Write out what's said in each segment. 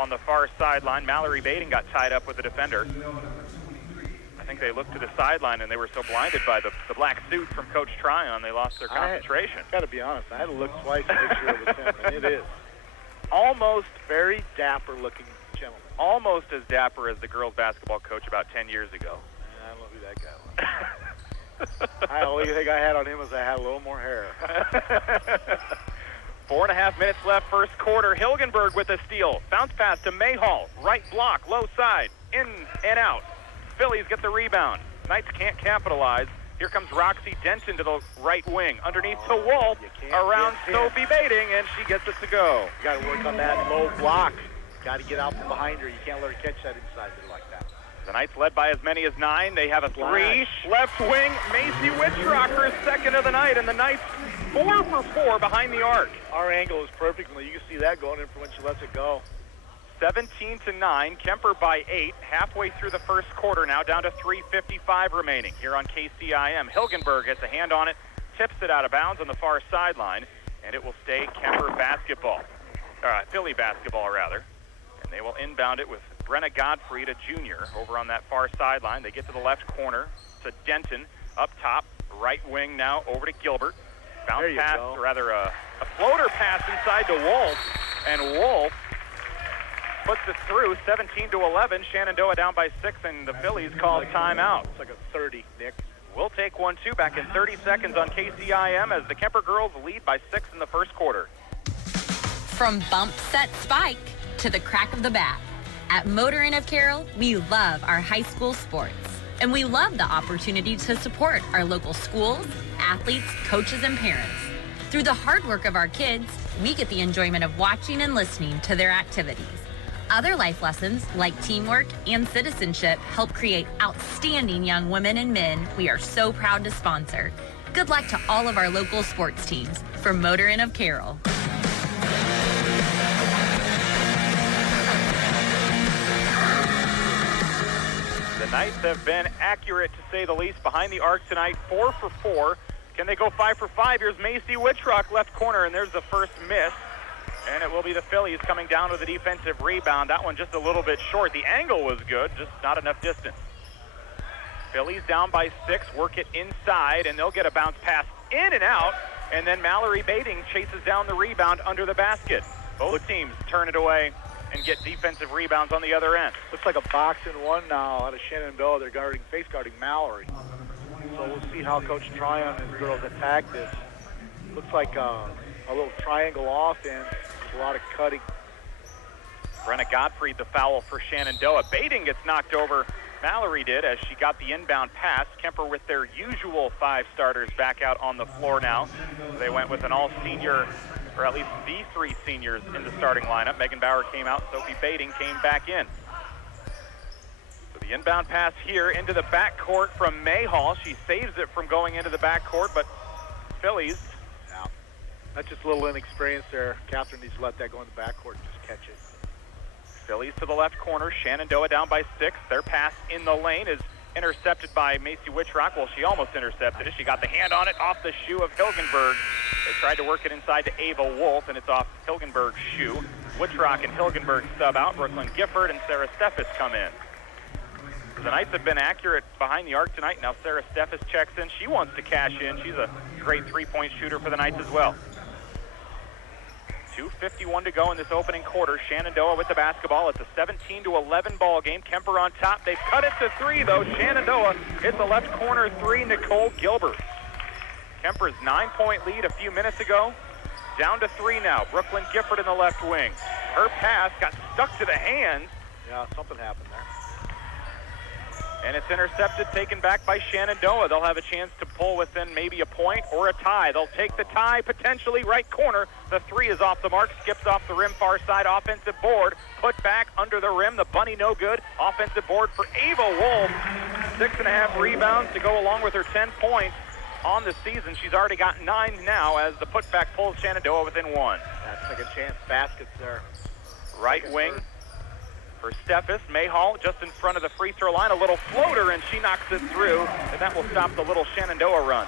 on the far sideline. Mallory Bating got tied up with the defender. I think they looked to the sideline and they were so blinded by the black suit from Coach Tryon, they lost their concentration. I got to be honest, I had to look twice to make sure it was him, and it is. Almost very dapper-looking gentleman. Almost as dapper as the girls basketball coach about 10 years ago. I don't know who that guy was. The only thing I had on him was I had a little more hair. 4.5 minutes left, first quarter. Hilgenberg with a steal. Bounce pass to Mayhall. Right block, low side. In and out. Phillies get the rebound. Knights can't capitalize. Here comes Roxy Denton to the right wing. Underneath to Wolf. Around Sophie Bating, and she gets it to go. You got to work on that low block. Got to get out from behind her. You can't let her catch that inside there like that. The Knights led by as many as 9. They have a 3. Left wing, Macy Witchrock, her second of the night, and the Knights 4 for 4 behind the arc. Our angle is perfect. You can see that going in for when she lets it go. 17-9, Kuemper by 8, halfway through the first quarter now, down to 3:55 remaining here on KCIM. Hilgenberg gets a hand on it, tips it out of bounds on the far sideline, and it will stay Kuemper basketball. Philly basketball, rather. And they will inbound it with Brenna Gottfried, a junior, over on that far sideline. They get to the left corner to Denton, up top, right wing now, over to Gilbert. Bounce pass, or rather a floater pass inside to Wolf, and Wolf puts it through, 17-11. Shenandoah down by 6, and the Phillies call timeout. It's like a 30, Nick. We'll take 1-2 back in 30 seconds on KCIM as the Kuemper girls lead by 6 in the first quarter. From bump, set, spike to the crack of the bat. At Motor Inn of Carroll, we love our high school sports. And we love the opportunity to support our local schools, athletes, coaches, and parents. Through the hard work of our kids, we get the enjoyment of watching and listening to their activities. Other life lessons, like teamwork and citizenship, help create outstanding young women and men we are so proud to sponsor. Good luck to all of our local sports teams. From Motor Inn of Carroll. The Knights have been accurate, to say the least, behind the arc tonight, 4 for 4. Can they go 5 for 5? Here's Macy Witchrock, left corner, and there's the first miss. And it will be the Phillies coming down with a defensive rebound. That one just a little bit short. The angle was good, just not enough distance. Phillies down by 6, work it inside, and they'll get a bounce pass in and out. And then Mallory Bating chases down the rebound under the basket. Both teams turn it away and get defensive rebounds on the other end. Looks like a box and one now out of Shenandoah. They're face guarding Mallory. So we'll see how Coach Tryon and his girls attack this. Looks like a little triangle offense. A lot of cutting. Brenna Gottfried, the foul for Shenandoah. Bating gets knocked over. Mallory did, as she got the inbound pass. Kuemper with their usual 5 starters back out on the floor now. They went with an all-senior, or at least the 3 seniors in the starting lineup. Megan Bauer came out. Sophie Bating came back in. So the inbound pass here into the backcourt from Mayhall. She saves it from going into the backcourt, but Phillies. That's just a little inexperience there. Catherine needs to let that go in the backcourt and just catch it. Phillies to the left corner. Shenandoah down by 6. Their pass in the lane is intercepted by Macy Witchrock. Well, she almost intercepted it. She got the hand on it off the shoe of Hilgenberg. They tried to work it inside to Ava Wolf, and it's off Hilgenberg's shoe. Witchrock and Hilgenberg sub out. Brooklyn Gifford and Sarah Steffes come in. The Knights have been accurate behind the arc tonight. Now Sarah Steffes checks in. She wants to cash in. She's a great three-point shooter for the Knights as well. 2:51 to go in this opening quarter. Shenandoah with the basketball. It's a 17-11 ball game. Kuemper on top. They've cut it to 3, though. Shenandoah hits the left corner 3. Nicole Gilbert. Kuemper's 9-point lead a few minutes ago. Down to 3 now. Brooklyn Gifford in the left wing. Her pass got stuck to the hands. Yeah, something happened there. And it's intercepted, taken back by Shenandoah. They'll have a chance to pull within maybe a point or a tie. They'll take the tie, potentially right corner. The 3 is off the mark, skips off the rim, far side, offensive board. Put back under the rim, the bunny no good. Offensive board for Ava Wolf. 6.5 rebounds to go along with her 10 points on the season. She's already got 9 now as the putback pulls Shenandoah within 1. That's like a chance baskets there. Right wing for Steffes. Mayhall just in front of the free throw line. A little floater, and she knocks it through, and that will stop the little Shenandoah run.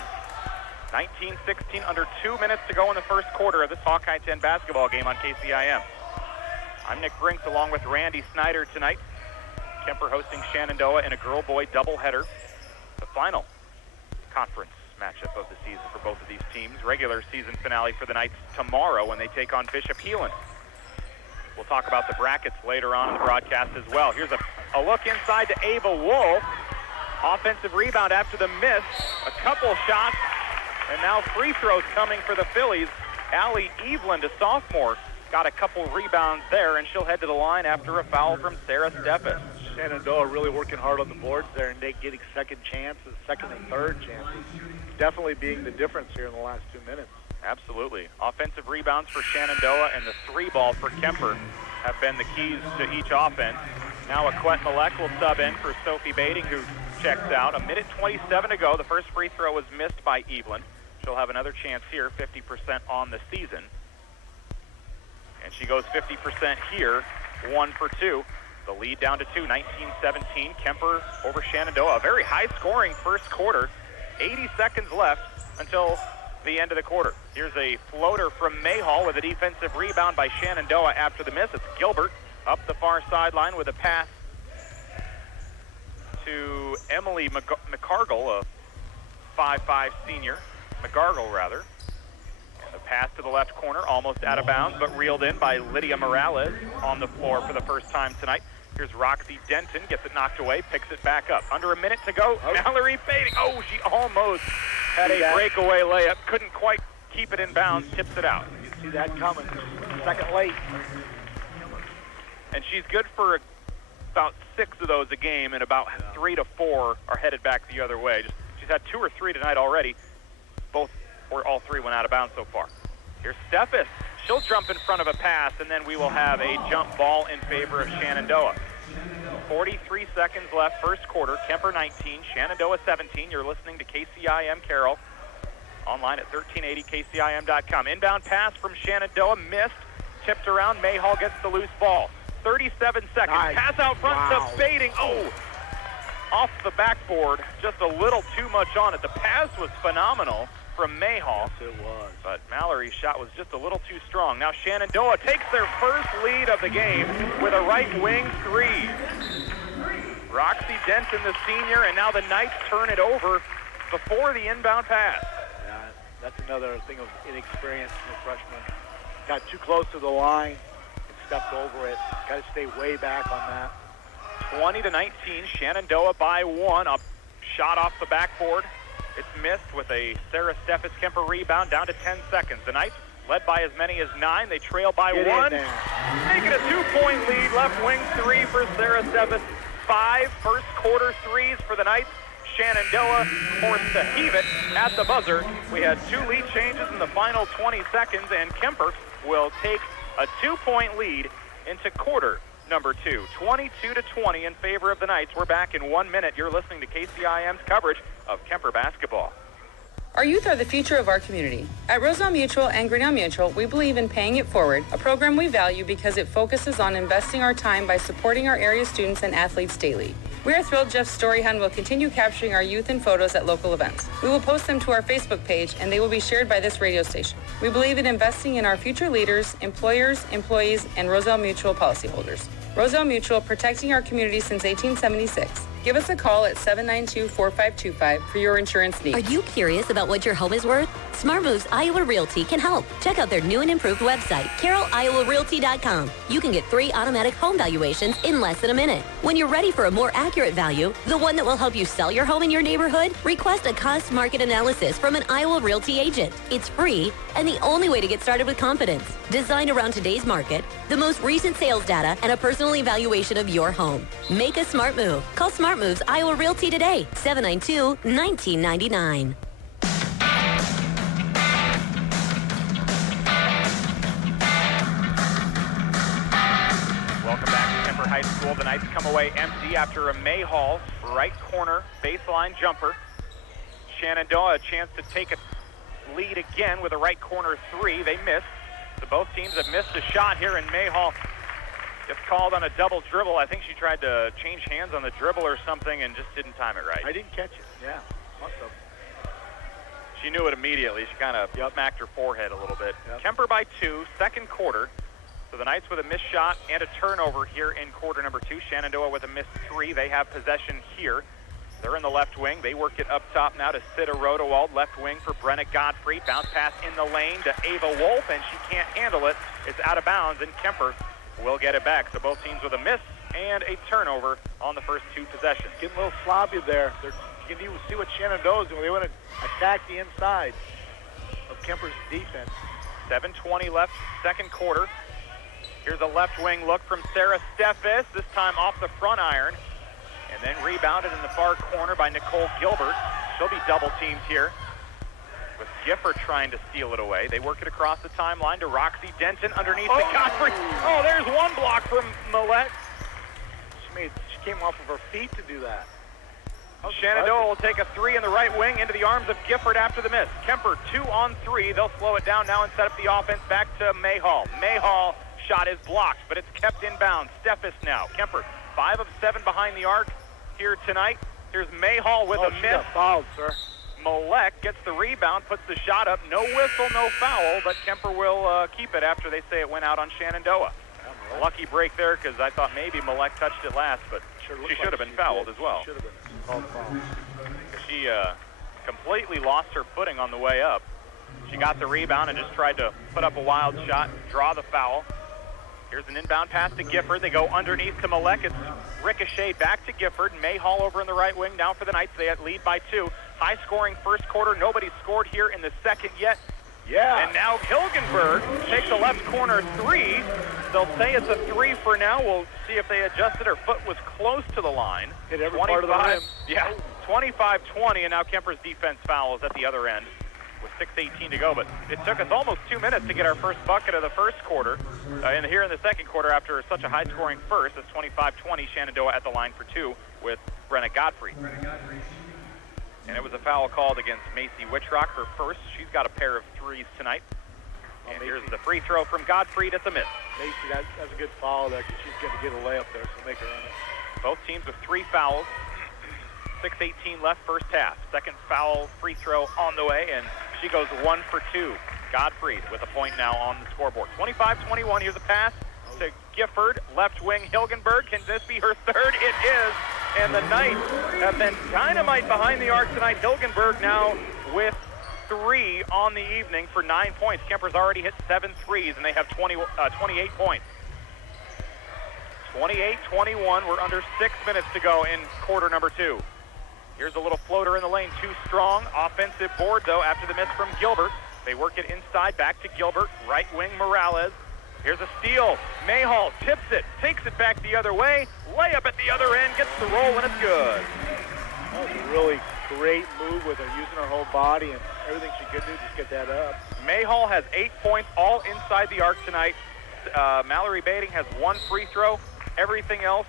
19-16, under 2 minutes to go in the first quarter of this Hawkeye 10 basketball game on KCIM. I'm Nick Brinks along with Randy Snyder tonight. Kuemper hosting Shenandoah in a girl-boy doubleheader. The final conference matchup of the season for both of these teams. Regular season finale for the Knights tomorrow when they take on Bishop Heelan. We'll talk about the brackets later on in the broadcast as well. Here's a look inside to Ava Wolf. Offensive rebound after the miss. A couple shots, and now free throws coming for the Phillies. Allie Eveland, a sophomore, got a couple rebounds there, and she'll head to the line after a foul from Sarah Steffes. Shenandoah really working hard on the boards there, and they getting second chances, second and third chances. Definitely being the difference here in the last 2 minutes. Absolutely. Offensive rebounds for Shenandoah and the three ball for Kuemper have been the keys to each offense. Now Aquette Malek will sub in for Sophie Bading, who checks out. 1:27 to go. The first free throw was missed by Evelyn. She'll have another chance here, 50% on the season. And she goes 50% here, 1 for 2. The lead down to 2, 19-17. Kuemper over Shenandoah. A very high-scoring first quarter. 80 seconds left until the end of the quarter. Here's a floater from Mayhall with a defensive rebound by Shenandoah after the miss. It's Gilbert up the far sideline with a pass to Emily McCargill, a 5'5 senior. McGargle, rather. And the pass to the left corner, almost out of bounds, but reeled in by Lydia Morales on the floor for the first time tonight. Here's Roxy Denton, gets it knocked away, picks it back up. Under a minute to go, Mallory Bading. Oh, she almost had a breakaway layup. Couldn't quite keep it in bounds, tips it out. You see that coming. Second late. And she's good for about 6 of those a game, and about 3 to 4 are headed back the other way. She's had 2 or 3 tonight already. All 3 went out of bounds so far. Here's Steffes. She'll jump in front of a pass, and then we will have a jump ball in favor of Shenandoah. 43 seconds left, first quarter. Kuemper 19, Shenandoah 17. You're listening to KCIM Carroll. Online at 1380kcim.com. Inbound pass from Shenandoah, missed. Tipped around, Mayhall gets the loose ball. 37 seconds. Nice. Pass out front to Bading. Oh, off the backboard. Just a little too much on it. The pass was phenomenal from Mayhall. Yes, it was. But Mallory's shot was just a little too strong. Now Shenandoah takes their first lead of the game with a right wing 3. Roxy Denton, the senior, and now the Knights turn it over before the inbound pass. Yeah, that's another thing of inexperience in the freshman. Got too close to the line and stepped over it. Got to stay way back on that. 20-19, Shenandoah by 1. A shot off the backboard. It's missed with a Sarah Steffes Kuemper rebound down to 10 seconds. The Knights led by as many as 9. They trail by 1. Make it a 2-point lead. Left wing 3 for Sarah Steffes. 5 first quarter threes for the Knights. Shenandoah forced to heave it at the buzzer. We had 2 lead changes in the final 20 seconds, and Kuemper will take a 2-point lead into quarter number 2. 22-20 in favor of the Knights. We're back in 1 minute. You're listening to KCIM's coverage of Kuemper basketball. Our youth are the future of our community. At Roselle Mutual and Grinnell Mutual, we believe in paying it forward, a program we value because it focuses on investing our time by supporting our area students and athletes daily. We are thrilled Jeff Storyhun will continue capturing our youth in photos at local events. We will post them to our Facebook page, and they will be shared by this radio station. We believe in investing in our future leaders, employers, employees, and Roselle Mutual policyholders. Roselle Mutual, protecting our community since 1876. Give us a call at 792-4525 for your insurance needs. Are you curious about what your home is worth? Smart Moves Iowa Realty can help. Check out their new and improved website, CarrollIowaRealty.com. You can get 3 automatic home valuations in less than a minute. When you're ready for a more accurate value, the one that will help you sell your home in your neighborhood, request a cost market analysis from an Iowa Realty agent. It's free and the only way to get started with confidence. Designed around today's market, the most recent sales data, and a personal evaluation of your home. Make a smart move. Call Smart Moves Iowa Realty today, 792-1999. Welcome back to Kuemper High School. The Knights come away empty after a Mayhall right corner baseline jumper. Shenandoah a chance to take a lead again with a right corner 3. They missed. So both teams have missed a shot here, and Mayhall gets called on a double dribble. I think she tried to change hands on the dribble or something and just didn't time it right. I didn't catch it. Yeah, must have. She knew it immediately. She kind of smacked her forehead a little bit. Yep. Kuemper by 2, second quarter. So the Knights with a missed shot and a turnover here in quarter number 2. Shenandoah with a missed 3. They have possession here. They're in the left wing. They work it up top now to Sita Rodewald. Left wing for Brenna Godfrey. Bounce pass in the lane to Ava Wolf, and she can't handle it. It's out of bounds, and Kuemper will get it back. So both teams with a miss and a turnover on the first 2 possessions. Getting a little sloppy there. You can even see what Shenandoah is doing. They want to attack the inside of Kuemper's defense. 7:20 left, second quarter. Here's a left wing look from Sarah Steffes, this time off the front iron, and then rebounded in the far corner by Nicole Gilbert. She'll be double teamed here, with Gifford trying to steal it away. They work it across the timeline to Roxy Denton underneath the Godfrey. Oh, there's one block from Millette. She came off of her feet to do that. Shenandoah will take a 3 in the right wing into the arms of Gifford after the miss. Kuemper 2 on 3. They'll slow it down now and set up the offense back to Mayhall. Mayhall shot is blocked, but it's kept inbound. Steffes now. Kuemper 5 of 7 behind the arc here tonight. Here's Mayhall with a She miss. got fouled, sir. Molek gets the rebound, puts the shot up. No whistle, no foul, but Kuemper will keep it after they say it went out on Shenandoah. A lucky break there because I thought maybe Molek touched it last, but she should have been fouled as well. Should have been called foul. She completely lost her footing on the way up. She got the rebound and just tried to put up a wild shot, draw the foul. Here's an inbound pass to Gifford. They go underneath to Molek. It's ricocheted back to Gifford. Mayhall over in the right wing now for the Knights. They lead by 2. High-scoring first quarter. Nobody scored here in the second yet. Yeah. And now Hilgenberg takes a left corner 3. They'll say it's a 3 for now. We'll see if they adjust it. Her foot was close to the line. Hit every part of the rim. Yeah, 25-20, and now Kuemper's defense fouls at the other end with 6:18 to go. But it took us almost 2 minutes to get our first bucket of the first quarter. And here in the second quarter, after such a high-scoring first, it's 25-20. Shenandoah at the line for 2 with Brenna Godfrey. And it was a foul called against Macy Witchrock, her first. She's got a pair of 3s tonight. And here's the free throw from Godfrey. It's a miss. Macy, that's a good foul there because she's going to get a layup there, so make her earn it. Both teams with 3 fouls. 6:18 left first half. Second foul free throw on the way, and she goes 1 for 2. Godfrey with a point now on the scoreboard. 25-21. Here's a pass to Gifford. Left wing Hilgenberg. Can this be her third? It is. And the Knights have been dynamite behind the arc tonight. Hilgenberg now with 3 on the evening for 9 points. Kuemper's already hit 7 threes, and they have 28 points. 28-21. We're under 6 minutes to go in quarter number 2. Here's a little floater in the lane, too strong. Offensive board, though, after the miss from Gilbert. They work it inside, back to Gilbert. Right wing Morales. Here's a steal. Mayhall tips it, takes it back the other way. Layup at the other end, gets the roll, and it's good. That was a really great move with her using her whole body and everything she could do, just get that up. Mayhall has 8 points, all inside the arc tonight. Mallory Bading has 1 free throw. Everything else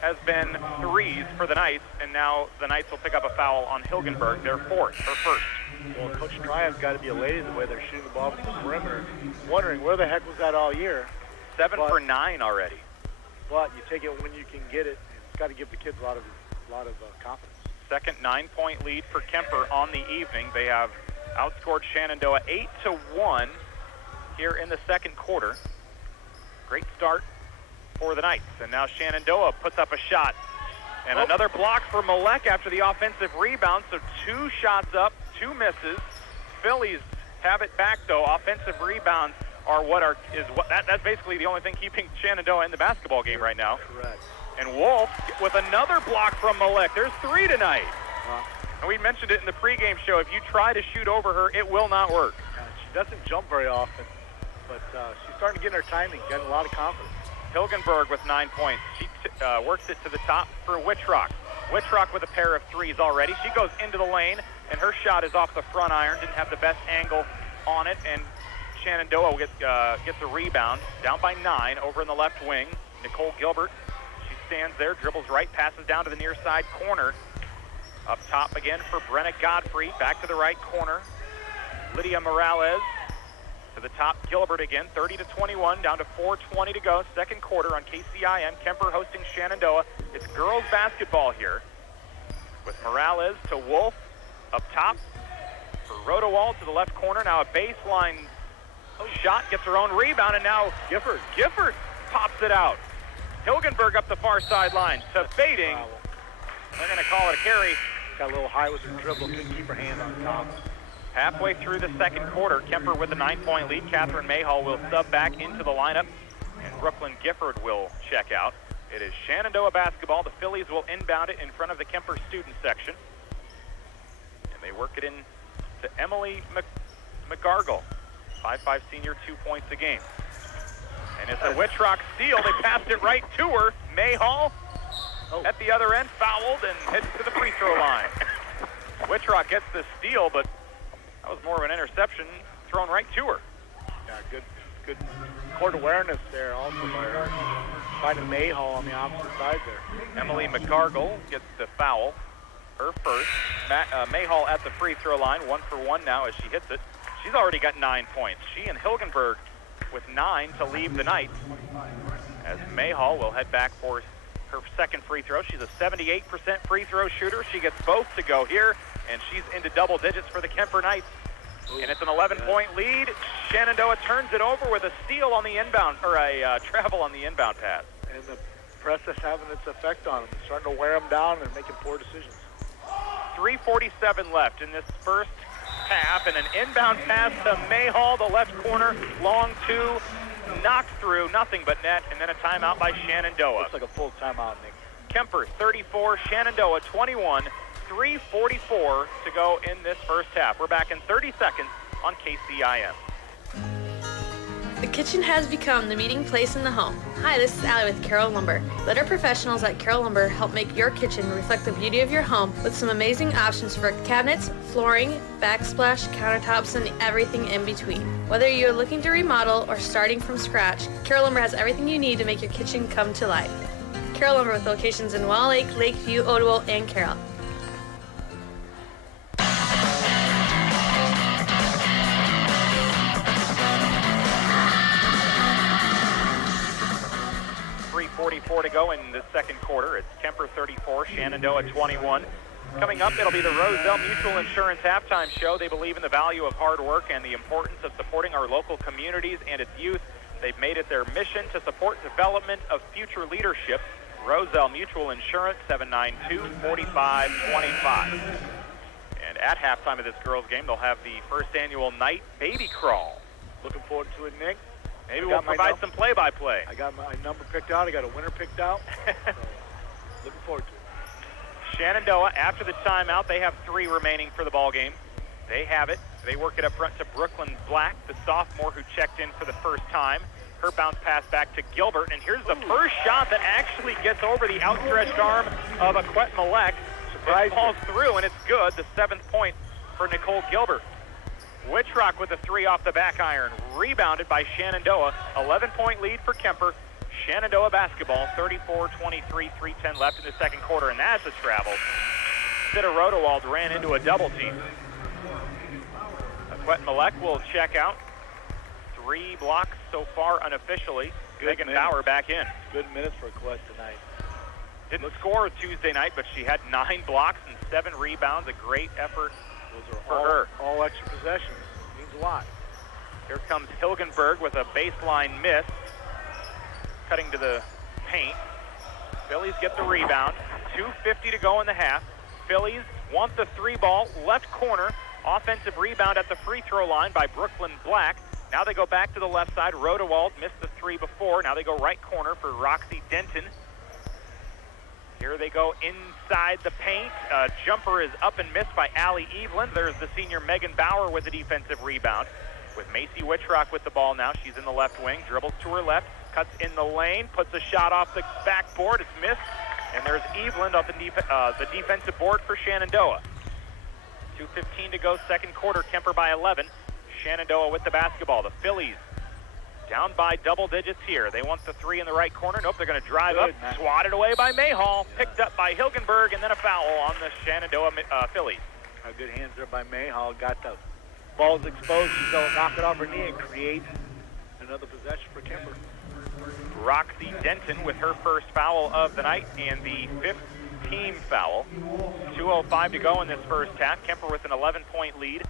has been 3s for the Knights, and now the Knights will pick up a foul on Hilgenberg, their 4th, her first. Well, Coach Tryon's got to be elated the way they're shooting the ball from the perimeter. Wondering where the heck was that all year. 7 for 9 already. But you take it when you can get it. It's got to give the kids a lot of confidence. Second 9-point lead for Kuemper on the evening. They have outscored Shenandoah 8-1 here in the second quarter. Great start for the Knights. And now Shenandoah puts up a shot. And another block for Molek after the offensive rebound. So 2 shots up, 2 misses. Phillies have it back, though. Offensive rebounds are that's basically the only thing keeping Shenandoah in the basketball game right now. Correct. And Wolf with another block from Molek. There's 3 tonight. And we mentioned it in the pregame show. If you try to shoot over her, it will not work. She doesn't jump very often, but she's starting to get in her timing, getting a lot of confidence. Hilgenberg with 9 points. She works it to the top for Witchrock. Witchrock with a pair of 3s already. She goes into the lane, and her shot is off the front iron. Didn't have the best angle on it, and Shenandoah gets a rebound. Down by 9 over in the left wing. Nicole Gilbert. She stands there, dribbles right, passes down to the near side corner. Up top again for Brenna Godfrey. Back to the right corner. Lydia Morales. To the top, Gilbert again, 30-21, down to 4:20 to go. Second quarter on KCIM. Kuemper hosting Shenandoah. It's girls basketball here with Morales to Wolf up top for Rodewald to the left corner. Now a baseline Shot, gets her own rebound, and now Gifford pops it out. Hilgenberg up the far sideline to Fading. They're going to call it a carry. Got a little high with her dribble, couldn't keep her hand on top. Halfway through the second quarter, Kuemper with a 9-point lead. Catherine Mayhall will sub back into the lineup, and Brooklyn Gifford will check out. It is Shenandoah basketball. The Phillies will inbound it in front of the Kuemper student section. And they work it in to Emily McGargle, 5'5" senior, 2 points a game. And it's a Wittrock steal. They passed it right to her. Mayhall at the other end, fouled and heads to the free throw line. Wittrock gets the steal, but that was more of an interception thrown right to her. Yeah, good court awareness there also by her. Finding Mayhall on the opposite side there. Emily McGargle gets the foul, her first. Mayhall at the free throw line, 1 for 1 now as she hits it. She's already got 9 points. She and Hilgenberg with 9 to leave the night, as Mayhall will head back for her second free throw. She's a 78% free throw shooter. She gets both to go here, and she's into double digits for the Kuemper Knights. And it's an 11-point lead. Shenandoah turns it over with a steal on the inbound, or a travel on the inbound pass. And the press is having its effect on them. It's starting to wear them down and making poor decisions. 3:47 left in this first half, and an inbound pass to Mayhall, the left corner, long 2, knocked through, nothing but net, and then a timeout by Shenandoah. Looks like a full timeout, Nick. Kuemper 34, Shenandoah 21, 3:44 to go in this first half. We're back in 30 seconds on KCIM. The kitchen has become the meeting place in the home. Hi, this is Allie with Carroll Lumber. Let our professionals at Carroll Lumber help make your kitchen reflect the beauty of your home with some amazing options for cabinets, flooring, backsplash, countertops, and everything in between. Whether you're looking to remodel or starting from scratch, Carroll Lumber has everything you need to make your kitchen come to life. Carroll Lumber with locations in Wall Lake, Lakeview, Ottawa, and Carroll. .44 to go in the second quarter. It's Kuemper 34, Shenandoah 21. Coming up, it'll be the Roselle Mutual Insurance halftime show. They believe in the value of hard work and the importance of supporting our local communities and its youth. They've made it their mission to support development of future leadership. Roselle Mutual Insurance, 792-4525. And at halftime of this girls' game, they'll have the first annual night baby crawl. Looking forward to it, Nick. Maybe we'll provide some play-by-play. I got my number picked out. I got a winner picked out. So, looking forward to it. Shenandoah, after the timeout, they have 3 remaining for the ball game. They have it. They work it up front to Brooklyn Black, the sophomore who checked in for the first time. Her bounce pass back to Gilbert, and here's the first shot that actually gets over the outstretched arm of Aquette Malek. It falls through, and it's good. The 7th point for Nicole Gilbert. Wittrock with a 3 off the back iron, rebounded by Shenandoah. 11-point lead for Kuemper. Shenandoah basketball, 34-23, 3:10 left in the second quarter, and that's a travel. Sitta Rodewald ran into a double team. Aquette Malek will check out. 3 blocks so far unofficially. Megan Bauer back in. Good minutes for Aquette tonight. Didn't score Tuesday night, but she had 9 blocks and 7 rebounds. A great effort for her. All extra possessions. Means a lot. Here comes Hilgenberg with a baseline miss. Cutting to the paint. Phillies get the rebound. 2:50 to go in the half. Phillies want the 3 ball. Left corner. Offensive rebound at the free throw line by Brooklyn Black. Now they go back to the left side. Rodewald missed the 3 before. Now they go right corner for Roxy Denton. Here they go inside the paint. Jumper is up and missed by Allie Evelyn. There's the senior Megan Bauer with a defensive rebound. With Macy Wittrock with the ball now. She's in the left wing. Dribbles to her left. Cuts in the lane. Puts a shot off the backboard. It's missed. And there's Evelyn off the defensive board for Shenandoah. 2:15 to go, second quarter. Kuemper by 11. Shenandoah with the basketball. The Phillies down by double digits here. They want the 3 in the right corner. Nope, they're going to drive up. Swatted away by Mayhall. Picked up by Hilgenberg, and then a foul on the Shenandoah Phillies. Good hands there by Mayhall. Got the balls exposed. She's going to knock it off her knee and create another possession for Kuemper. Roxy Denton with her first foul of the night and the 5th team foul. 2:05 to go in this first half. Kuemper with an 11-point lead,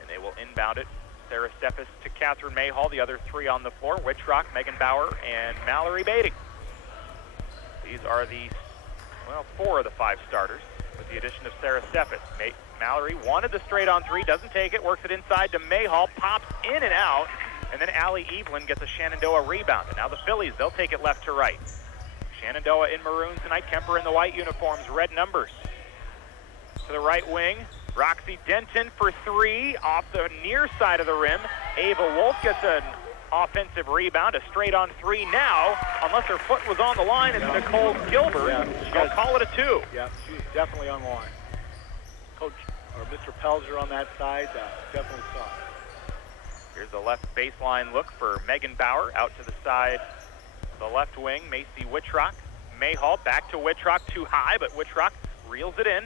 and they will inbound it Sarah Steffes to Catherine Mayhall, the other three on the floor, Wittrock, Megan Bauer, and Mallory Bading. These are the, well, 4 of the 5 starters with the addition of Sarah Steffes. Mallory wanted the straight on 3, doesn't take it, works it inside to Mayhall, pops in and out, and then Allie Evelyn gets a Shenandoah rebound. And now the Phillies, they'll take it left to right. Shenandoah in maroon tonight, Kuemper in the white uniforms, red numbers. To the right wing, Roxy Denton for 3 off the near side of the rim. Ava Wolf gets an offensive rebound, a straight on 3 now. Unless her foot was on the line, it's Nicole Gilbert. I'll call it a 2. Yeah, she's definitely on the line. Coach, or Mr. Pelzer on that side, definitely saw it. Here's the left baseline look for Megan Bauer. Out to the side, the left wing, Macy Wittrock. Mayhall back to Wittrock, too high, but Wittrock reels it in.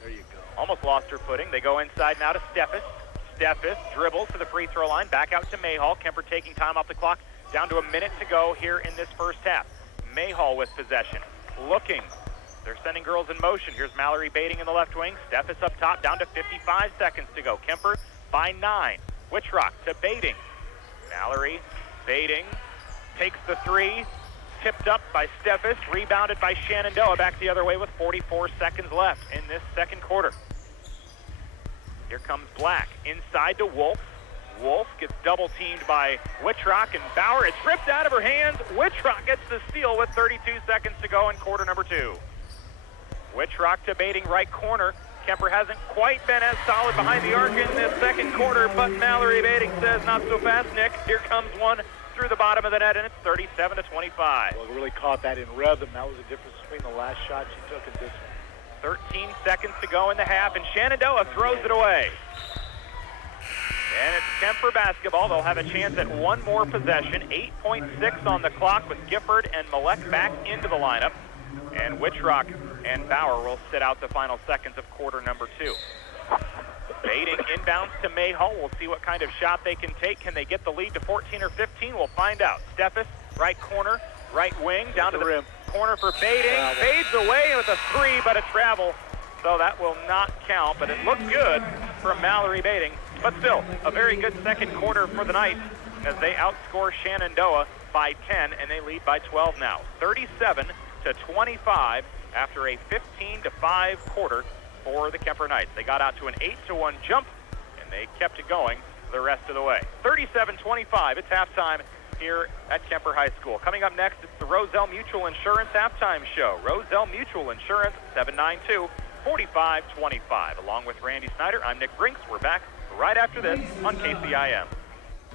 There you go. Almost lost her footing. They go inside now to Steffes. Steffes dribbles to the free throw line, back out to Mayhall. Kuemper taking time off the clock. Down to a minute to go here in this first half. Mayhall with possession. Looking. They're sending girls in motion. Here's Mallory Bading in the left wing. Steffes up top, down to 55 seconds to go. Kuemper by 9. Wittrock to Bading. Mallory, Bading takes the 3. Tipped up by Steffes, rebounded by Shenandoah. Back the other way with 44 seconds left in this second quarter. Here comes Black inside to Wolf. Wolf gets double teamed by Wittrock and Bauer. It's ripped out of her hands. Wittrock gets the steal with 32 seconds to go in quarter number 2. Wittrock to Bading right corner. Kuemper hasn't quite been as solid behind the arc in this second quarter, but Mallory Bading says not so fast, Nick. Here comes one through the bottom of the net, and it's 37-25. Well, really caught that in rhythm. That was the difference between the last shot she took and this one. 13 seconds to go in the half, and Shenandoah throws it away. And it's Kuemper basketball. They'll have a chance at one more possession. 8.6 on the clock with Gifford and Malek back into the lineup. And Wittrock and Bauer will sit out the final seconds of quarter number 2. Bading inbounds to Mayhall. We'll see what kind of shot they can take. Can they get the lead to 14 or 15? We'll find out. Steffes, right corner, right wing, down to the rim. Corner for Bading. Fades away with a 3, but a travel. So that will not count, but it looked good from Mallory Bading. But still, a very good second quarter for the Knights as they outscore Shenandoah by 10, and they lead by 12 now. 37-25 after a 15-5 quarter for the Kuemper Knights. They got out to an 8-1 jump, and they kept it going the rest of the way. 37-25, it's halftime here at Kuemper High School. Coming up next, it's the Roselle Mutual Insurance halftime show. Roselle Mutual Insurance, 792-4525. Along with Randy Snyder, I'm Nick Brinks. We're back right after this on KCIM.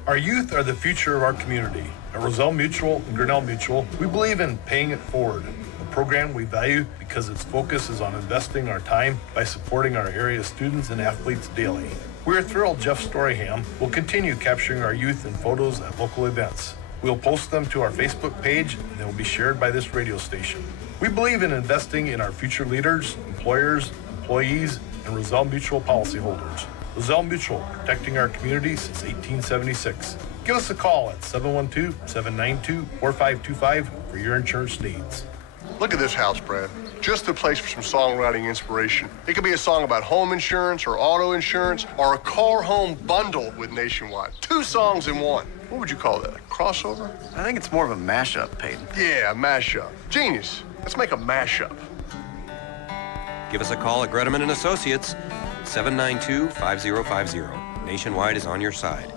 Our youth are the future of our community. At Roselle Mutual and Grinnell Mutual, we believe in paying it forward, a program we value because its focus is on investing our time by supporting our area students and athletes daily. We are thrilled Jeff Storyham will continue capturing our youth in photos at local events. We'll post them to our Facebook page and they will be shared by this radio station. We believe in investing in our future leaders, employers, employees, and Roselle Mutual policyholders. Roselle Mutual, protecting our community since 1876. Give us a call at 712-792-4525 for your insurance needs. Look at this house, Brad. Just the place for some songwriting inspiration. It could be a song about home insurance or auto insurance or a car-home bundle with Nationwide. 2 songs in one. What would you call that, a crossover? I think it's more of a mashup, Peyton. Yeah, a mashup. Genius. Let's make a mashup. Give us a call at Greteman & Associates, 792-5050. Nationwide is on your side.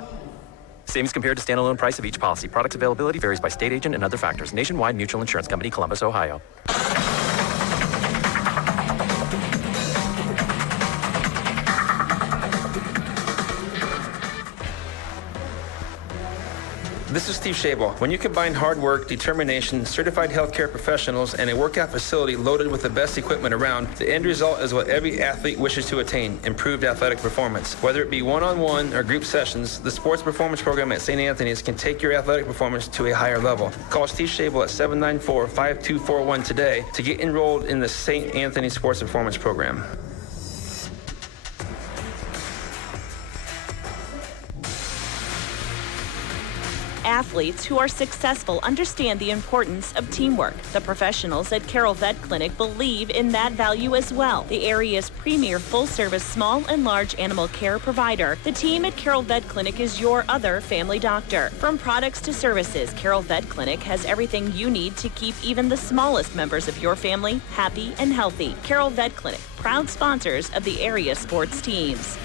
Savings compared to standalone price of each policy. Product availability varies by state agent and other factors. Nationwide Mutual Insurance Company, Columbus, Ohio. This is Steve Shabel. When you combine hard work, determination, certified healthcare professionals, and a workout facility loaded with the best equipment around, the end result is what every athlete wishes to attain, improved athletic performance. Whether it be one-on-one or group sessions, the Sports Performance Program at St. Anthony's can take your athletic performance to a higher level. Call Steve Shabel at 794-5241 today to get enrolled in the St. Anthony's Sports Performance Program. Athletes who are successful understand the importance of teamwork. The professionals at Carroll Vet Clinic believe in that value as well. The area's premier full-service small and large animal care provider, the team at Carroll Vet Clinic is your other family doctor. From products to services, Carroll Vet Clinic has everything you need to keep even the smallest members of your family happy and healthy. Carroll Vet Clinic, proud sponsors of the area sports teams.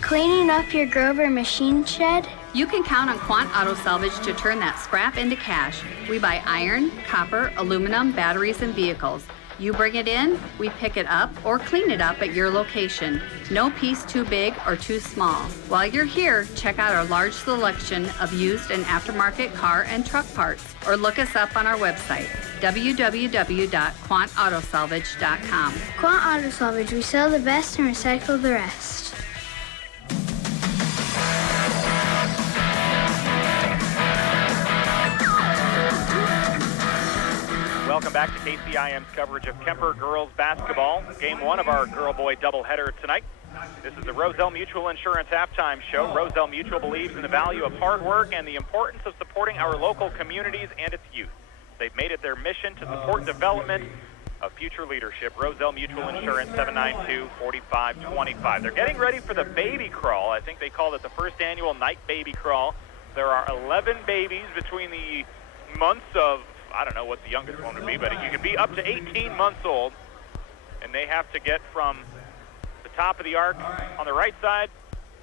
Cleaning up your Grover machine shed? You can count on Quant Auto Salvage to turn that scrap into cash. We buy iron, copper, aluminum, batteries, and vehicles. You bring it in, we pick it up or clean it up at your location. No piece too big or too small. While you're here, check out our large selection of used and aftermarket car and truck parts, or look us up on our website, www.quantautosalvage.com. Quant Auto Salvage, we sell the best and recycle the rest. Welcome back to KCIM's coverage of Kuemper girls basketball. Game 1 of our girl-boy doubleheader tonight. This is the Roselle Mutual Insurance halftime show. Roselle Mutual believes in the value of hard work and the importance of supporting our local communities and its youth. They've made it their mission to support development of future leadership. Roselle Mutual Insurance, 792-4525. They're getting ready for the baby crawl. I think they called it the first annual night baby crawl. There are 11 babies between the months of, I don't know what the youngest one would be, but you can be up to 18 months old, and they have to get from the top of the arc on the right side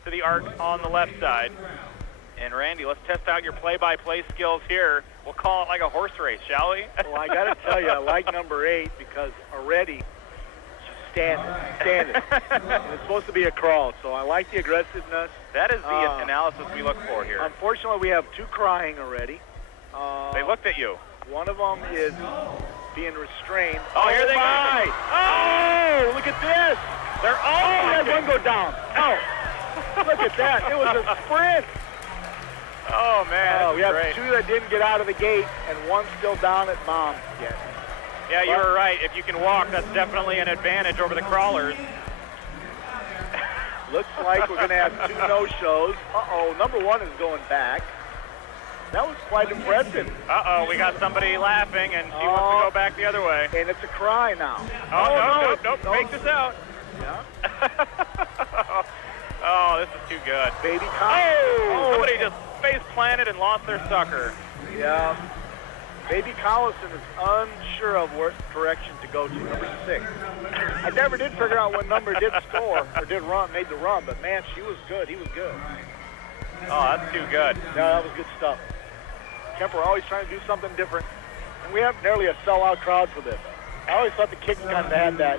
to the arc on the left side. And Randy, let's test out your play-by-play skills here. We'll call it like a horse race, shall we? Well, I got to tell you, I like number 8 because already she's standing. And it's supposed to be a crawl, so I like the aggressiveness. That is the analysis we look for here. Unfortunately, we have 2 crying already. They looked at you. One of them is being restrained. Oh, here they go. Oh, look at this. They're all let one go down. Oh, look at that. It was a sprint. Oh, man. We have great. 2 that didn't get out of the gate and 1 still down at mom. Yeah, you were right. If you can walk, that's definitely an advantage over the crawlers. Looks like we're going to have 2 no-shows. Uh-oh, number 1 is going back. That was quite impressive. Uh-oh, we got somebody laughing, and she wants to go back the other way. And it's a cry now. Oh, nope. Make this out. Yeah. Oh, this is too good. Baby Oh, somebody just face planted and lost their sucker. Yeah. Baby Collison is unsure of what direction to go to, number 6. I never did figure out what number did score or made the run, but man, she was good. He was good. Oh, that's too good. No, that was good stuff. Kuemper always trying to do something different, and we have nearly a sellout crowd for this. I always thought the kicks kind of had that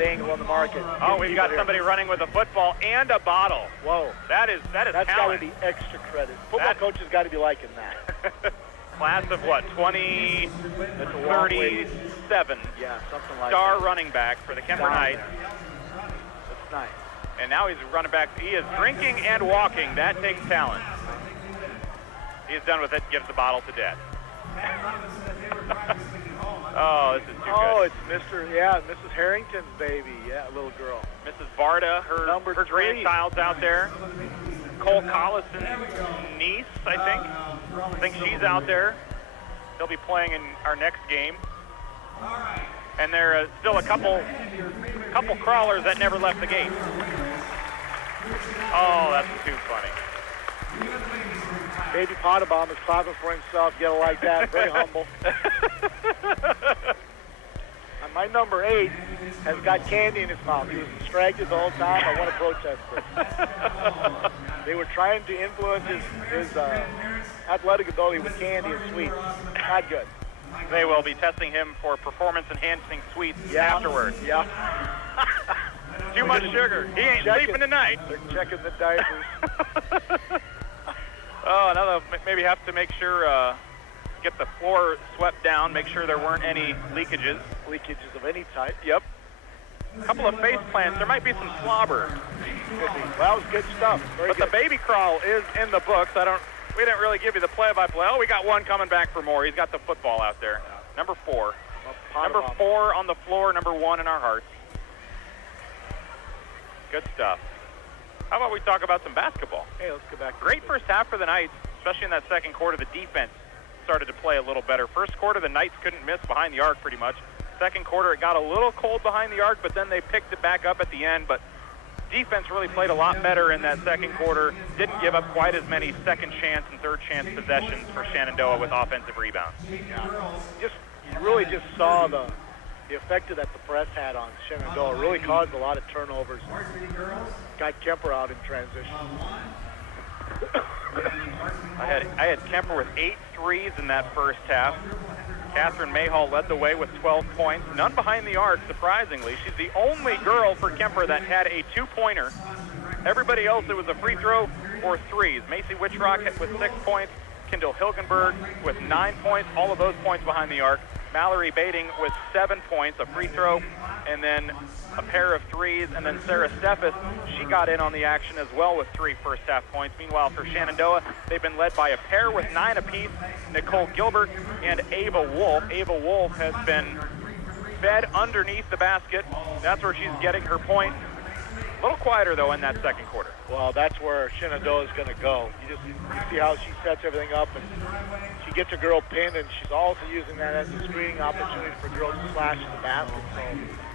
angle on the market. Oh, we've got somebody running with a football and a bottle. Whoa, that's got to be extra credit. Football coaches got to be liking that. Class of what? 2037. Yeah, something like Star that. running back for the Kuemper Knights. That's nice. And now he's running back. He is drinking and walking. That takes talent. He is done with it. Gives the bottle to Dad. Oh, this is too good. Oh, it's Mrs. Harrington's baby. Yeah, little girl. Mrs. Varda, her grandchild's out there. Cole Collison's niece, I think she's out there. They'll be playing in our next game. And there are still a couple crawlers that never left the gate. Oh, that's too funny. Baby Potterbaum is clapping for himself. You gotta like that. Very humble. And my number 8 has got candy in his mouth. He was distracted the whole time. I want to protest this. They were trying to influence his athletic ability with candy and sweets. Not good. They will be testing him for performance-enhancing sweets afterwards. Yeah. Too much sugar. He ain't sleeping tonight. They're checking the diapers. Oh, now they'll maybe have to make sure, get the floor swept down, make sure there weren't any leakages. Leakages of any type. Yep. A couple of face plants. There might be some slobber. Well, that was good stuff. Very good. The baby crawl is in the books. We didn't really give you the play-by-play. Oh, we got one coming back for more. He's got the football out there. Yeah. Number 4. Number 4 on the floor, number 1 in our hearts. Good stuff. How about we talk about some basketball? Hey, let's go back. Great first half for the Knights, especially in that second quarter. The defense started to play a little better. First quarter, the Knights couldn't miss behind the arc pretty much. Second quarter, it got a little cold behind the arc, but then they picked it back up at the end. But defense really played a lot better in that second quarter. Didn't give up quite as many second chance and third chance possessions for Shenandoah with offensive rebounds. Yeah. You really just saw the effect that the press had on Shenandoah. It really caused a lot of turnovers. Got Kuemper out in transition. I had Kuemper with 8 threes in that first half. Catherine Mayhall led the way with 12 points. None behind the arc, surprisingly. She's the only girl for Kuemper that had a 2-pointer. Everybody else, it was a free throw or threes. Macy Witchrock hit with 6 points. Kendall Hilgenberg with 9 points. All of those points behind the arc. Mallory Bating with 7 points, a free throw, and then a pair of threes. And then Sarah Steffes, she got in on the action as well with 3 first-half points. Meanwhile, for Shenandoah, they've been led by a pair with 9 apiece, Nicole Gilbert and Ava Wolf. Ava Wolf has been fed underneath the basket. That's where she's getting her point. A little quieter, though, in that second quarter. Well, that's where Shenandoah is going to go. You see how she sets everything up, and she gets a girl pinned, and she's also using that as a screening opportunity for girls to slash the basket. So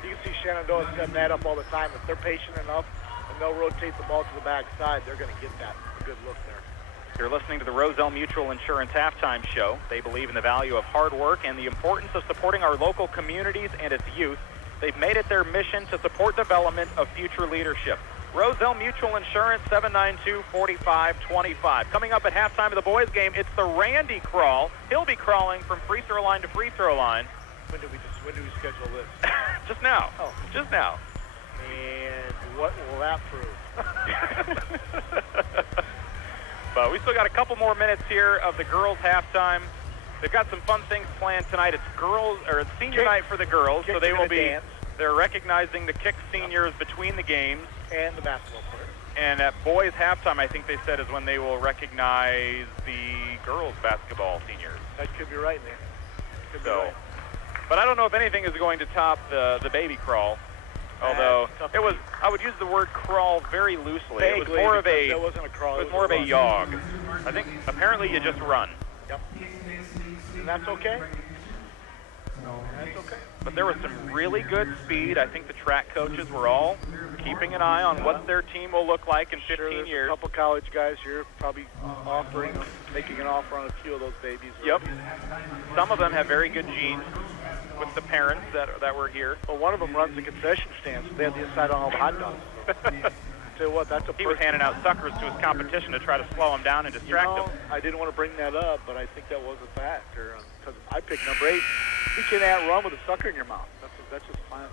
you can see Shenandoah setting that up all the time. If they're patient enough and they'll rotate the ball to the backside, they're going to get that good look there. You're listening to the Roselle Mutual Insurance Halftime Show. They believe in the value of hard work and the importance of supporting our local communities and its youth. They've made it their mission to support development of future leadership. Roselle Mutual Insurance, 792-4525. Coming up at halftime of the boys' game, it's the Randy crawl. He'll be crawling from free throw line to free throw line. When do we schedule this? Just now. Oh. Just now. And what will that prove? But we still got a couple more minutes here of the girls' halftime. They've got some fun things planned tonight. It's senior night for the girls, so they will be dance. They're recognizing the kick seniors between the games. And the basketball players. And at boys' halftime, I think they said, is when they will recognize the girls' basketball seniors. That could be right, man. Could be right. But I don't know if anything is going to top the baby crawl. Although I would use the word crawl very loosely. Vaguely, it was more of a. It wasn't a crawl. It was more of a jog. I think apparently you just run. Yep. And that's okay. That's okay. But there was some really good speed. I think the track coaches were all keeping an eye on what their team will look like in 15 years. A couple college guys here probably making an offer on a few of those babies. Yep. Some of them have very good genes with the parents that were here. Well, one of them runs the concession stand, so they have the inside on all the hot dogs. Tell you what, he was handing out suckers to his competition to try to slow him down and distract him. I didn't want to bring that up, but I think that was a factor because I picked number 8. You can't run with a sucker in your mouth. That's just fine.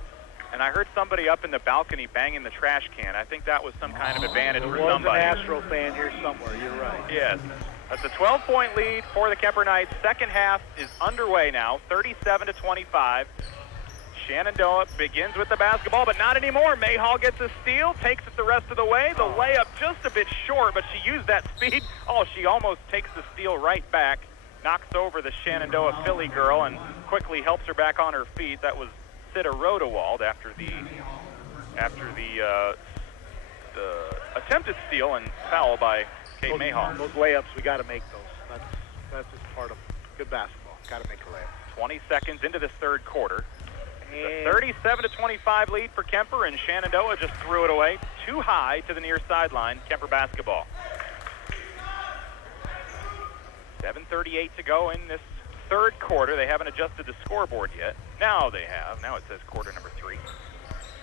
And I heard somebody up in the balcony banging the trash can. I think that was some kind of advantage for somebody. There was an Astro fan here somewhere. You're right. Yes. That's a 12-point lead for the Kuemper Knights. Second half is underway now, 37-25. Shenandoah begins with the basketball, but not anymore. Mayhall gets a steal, takes it the rest of the way. The layup just a bit short, but she used that speed. Oh, she almost takes the steal right back, knocks over the Shenandoah Philly girl, and quickly helps her back on her feet. That was Sita Rodewald after the attempted steal and foul by Kate Mayhall. Those layups, we got to make those. That's just part of good basketball. Got to make a layup. 20 seconds into this third quarter. A 37-25 lead for Kuemper, and Shenandoah just threw it away too high to the near sideline. Kuemper basketball. 7:38 to go in this third quarter. They haven't adjusted the scoreboard yet. Now they have. Now it says quarter number 3.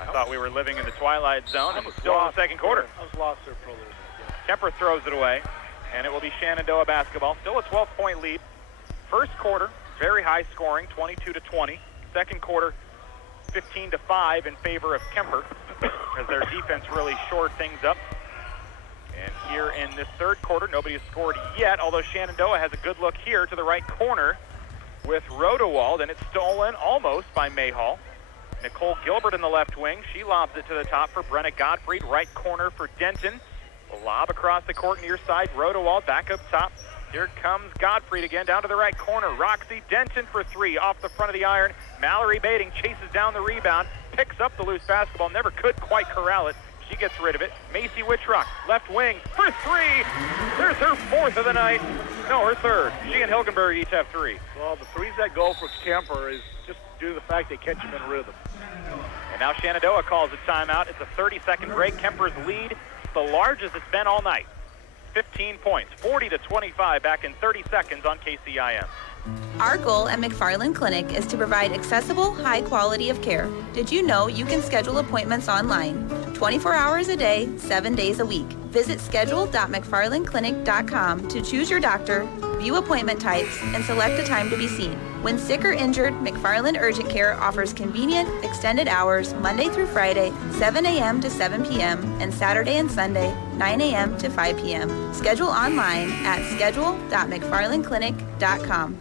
I thought we were living in the twilight zone, and still in the second quarter. I was lost there for a little bit. Yeah. Kemper throws it away, and it will be Shenandoah basketball. Still a 12-point lead. First quarter, very high scoring, 22-20. Second quarter, 15-5 in favor of Kuemper, as their defense really shored things up. And here in this third quarter, nobody has scored yet, although Shenandoah has a good look here to the right corner with Rodewald, and it's stolen almost by Mayhall. Nicole Gilbert in the left wing. She lobs it to the top for Brenna Gottfried. Right corner for Denton. A lob across the court near side. Rodewald back up top. Here comes Gottfried again down to the right corner. Roxy Denton for 3 off the front of the iron. Mallory Bating chases down the rebound. Picks up the loose basketball. Never could quite corral it. She gets rid of it. Macy Wittrock, left wing for three. There's her fourth of the night. No, her third. She and Hilgenberg each have three. Well, the threes that go for Kuemper is just due to the fact they catch him in rhythm. And now Shenandoah calls a timeout. It's a 30-second break. Kuemper's lead, the largest it's been all night. 15 points, 40-25 back in 30 seconds on KCIM. Our goal at McFarland Clinic is to provide accessible, high quality of care. Did you know you can schedule appointments online? 24 hours a day, 7 days a week. Visit schedule.mcfarlandclinic.com to choose your doctor, view appointment types, and select a time to be seen. When sick or injured, McFarland Urgent Care offers convenient, extended hours Monday through Friday, 7 a.m. to 7 p.m., and Saturday and Sunday, 9 a.m. to 5 p.m. Schedule online at schedule.mcfarlandclinic.com.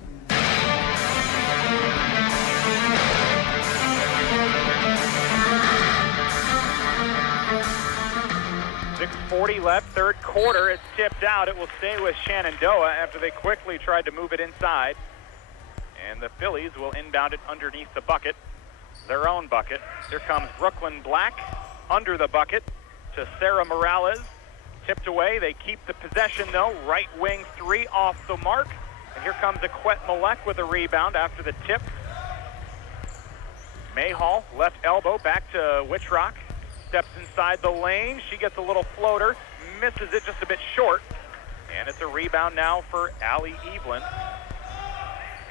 6:40 left, third quarter. It's tipped out. It will stay with Shenandoah after they quickly tried to move it inside. And the Phillies will inbound it underneath the bucket, their own bucket. Here comes Brooklyn Black under the bucket to Sarah Morales. Tipped away. They keep the possession, though. Right wing three off the mark. And here comes Aquette Malek with a rebound after the tip. Mayhall, left elbow, back to Wittrock. Steps inside the lane. She gets a little floater. Misses it just a bit short. And it's a rebound now for Allie Evelyn.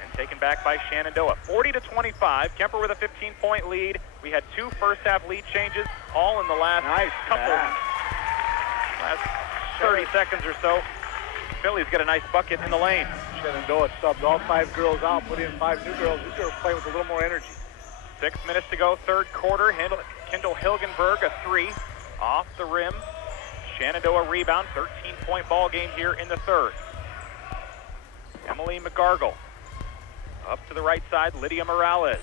And taken back by Shenandoah. 40-25. Kuemper with a 15-point lead. We had two first-half lead changes, all in the last last 30 seconds or so. Phillies get a nice bucket in the lane. Shenandoah subbed all 5 girls out, put in 5 new girls. These girls playing with a little more energy. 6 minutes to go, third quarter. Kendall Hilgenberg, a three off the rim. Shenandoah rebound, 13-point ball game here in the third. Emily McGargle up to the right side, Lydia Morales.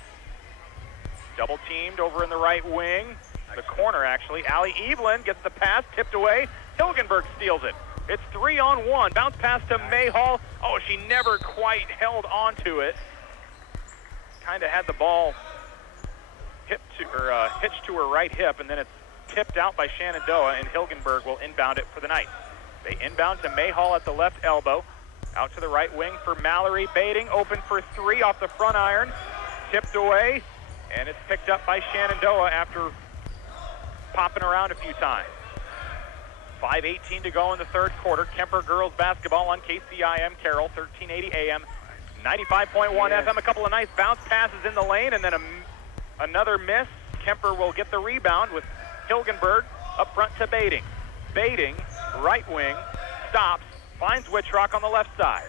Double teamed over in the right wing. The corner, actually. Allie Evelyn gets the pass, tipped away. Hilgenberg steals it. It's 3-on-1. Bounce pass to Mayhall. Oh, she never quite held on to it. Kind of had the ball hitched to her right hip, and then it's tipped out by Shenandoah, and Hilgenberg will inbound it for the night. They inbound to Mayhall at the left elbow. Out to the right wing for Mallory Bading. Open for three off the front iron. Tipped away, and it's picked up by Shenandoah after popping around a few times. 5:18 to go in the third quarter. Kuemper girls basketball on KCIM Carroll, 1380 AM, 95.1 FM. A couple of nice bounce passes in the lane, and then another miss. Kuemper will get the rebound with Hilgenberg up front to Bading. Bading, right wing, stops, finds Wittrock on the left side.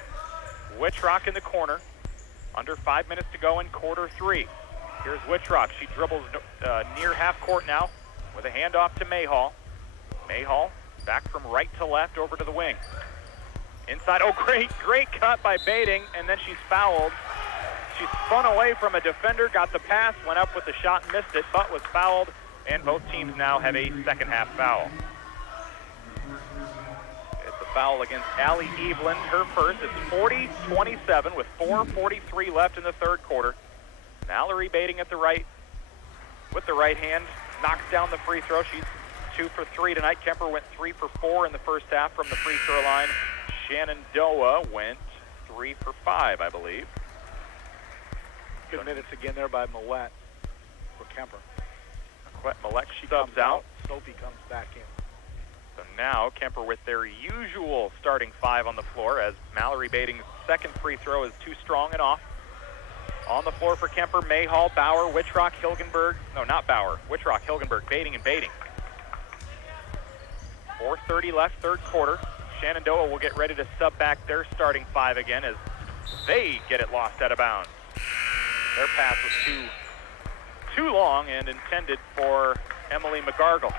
Wittrock in the corner. Under 5 minutes to go in quarter three. Here's Wittrock. She dribbles near half court now with a handoff to Mayhall. Mayhall back from right to left over to the wing. Inside, great cut by Bading, and then she's fouled. She spun away from a defender, got the pass, went up with the shot, missed it, but was fouled, and both teams now have a second half foul. It's a foul against Allie Evelyn, her first. It's 40-27 with 4:43 left in the third quarter. Mallory Bading at the right, with the right hand, knocks down the free throw. She's 2 for 3 tonight. Kuemper went 3 for 4 in the first half from the free throw line. Shenandoah went 3 for 5, I believe. Good minutes again there by Millette for Kuemper. Millette, she subs out. Sophie comes back in. So now Kuemper with their usual starting 5 on the floor, as Mallory Bading's second free throw is too strong and off. On the floor for Kuemper, Mayhall, Bauer, Wittrock, Hilgenberg. No, not Bauer. Wittrock, Hilgenberg, Bading, and Bading. 4:30 left, third quarter. Shenandoah will get ready to sub back their starting 5 again as they get it lost out of bounds. Their pass was too long and intended for Emily McGargle.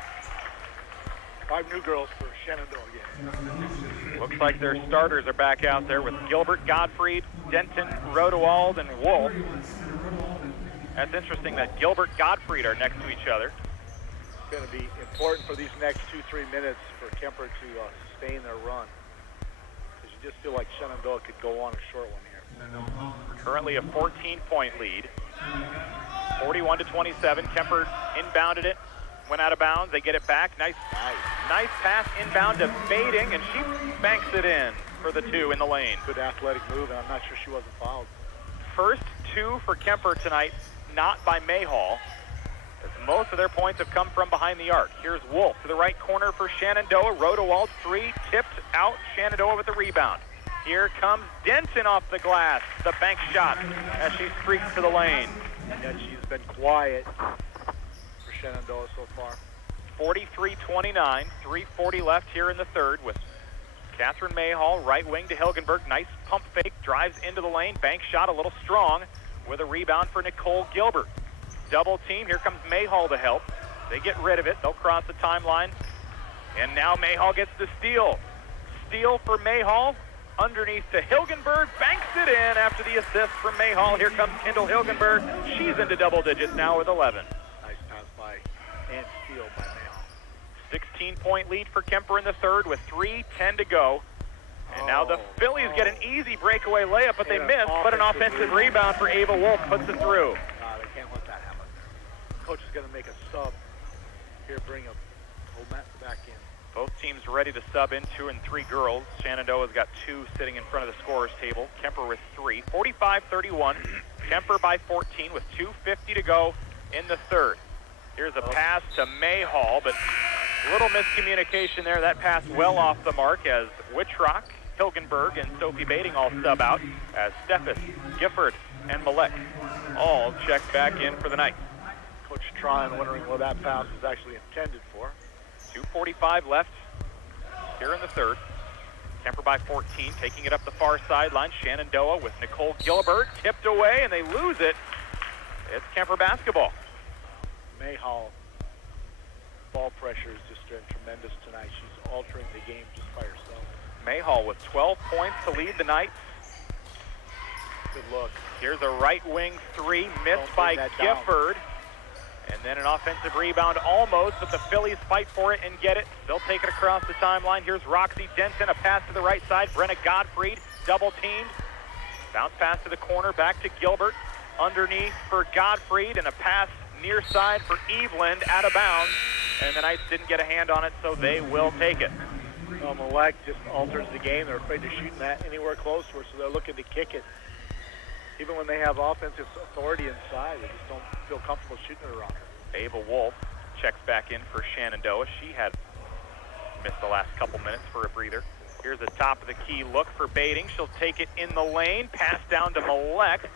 5 new girls for Shenandoah again. Looks like their starters are back out there with Gilbert, Gottfried, Denton, Rodewald, and Wolf. That's interesting that Gilbert, Gottfried are next to each other. It's going to be important for these next 2-3 minutes for Kuemper to sustain their run, because you just feel like Shenandoah could go on a short one here. Currently a 14-point lead. 41-27. Kuemper inbounded it went out of bounds. They get it back. Nice pass inbound to Bading, and she banks it in for the 2 in the lane. Good athletic move, and I'm not sure she wasn't fouled. First 2 for Kuemper tonight, not by Mayhall, as most of their points have come from behind the arc. Here's Wolf to the right corner for Shenandoah. Rodewald 3, tipped out. Shenandoah with the rebound. Here comes Denton off the glass. The bank shot as she streaks to the lane. Yeah, she's been quiet for Shenandoah so far. 43-29, 3:40 left here in the third with Catherine Mayhall, right wing to Hilgenberg. Nice pump fake, drives into the lane. Bank shot a little strong with a rebound for Nicole Gilbert. Double team, here comes Mayhall to help. They get rid of it, they'll cross the timeline. And now Mayhall gets the steal. Steal for Mayhall, underneath to Hilgenberg, banks it in after the assist from Mayhall. Here comes Kendall Hilgenberg. She's into double digits now with 11. Nice pass by and steal by Mayhall. 16-point lead for Kuemper in the third with 3:10 to go. And now the Phillies get an easy breakaway layup, but they miss. But an offensive rebound for Ava Wolf puts it through. They can't let that happen. Coach is going to make a sub here, bring a Matt back in. Both teams ready to sub in 2 and 3 girls. Shenandoah's got 2 sitting in front of the scorer's table. Kuemper with 3. 45-31. Kuemper by 14 with 2:50 to go in the third. Here's a pass to Mayhall, but a little miscommunication there. That pass well off the mark as Wittrock, Hilgenberg, and Sophie Bading all sub out as Steffes, Gifford, and Malek all check back in for the night. Coach Tryon wondering what that pass was actually intended for. 2:45 left here in the third. Kuemper by 14, taking it up the far sideline. Shenandoah with Nicole Gilbert, tipped away, and they lose it. It's Kuemper basketball. Mayhall, ball pressure has just been tremendous tonight. She's altering the game just by herself. Mayhall with 12 points to lead the night. Good look. Here's a right wing 3, missed by Gifford. And then an offensive rebound almost, but the Phillies fight for it and get it. They'll take it across the timeline. Here's Roxy Denton, a pass to the right side. Brenna Gottfried, double teamed. Bounce pass to the corner, back to Gilbert. Underneath for Gottfried, and a pass near side for Eveland, out of bounds. And the Knights didn't get a hand on it, so they will take it. Well, Malek just alters the game. They're afraid to shoot that anywhere close to her, so they're looking to kick it. Even when they have offensive authority inside, they just don't feel comfortable shooting it around her. Ava Wolf checks back in for Shenandoah. She had missed the last couple minutes for a breather. Here's a top of the key look for Bading. She'll take it in the lane. Pass down to Malek.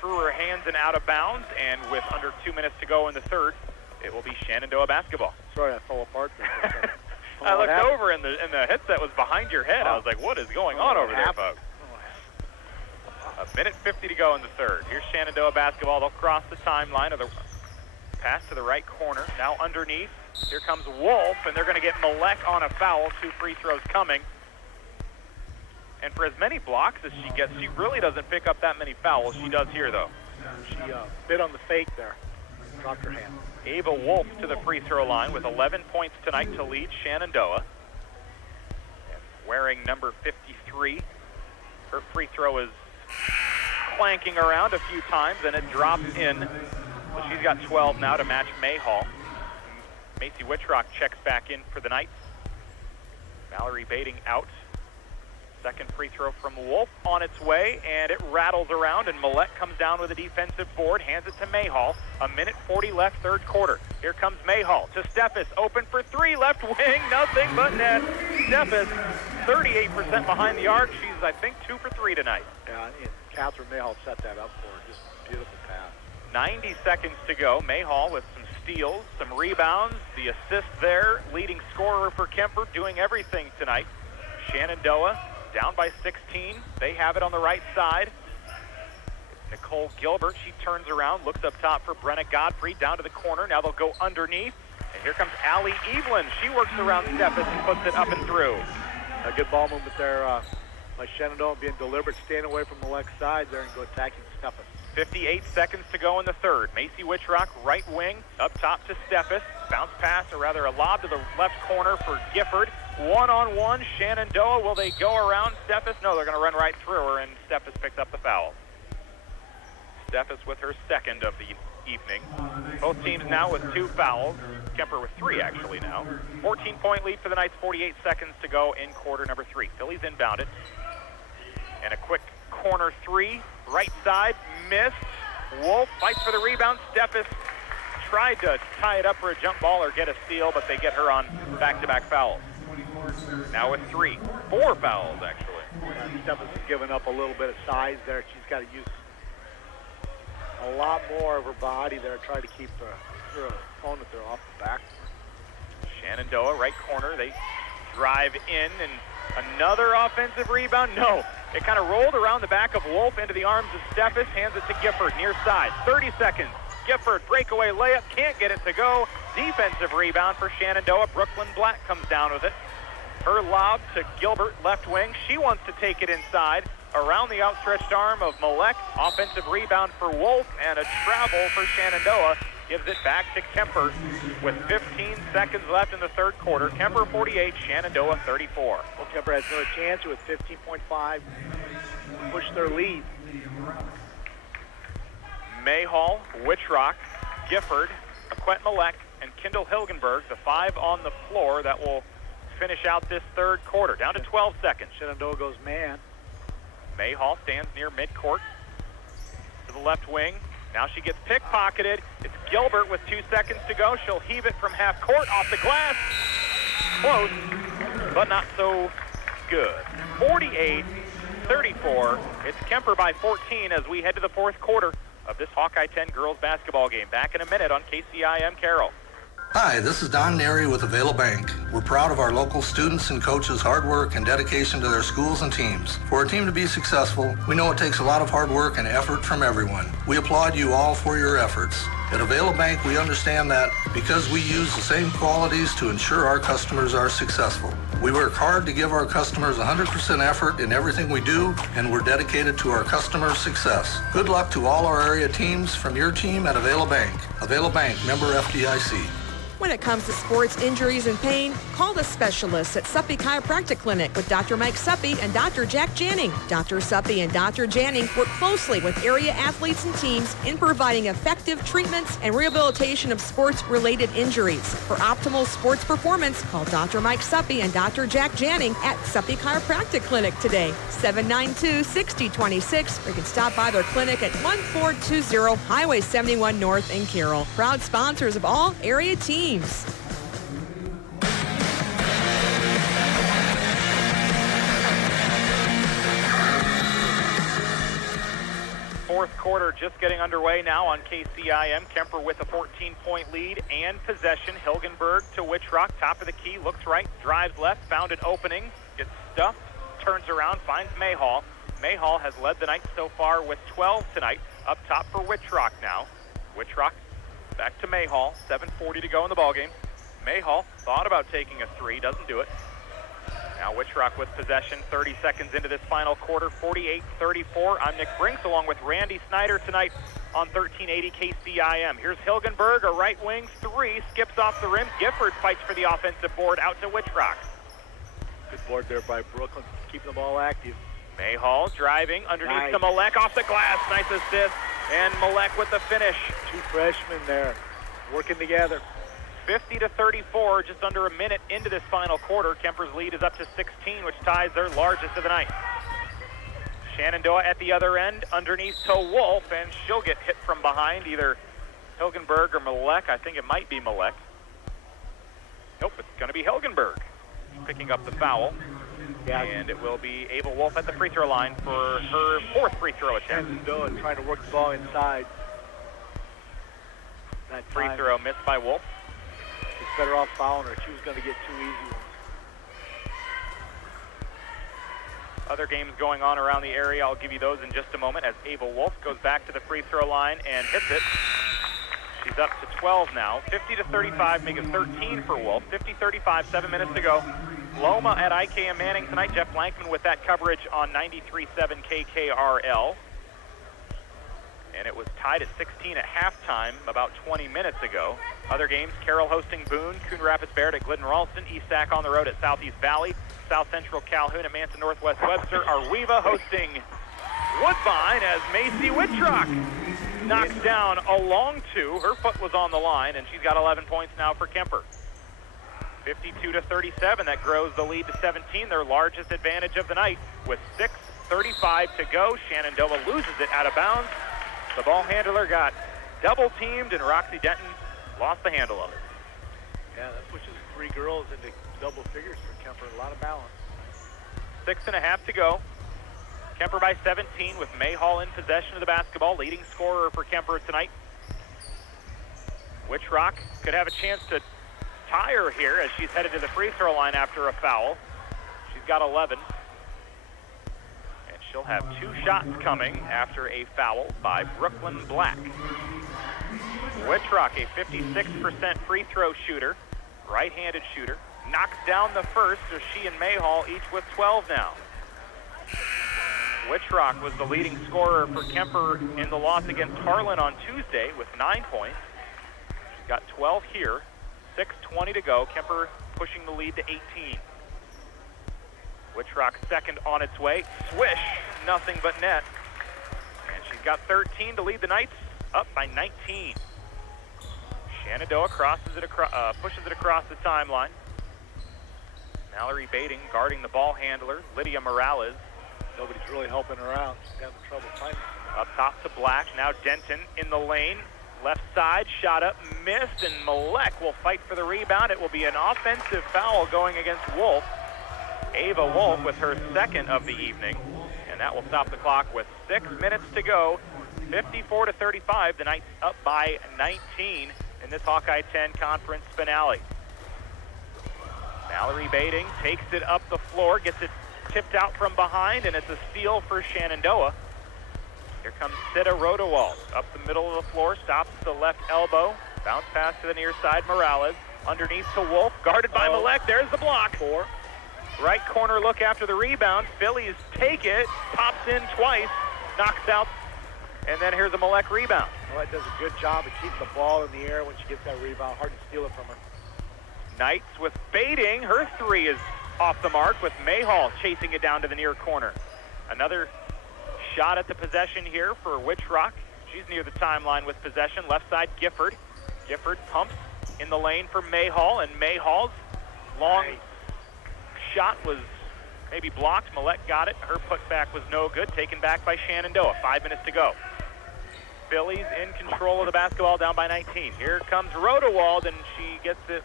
Through her hands and out of bounds. And with under 2 minutes to go in the third, it will be Shenandoah basketball. Sorry, I fell apart there. I looked over and the headset was behind your head. I was like, what is going on over there, folks? A minute 50 to go in the third. Here's Shenandoah basketball. They'll cross the timeline. Pass to the right corner. Now underneath. Here comes Wolf, and they're going to get Malek on a foul. 2 free throws coming. And for as many blocks as she gets, she really doesn't pick up that many fouls. She does here, though. She bit on the fake there. Dropped her hand. Ava Wolf to the free throw line with 11 points tonight to lead Shenandoah. And wearing number 53. Her free throw is clanking around a few times, and it drops in. So she's got 12 now to match Mayhall. Macy Wittrock checks back in for the Knights. Mallory Bading out. Second free throw from Wolf on its way, and it rattles around, and Malek comes down with a defensive board, hands it to Mayhall. A minute 40 left, third quarter. Here comes Mayhall to Steffes, open for 3, left wing, nothing but net. Steffes, 38% behind the arc. She's, I think, 2 for 3 tonight. Yeah, and Catherine Mayhall set that up for her. Just beautiful pass. 90 seconds to go. Mayhall with some steals, some rebounds, the assist there, leading scorer for Kuemper, doing everything tonight. Shenandoah down by 16. They have it on the right side. Nicole Gilbert, she turns around, looks up top for Brenna Godfrey, down to the corner. Now they'll go underneath. And here comes Allie Evelyn. She works around Steffes and puts it up and through. A good ball movement there by Shenandoah, being deliberate, staying away from the left side there and go attacking Steffes. 58 seconds to go in the third. Macy Wittrock, right wing, up top to Steffes. Bounce pass, or rather a lob to the left corner for Gifford. One-on-one, Shenandoah. Will they go around Steffes? No, they're going to run right through her, and Steffes picks up the foul. Steffes with her second of the evening. Both teams now with 2 fouls. Kuemper with 3 actually now. 14-point lead for the Knights, 48 seconds to go in quarter number 3. Phillies inbound it. And a quick corner 3, right side, missed. Wolf fights for the rebound. Steffes tried to tie it up for a jump ball or get a steal, but they get her on back-to-back fouls. Now with 3, 4 fouls actually. Steffes has given up a little bit of size there. She's got to use a lot more of her body there, try to keep her opponent there off the back. Shenandoah, right corner. They drive in, and another offensive rebound. No, it kind of rolled around the back of Wolf into the arms of Steffes, hands it to Gifford, near side. 30 seconds. Gifford, breakaway layup, can't get it to go. Defensive rebound for Shenandoah. Brooklyn Black comes down with it. Her lob to Gilbert, left wing. She wants to take it inside. Around the outstretched arm of Malek. Offensive rebound for Wolf, and a travel for Shenandoah. Gives it back to Kuemper with 15 seconds left in the third quarter. Kuemper 48, Shenandoah 34. Well, Kuemper has another chance with 15.5. Push their lead. Mayhall, Witchrock, Gifford, Aquette Malek, and Kendall Hilgenberg, the 5 on the floor that will finish out this third quarter. Down to 12 seconds. Shenandoah goes man. Mayhall stands near midcourt to the left wing. Now she gets pickpocketed. It's Gilbert with 2 seconds to go. She'll heave it from half court off the glass. Close, but not so good. 48-34. It's Kuemper by 14 as we head to the fourth quarter of this Hawkeye 10 girls basketball game. Back in a minute on KCIM Carroll. Hi, this is Don Neary with Avail Bank. We're proud of our local students and coaches' hard work and dedication to their schools and teams. For a team to be successful, we know it takes a lot of hard work and effort from everyone. We applaud you all for your efforts. At Avail Bank, we understand that because we use the same qualities to ensure our customers are successful. We work hard to give our customers 100% effort in everything we do, and we're dedicated to our customers' success. Good luck to all our area teams from your team at Avail Bank. Avail Bank, member FDIC. When it comes to sports injuries and pain, call the specialists at Suppy Chiropractic Clinic with Dr. Mike Suppy and Dr. Jack Janning. Dr. Suppy and Dr. Janning work closely with area athletes and teams in providing effective treatments and rehabilitation of sports-related injuries. For optimal sports performance, call Dr. Mike Suppy and Dr. Jack Janning at Suppy Chiropractic Clinic today, 792-6026, or you can stop by their clinic at 1420 Highway 71 North in Carroll. Proud sponsors of all area teams. Fourth quarter just getting underway now on KCIM. Kuemper with a 14-point lead and possession. Hilgenberg to Witchrock, top of the key, looks right, drives left, found an opening, gets stuffed, turns around, finds Mayhall. Mayhall has led the Knights so far with 12 tonight. Up top for Witchrock now. Witchrock back to Mayhall, 7:40 to go in the ballgame. Mayhall thought about taking a 3, doesn't do it. Now Witchrock with possession, 30 seconds into this final quarter, 48-34. I'm Nick Brinks along with Randy Snyder tonight on 1380 KCIM. Here's Hilgenberg, a right wing 3, skips off the rim. Gifford fights for the offensive board out to Witchrock. Good board there by Brooklyn, keeping the ball active. Mayhall driving underneath to Malek off the glass. Nice assist. And Malek with the finish. 2 freshmen there working together. 50-34, just under a minute into this final quarter. Kuemper's lead is up to 16, which ties their largest of the night. Shenandoah at the other end, underneath to Wolf, and she'll get hit from behind, either Hilgenberg or Malek. I think it might be Malek. Nope, it's going to be Hilgenberg picking up the foul. Yeah. And it will be Ava Wolf at the free throw line for her 4th free throw attempt. Shenandoah trying to work the ball inside. That free throw missed by Wolf. It's better off fouling her. She was going to get 2 easy ones. Other games going on around the area, I'll give you those in just a moment as Ava Wolf goes back to the free throw line and hits it. She's up to 12 now. 50-35, make it 13 for Wolf. 50-35, 7 minutes to go. Loma at IKM Manning tonight. Jeff Blankman with that coverage on 93.7 KKRL. And it was tied at 16 at halftime about 20 minutes ago. Other games, Carroll hosting Boone, Coon Rapids Baird at Glidden Ralston, East Sac on the road at Southeast Valley, South Central Calhoun at Manson Northwest Webster, Arweva hosting Woodbine as Macy Wittrock knocks down a long two. Her foot was on the line, and she's got 11 points now for Kuemper. 52-37, that grows the lead to 17, their largest advantage of the night. With 6:35 to go, Shenandoah loses it out of bounds. The ball handler got double teamed, and Roxy Denton lost the handle of it. Yeah, that pushes 3 girls into double figures for Kuemper. A lot of balance. 6.5 to go. Kuemper by 17 with Mayhall in possession of the basketball, leading scorer for Kuemper tonight. Wittrock could have a chance to tie her here as she's headed to the free throw line after a foul. She's got 11. And she'll have 2 shots coming after a foul by Brooklyn Black. Wittrock, a 56% free throw shooter, right-handed shooter, knocks down the first, so she and Mayhall each with 12 now. Wittrock was the leading scorer for Kuemper in the loss against Harlan on Tuesday with 9 points. She's got 12 here. 6:20 to go. Kuemper pushing the lead to 18. Wittrock second on its way. Swish, nothing but net. And she's got 13 to lead the Knights up by 19. Shenandoah pushes it across the timeline. Mallory Bading guarding the ball handler, Lydia Morales. Nobody's really helping her out. She's having trouble finding Up top to Black. Now Denton in the lane. Left side, shot up, missed, and Malek will fight for the rebound. It will be an offensive foul going against Wolf. Ava Wolf with her second of the evening. And that will stop the clock with 6 minutes to go. 54-35, the Knights up by 19 in this Hawkeye 10 conference finale. Mallory Bading takes it up the floor, gets it tipped out from behind, and it's a steal for Shenandoah. Here comes Sita Rodewald up the middle of the floor, stops the left elbow, bounce pass to the near side, Morales. Underneath to Wolf, guarded by Malek. There's the block. 4. Right corner look after the rebound. Phillies take it, pops in twice, knocks out, and then here's a Malek rebound. Malek does a good job of keeping the ball in the air when she gets that rebound. Hard to steal it from her. Knights with Bading. Her 3 is off the mark with Mayhall chasing it down to the near corner. Another shot at the possession here for Wittrock. She's near the timeline with possession. Left side, Gifford. Gifford pumps in the lane for Mayhall, and Mayhall's long shot was maybe blocked. Malek got it. Her putback was no good. Taken back by Shenandoah. 5 minutes to go. Phillies in control of the basketball, down by 19. Here comes Rodewald, and she gets it.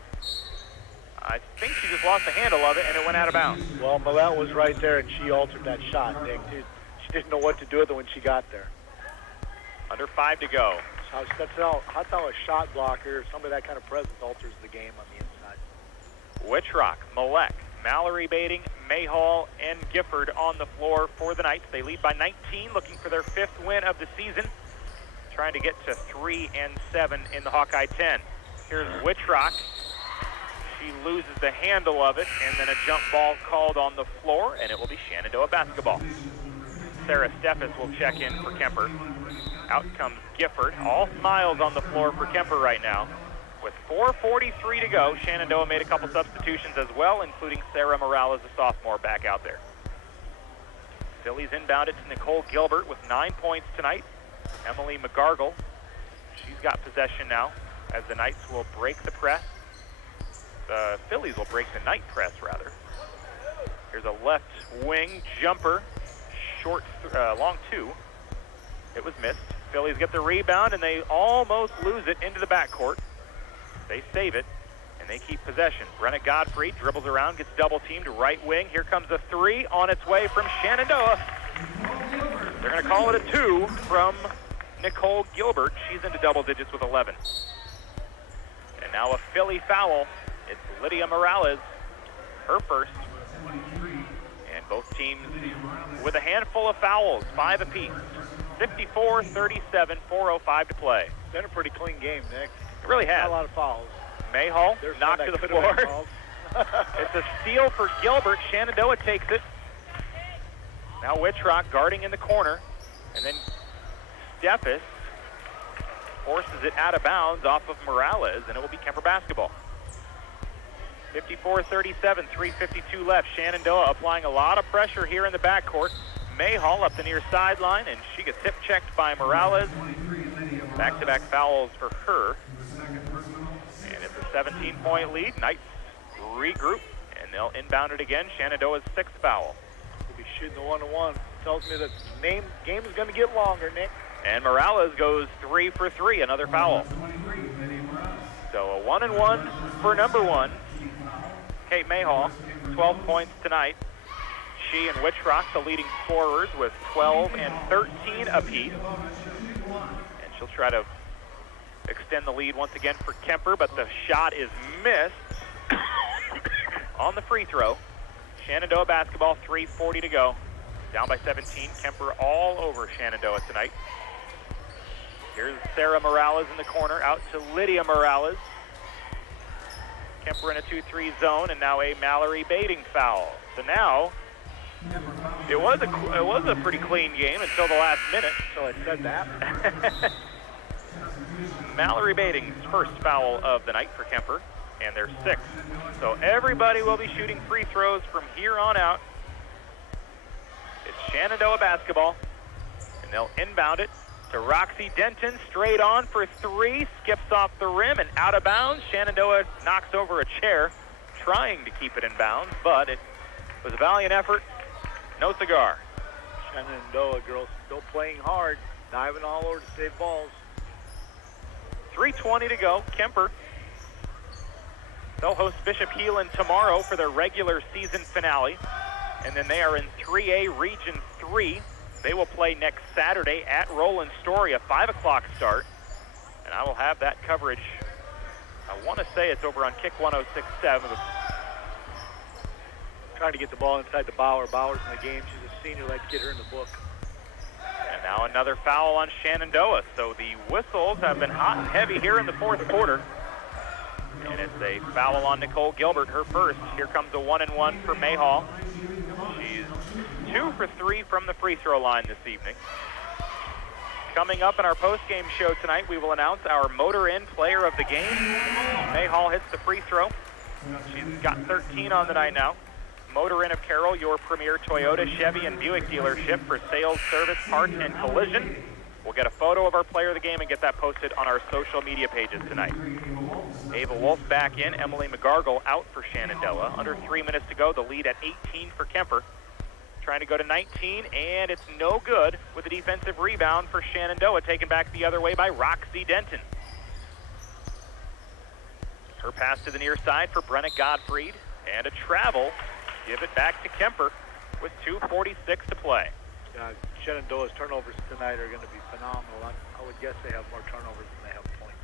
I think she just lost the handle of it, and it went out of bounds. Well, Malek was right there, and she altered that shot, Nick. She didn't know what to do with it when she got there. Under 5 to go. That's how a shot blocker, somebody that kind of presence alters the game on the inside. Wittrock, Malek, Mallory Bading, Mayhall, and Gifford on the floor for the Knights. They lead by 19, looking for their 5th win of the season, trying to get to 3-7 in the Hawkeye 10. Here's Wittrock. She loses the handle of it, and then a jump ball called on the floor, and it will be Shenandoah basketball. Sarah Steffes will check in for Kuemper. Out comes Gifford. All smiles on the floor for Kuemper right now. With 4:43 to go, Shenandoah made a couple substitutions as well, including Sarah Morales, a sophomore, back out there. Phillies inbound it to Nicole Gilbert with 9 points tonight. Emily McGargle, she's got possession now as the Knights will break the press. The Phillies will break the night press, rather. Here's a left wing jumper, short, long 2. It was missed. Phillies get the rebound, and they almost lose it into the backcourt. They save it, and they keep possession. Brenna Godfrey dribbles around, gets double-teamed, right wing. Here comes a 3 on its way from Shenandoah. They're going to call it a 2 from Nicole Gilbert. She's into double digits with 11. And now a Philly foul. It's Lydia Morales, her first. And both teams with a handful of fouls, 5 apiece. 54-37, 4:05 to play. It's been a pretty clean game, Nick. It really has. Not a lot of fouls. Mayhall knocked to the floor. It's a steal for Gilbert. Shenandoah takes it. Now Wittrock guarding in the corner. And then Steffes forces it out of bounds off of Morales, and it will be Kuemper basketball. 54-37, 3:52 left. Shenandoah applying a lot of pressure here in the backcourt. Mayhall up the near sideline, and she gets hip checked by Morales. Back-to-back fouls for her. And it's a 17-point lead. Knights regroup, and they'll inbound it again. Shenandoah's 6th foul. We'll be shooting the 1-on-1. Tells me that the game is going to get longer, Nick. And Morales goes 3 for 3, another foul. So a 1-and-1 for number 1. Kate Mayhall, 12 points tonight. She and Witchrock, the leading scorers, with 12 and 13 apiece. And she'll try to extend the lead once again for Kuemper, but the shot is missed on the free throw. Shenandoah basketball, 3:40 to go. Down by 17. Kuemper all over Shenandoah tonight. Here's Sarah Morales in the corner, out to Lydia Morales. Kuemper in a 2-3 zone, and now a Mallory Bating foul. So now, it was a pretty clean game until the last minute. So I said that. Mallory Bating's first foul of the night for Kuemper, and their 6th. So everybody will be shooting free throws from here on out. It's Shenandoah basketball, and they'll inbound it to Roxy Denton, straight on for 3, skips off the rim and out of bounds. Shenandoah knocks over a chair, trying to keep it in bounds, but it was a valiant effort. No cigar. Shenandoah girls still playing hard, diving all over to save balls. 3:20 to go. Kuemper, they'll host Bishop Heelan tomorrow for their regular season finale, and then they are in 3A Region 3. They will play next Saturday at Roland Story, a 5 o'clock start. And I will have that coverage. I want to say it's over on Kick 106.7. Trying to get the ball inside the Bauer. Bauer's in the game. She's a senior. Let's get her in the book. And now another foul on Shenandoah. So the whistles have been hot and heavy here in the 4th quarter. And it's a foul on Nicole Gilbert, her first. Here comes a 1-and-1 for Mayhall. She's 2 for 3 from the free throw line this evening. Coming up in our post-game show tonight, we will announce our Motor Inn player of the game. Mayhall hits the free throw. She's got 13 on the night now. Motor Inn of Carroll, your premier Toyota, Chevy, and Buick dealership for sales, service, parts, and collision. We'll get a photo of our player of the game and get that posted on our social media pages tonight. Ava Wolf back in. Emily McGargle out for Shenandoah. Under 3 minutes to go. The lead at 18 for Kuemper. Trying to go to 19, and it's no good with a defensive rebound for Shenandoah, taken back the other way by Roxy Denton. Her pass to the near side for Brenna Gottfried, and a travel. Give it back to Kuemper with 2:46 to play. Shenandoah's turnovers tonight are going to be phenomenal. I would guess they have more turnovers than they have points.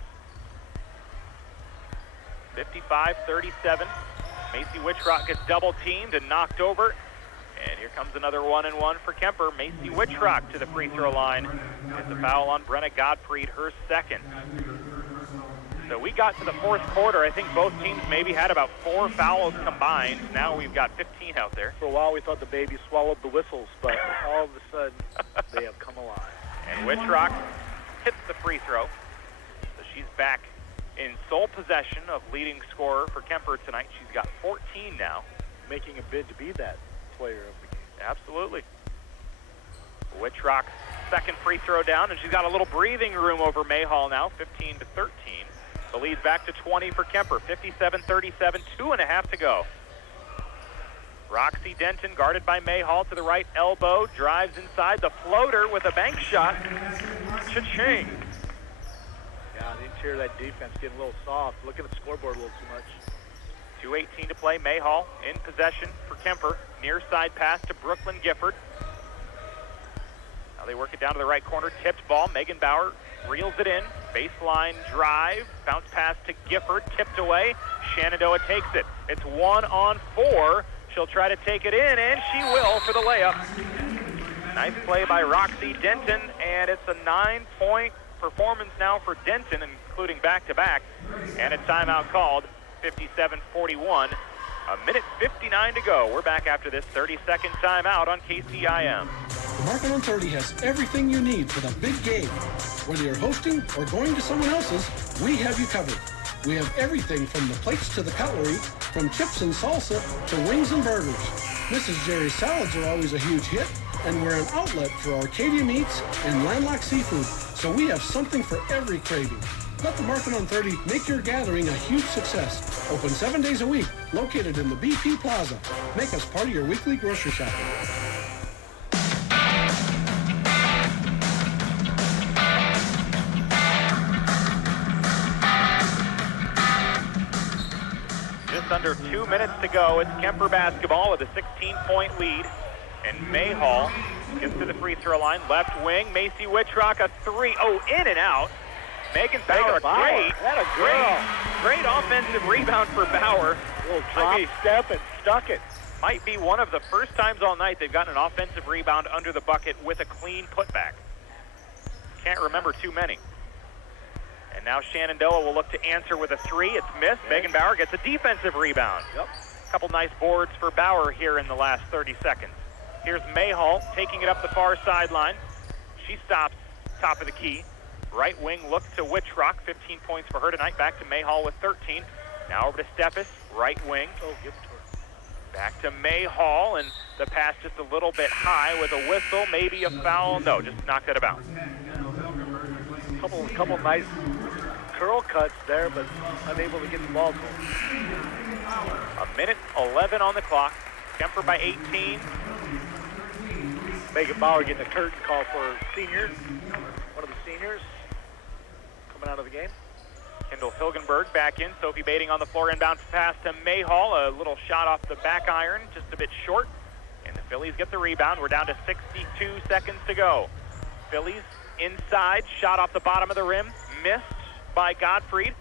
55-37. Macy Witchrock gets double-teamed and knocked over. And here comes another 1-and-1 for Kuemper. Macy Witchrock to the free throw line. It's a foul on Brenna Gottfried, her 2nd. So we got to the 4th quarter. I think both teams maybe had about 4 fouls combined. Now we've got 15 out there. For a while we thought the baby swallowed the whistles, but all of a sudden they have come alive. And Witchrock hits the free throw. So she's back in sole possession of leading scorer for Kuemper tonight. She's got 14 now. Making a bid to be that player of the game. Absolutely. Witchrock's 2nd free throw down, and she's got a little breathing room over Mayhall now, 15-13. The lead's back to 20 for Kuemper, 57-37, 2.5 to go. Roxy Denton, guarded by Mayhall to the right elbow, drives inside the floater with a bank shot. Cha-ching. Yeah, the interior of that defense getting a little soft. Looking at the scoreboard a little too much. 2:18 to play. Mayhall in possession for Kuemper. Near side pass to Brooklyn Gifford. Now they work it down to the right corner. Tipped ball. Megan Bauer reels it in. Baseline drive. Bounce pass to Gifford. Tipped away. Shenandoah takes it. It's 1-on-4. She'll try to take it in, and she will for the layup. Nice play by Roxy Denton, and it's a 9-point performance now for Denton, including back-to-back. And a timeout called, 57-41. A minute 59 to go. We're back after this 30-second timeout on KCIM. The Market on 30 has everything you need for the big game. Whether you're hosting or going to someone else's, we have you covered. We have everything from the plates to the cutlery, from chips and salsa to wings and burgers. Mrs. Jerry's salads are always a huge hit, and we're an outlet for Arcadia meats and landlocked seafood, so we have something for every craving. Let the Market on 30 make your gathering a huge success. Open 7 days a week, located in the BP Plaza. Make us part of your weekly grocery shopping. Just under 2 minutes to go. It's Kuemper basketball with a 16-point lead. And Mayhall gets to the free throw line. Left wing, Macy Wittrock, a three. Oh, in and out. Megan Bauer, great offensive rebound for Bauer. Little drop step and stuck it. Might be one of the first times all night they've gotten an offensive rebound under the bucket with a clean putback. Can't remember too many. And now Shenandoah will look to answer with a three. It's missed. Megan Bauer gets a defensive rebound. Yep. A couple nice boards for Bauer here in the last 30 seconds. Here's Mayhall taking it up the far sideline. She stops top of the key. Right wing look to Wittrock. 15 points for her tonight. Back to Mayhall with 13. Now over to Steffes. Right wing. Oh, give it to her. Back to Mayhall, and the pass just a little bit high with a whistle. Maybe a foul. No, just knocked it about. Couple nice curl cuts there, but unable to get the ball to him. A minute 11 on the clock. Kuemper by 18. Megan Bauer getting a curtain call for senior. One of the seniors coming out of the game. Kendall Hilgenberg back in. Sophie Bating on the floor, inbound pass to Mayhall. A little shot off the back iron, just a bit short. And the Phillies get the rebound. We're down to 62 seconds to go. Phillies inside, shot off the bottom of the rim, missed by Gottfried.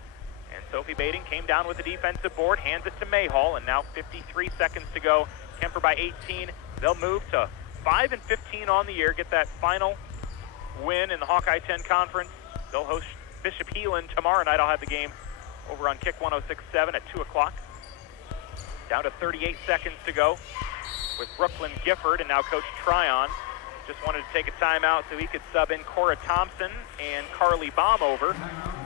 And Sophie Bating came down with the defensive board, hands it to Mayhall, and now 53 seconds to go. Kuemper by 18. They'll move to 5-15 on the year, get that final win in the Hawkeye 10 Conference. They'll host Bishop Heelan tomorrow night. I'll have the game over on Kick 106.7 at 2 o'clock. Down to 38 seconds to go with Brooklyn Gifford, and now Coach Tryon just wanted to take a timeout so he could sub in Cora Thompson and Carly Baumover,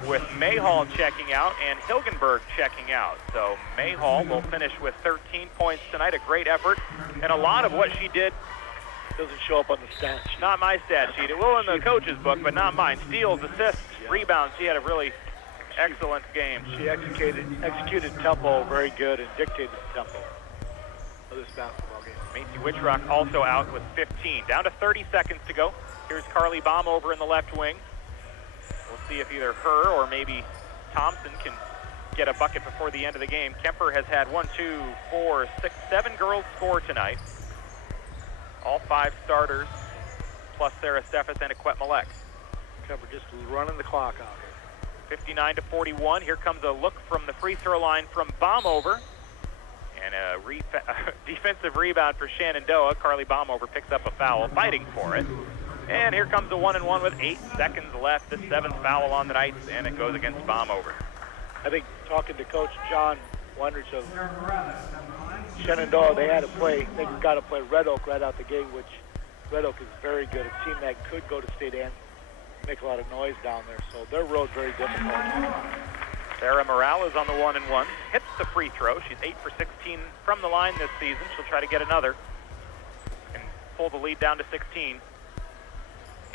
with Mayhall checking out and Hilgenberg checking out. So Mayhall will finish with 13 points tonight, a great effort, and a lot of what she did doesn't show up on the stat sheet. Not my stat sheet. It will in the coach's book, but not mine. Steals, assists, rebounds. She had a really excellent game. She executed tempo very good and dictated the tempo of this basketball game. Macy Wittrock also out with 15. Down to 30 seconds to go. Here's Carly Baumover in the left wing. We'll see if either her or maybe Thompson can get a bucket before the end of the game. Kuemper has had 7 girls score tonight. All 5 starters, plus Sarah Steffes and Aquette Malek. Kuemper just running the clock out here. 59-41. Here comes a look from the free throw line from Baumover. And a defensive rebound for Shenandoah. Carly Baumover picks up a foul, fighting for it. And here comes a 1-and-1 with 8 seconds left. The 7th foul on the night, and it goes against Baumover. I think talking to Coach John Wondrich of Shenandoah, they've got to play Red Oak right out the gate, which Red Oak is very good. A team that could go to state and make a lot of noise down there. So their road's very difficult. Sarah Morales on the 1-and-1, hits the free throw. She's 8 for 16 from the line this season. She'll try to get another and pull the lead down to 16.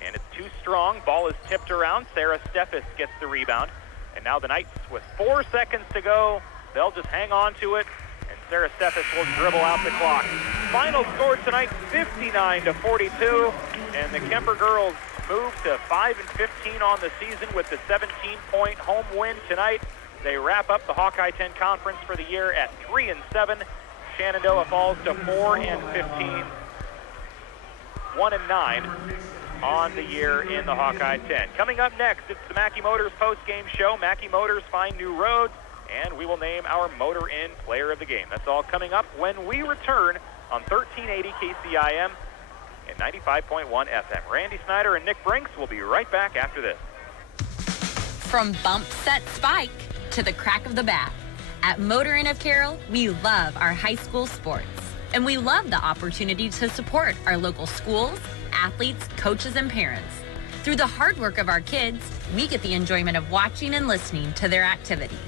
And it's too strong. Ball is tipped around. Sarah Steffes gets the rebound. And now the Knights, with 4 seconds to go, they'll just hang on to it. And Sarah Steffes will dribble out the clock. Final score tonight, 59-42. And the Kuemper girls move to 5-15 on the season with the 17-point home win tonight. They wrap up the Hawkeye 10 Conference for the year at 3-7. Shenandoah falls to 4-15. 1-9 on the year in the Hawkeye 10. Coming up next, it's the Mackey Motors post-game show. Mackey Motors find new roads, and we will name our Motor Inn Player of the Game. That's all coming up when we return on 1380 KCIM and 95.1 FM. Randy Snyder and Nick Brinks will be right back after this. From bump, set, spike to the crack of the bat, at Motor Inn of Carroll, we love our high school sports. And we love the opportunity to support our local schools, athletes, coaches, and parents. Through the hard work of our kids, we get the enjoyment of watching and listening to their activities.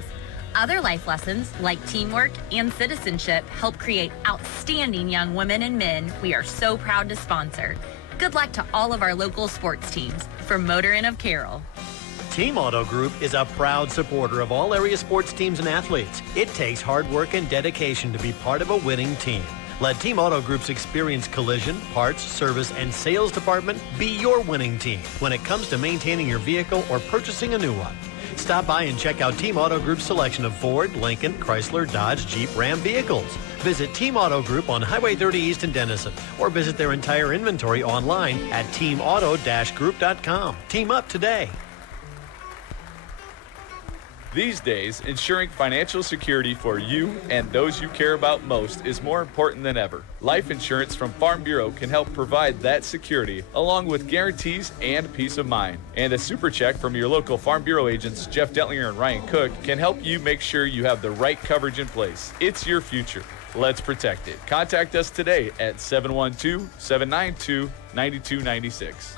Other life lessons like teamwork and citizenship help create outstanding young women and men we are so proud to sponsor. Good luck to all of our local sports teams. From Motor Inn of Carroll. Team Auto Group is a proud supporter of all area sports teams and athletes. It takes hard work and dedication to be part of a winning team. Let Team Auto Group's experienced collision, parts, service, and sales department be your winning team when it comes to maintaining your vehicle or purchasing a new one. Stop by and check out Team Auto Group's selection of Ford, Lincoln, Chrysler, Dodge, Jeep, Ram vehicles. Visit Team Auto Group on Highway 30 East in Denison or visit their entire inventory online at teamauto-group.com. Team up today. These days, ensuring financial security for you and those you care about most is more important than ever. Life insurance from Farm Bureau can help provide that security, along with guarantees and peace of mind. And a super check from your local Farm Bureau agents, Jeff Dentlinger and Ryan Cook, can help you make sure you have the right coverage in place. It's your future. Let's protect it. Contact us today at 712-792-9296.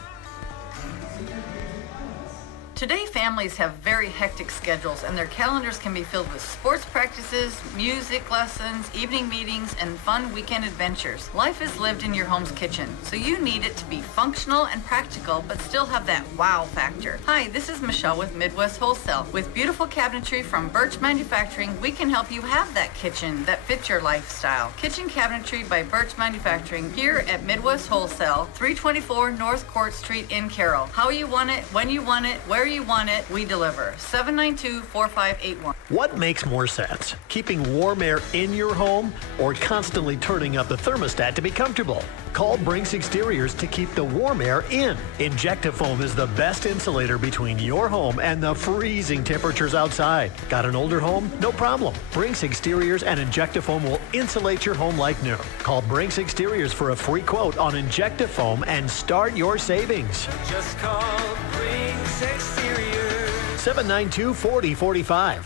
Today, families have very hectic schedules, and their calendars can be filled with sports practices, music lessons, evening meetings, and fun weekend adventures. Life is lived in your home's kitchen, so you need it to be functional and practical, but still have that wow factor. Hi, this is Michelle with Midwest Wholesale. With beautiful cabinetry from Birch Manufacturing, we can help you have that kitchen that fits your lifestyle. Kitchen Cabinetry by Birch Manufacturing here at Midwest Wholesale, 324 North Court Street in Carroll. How you want it, when you want it, where you want it, we deliver. 792-4581. What makes more sense? Keeping warm air in your home or constantly turning up the thermostat to be comfortable? Call Brinks Exteriors to keep the warm air in. Injectafoam is the best insulator between your home and the freezing temperatures outside. Got an older home? No problem. Brinks Exteriors and Injectafoam will insulate your home like new. Call Brinks Exteriors for a free quote on Injectafoam and start your savings. Just call Brinks Exteriors. 792-4045.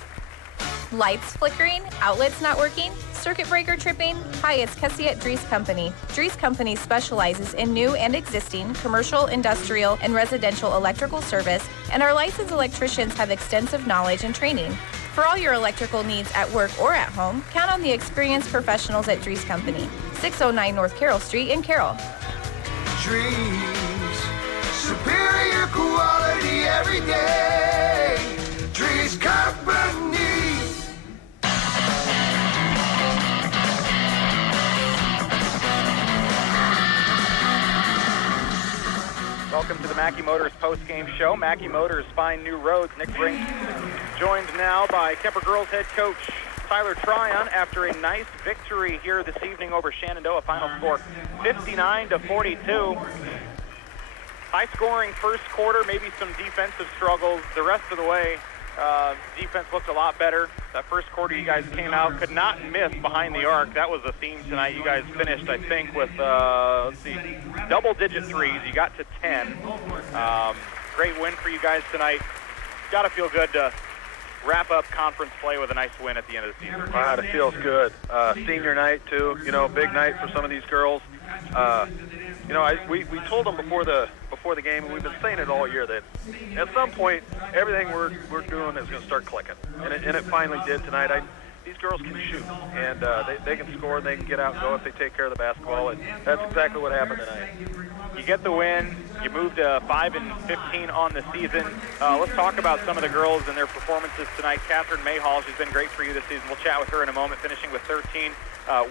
Lights flickering, outlets not working, circuit breaker tripping? Hi, it's Kessie at Dries Company. Dries Company specializes in new and existing commercial, industrial, and residential electrical service, and our licensed electricians have extensive knowledge and training. For all your electrical needs at work or at home, count on the experienced professionals at Dries Company, 609 North Carroll Street in Carroll. Dries, superior quality every day. Dries Company. Welcome to the Mackey Motors post-game show. Mackey Motors find new roads. Nick Brink joined now by Kuemper girls head coach Tyler Tryon after a nice victory here this evening over Shenandoah. Final score 59-42. High-scoring first quarter, maybe some defensive struggles. The rest of the way, defense looked a lot better. That first quarter, you guys came out, could not miss behind the arc. That was a theme tonight. You guys finished, I think, with, double-digit threes. You got to 10. Great win for you guys tonight. Got to feel good to wrap up conference play with a nice win at the end of the season. It feels good. Senior night, too. Big night for some of these girls. We told them before the game, and we've been saying it all year, that at some point everything we're doing is going to start clicking, and it finally did tonight. These girls can shoot, and they can score, and they can get out and go if they take care of the basketball, and that's exactly what happened tonight. You get the win. You moved to 5-15 on the season. Let's talk about some of the girls and their performances tonight. Catherine Mayhall, she's been great for you this season. We'll chat with her in a moment, finishing with 13.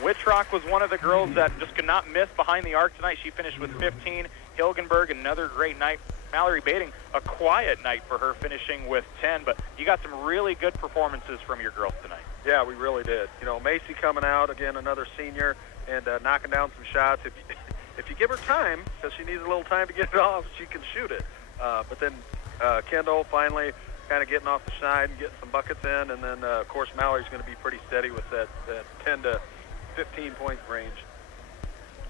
Wittrock was one of the girls that just could not miss behind the arc tonight. She finished with 15. Hilgenberg, another great night. Mallory Bating, a quiet night for her, finishing with 10. But you got some really good performances from your girls tonight. Yeah, we really did. Macy coming out, again, another senior, and knocking down some shots. If you give her time, because she needs a little time to get it off, she can shoot it. But then Kendall finally kind of getting off the side and getting some buckets in. And then, of course, Mallory's going to be pretty steady with that 10 to 15-point range.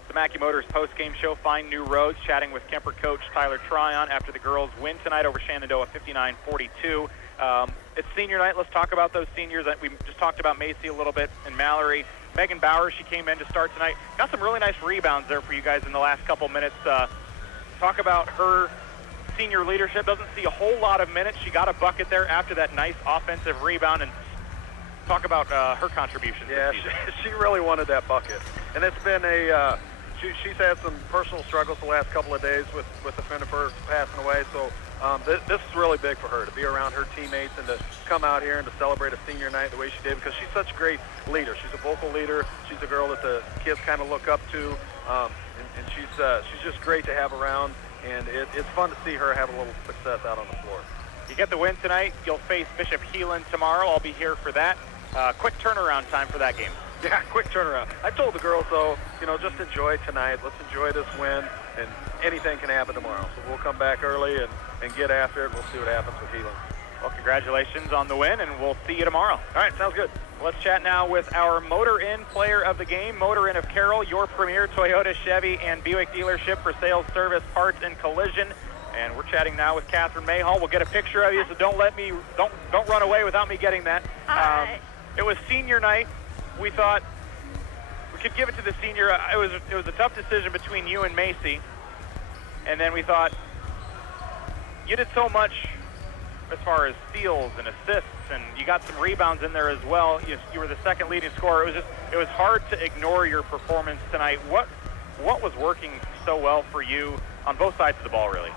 The Mackey Motors post-game show, Find New Roads, chatting with Kuemper coach Tyler Tryon after the girls win tonight over Shenandoah 59-42. It's senior night. Let's talk about those seniors. We just talked about Macy a little bit and Mallory. Megan Bauer, she came in to start tonight. Got some really nice rebounds there for you guys in the last couple minutes. Talk about her senior leadership. Doesn't see a whole lot of minutes. She got a bucket there after that nice offensive rebound and Talk about her contribution. Yeah, she really wanted that bucket. And it's been she's had some personal struggles the last couple of days with a friend of hers passing away. So this is really big for her, to be around her teammates and to come out here and to celebrate a senior night the way she did, because she's such a great leader. She's a vocal leader. She's a girl that the kids kind of look up to. And she's just great to have around. And it's fun to see her have a little success out on the floor. You get the win tonight. You'll face Bishop Heelan tomorrow. I'll be here for that. Quick turnaround time for that game. Yeah, quick turnaround. I told the girls, though, just enjoy tonight. Let's enjoy this win, and anything can happen tomorrow. So we'll come back early and get after it. We'll see what happens with Heelan. Well, congratulations on the win, and we'll see you tomorrow. All right, sounds good. Let's chat now with our Motor Inn player of the game, Motor Inn of Carroll, your premier Toyota, Chevy, and Buick dealership for sales, service, parts, and collision. And we're chatting now with Catherine Mayhall. We'll get a picture of you, so don't run away without me getting that. It was senior night. We thought we could give it to the senior. It was a tough decision between you and Macy. And then we thought, you did so much as far as steals and assists, and you got some rebounds in there as well. You were the second leading scorer. It was hard to ignore your performance tonight. What was working so well for you on both sides of the ball, really?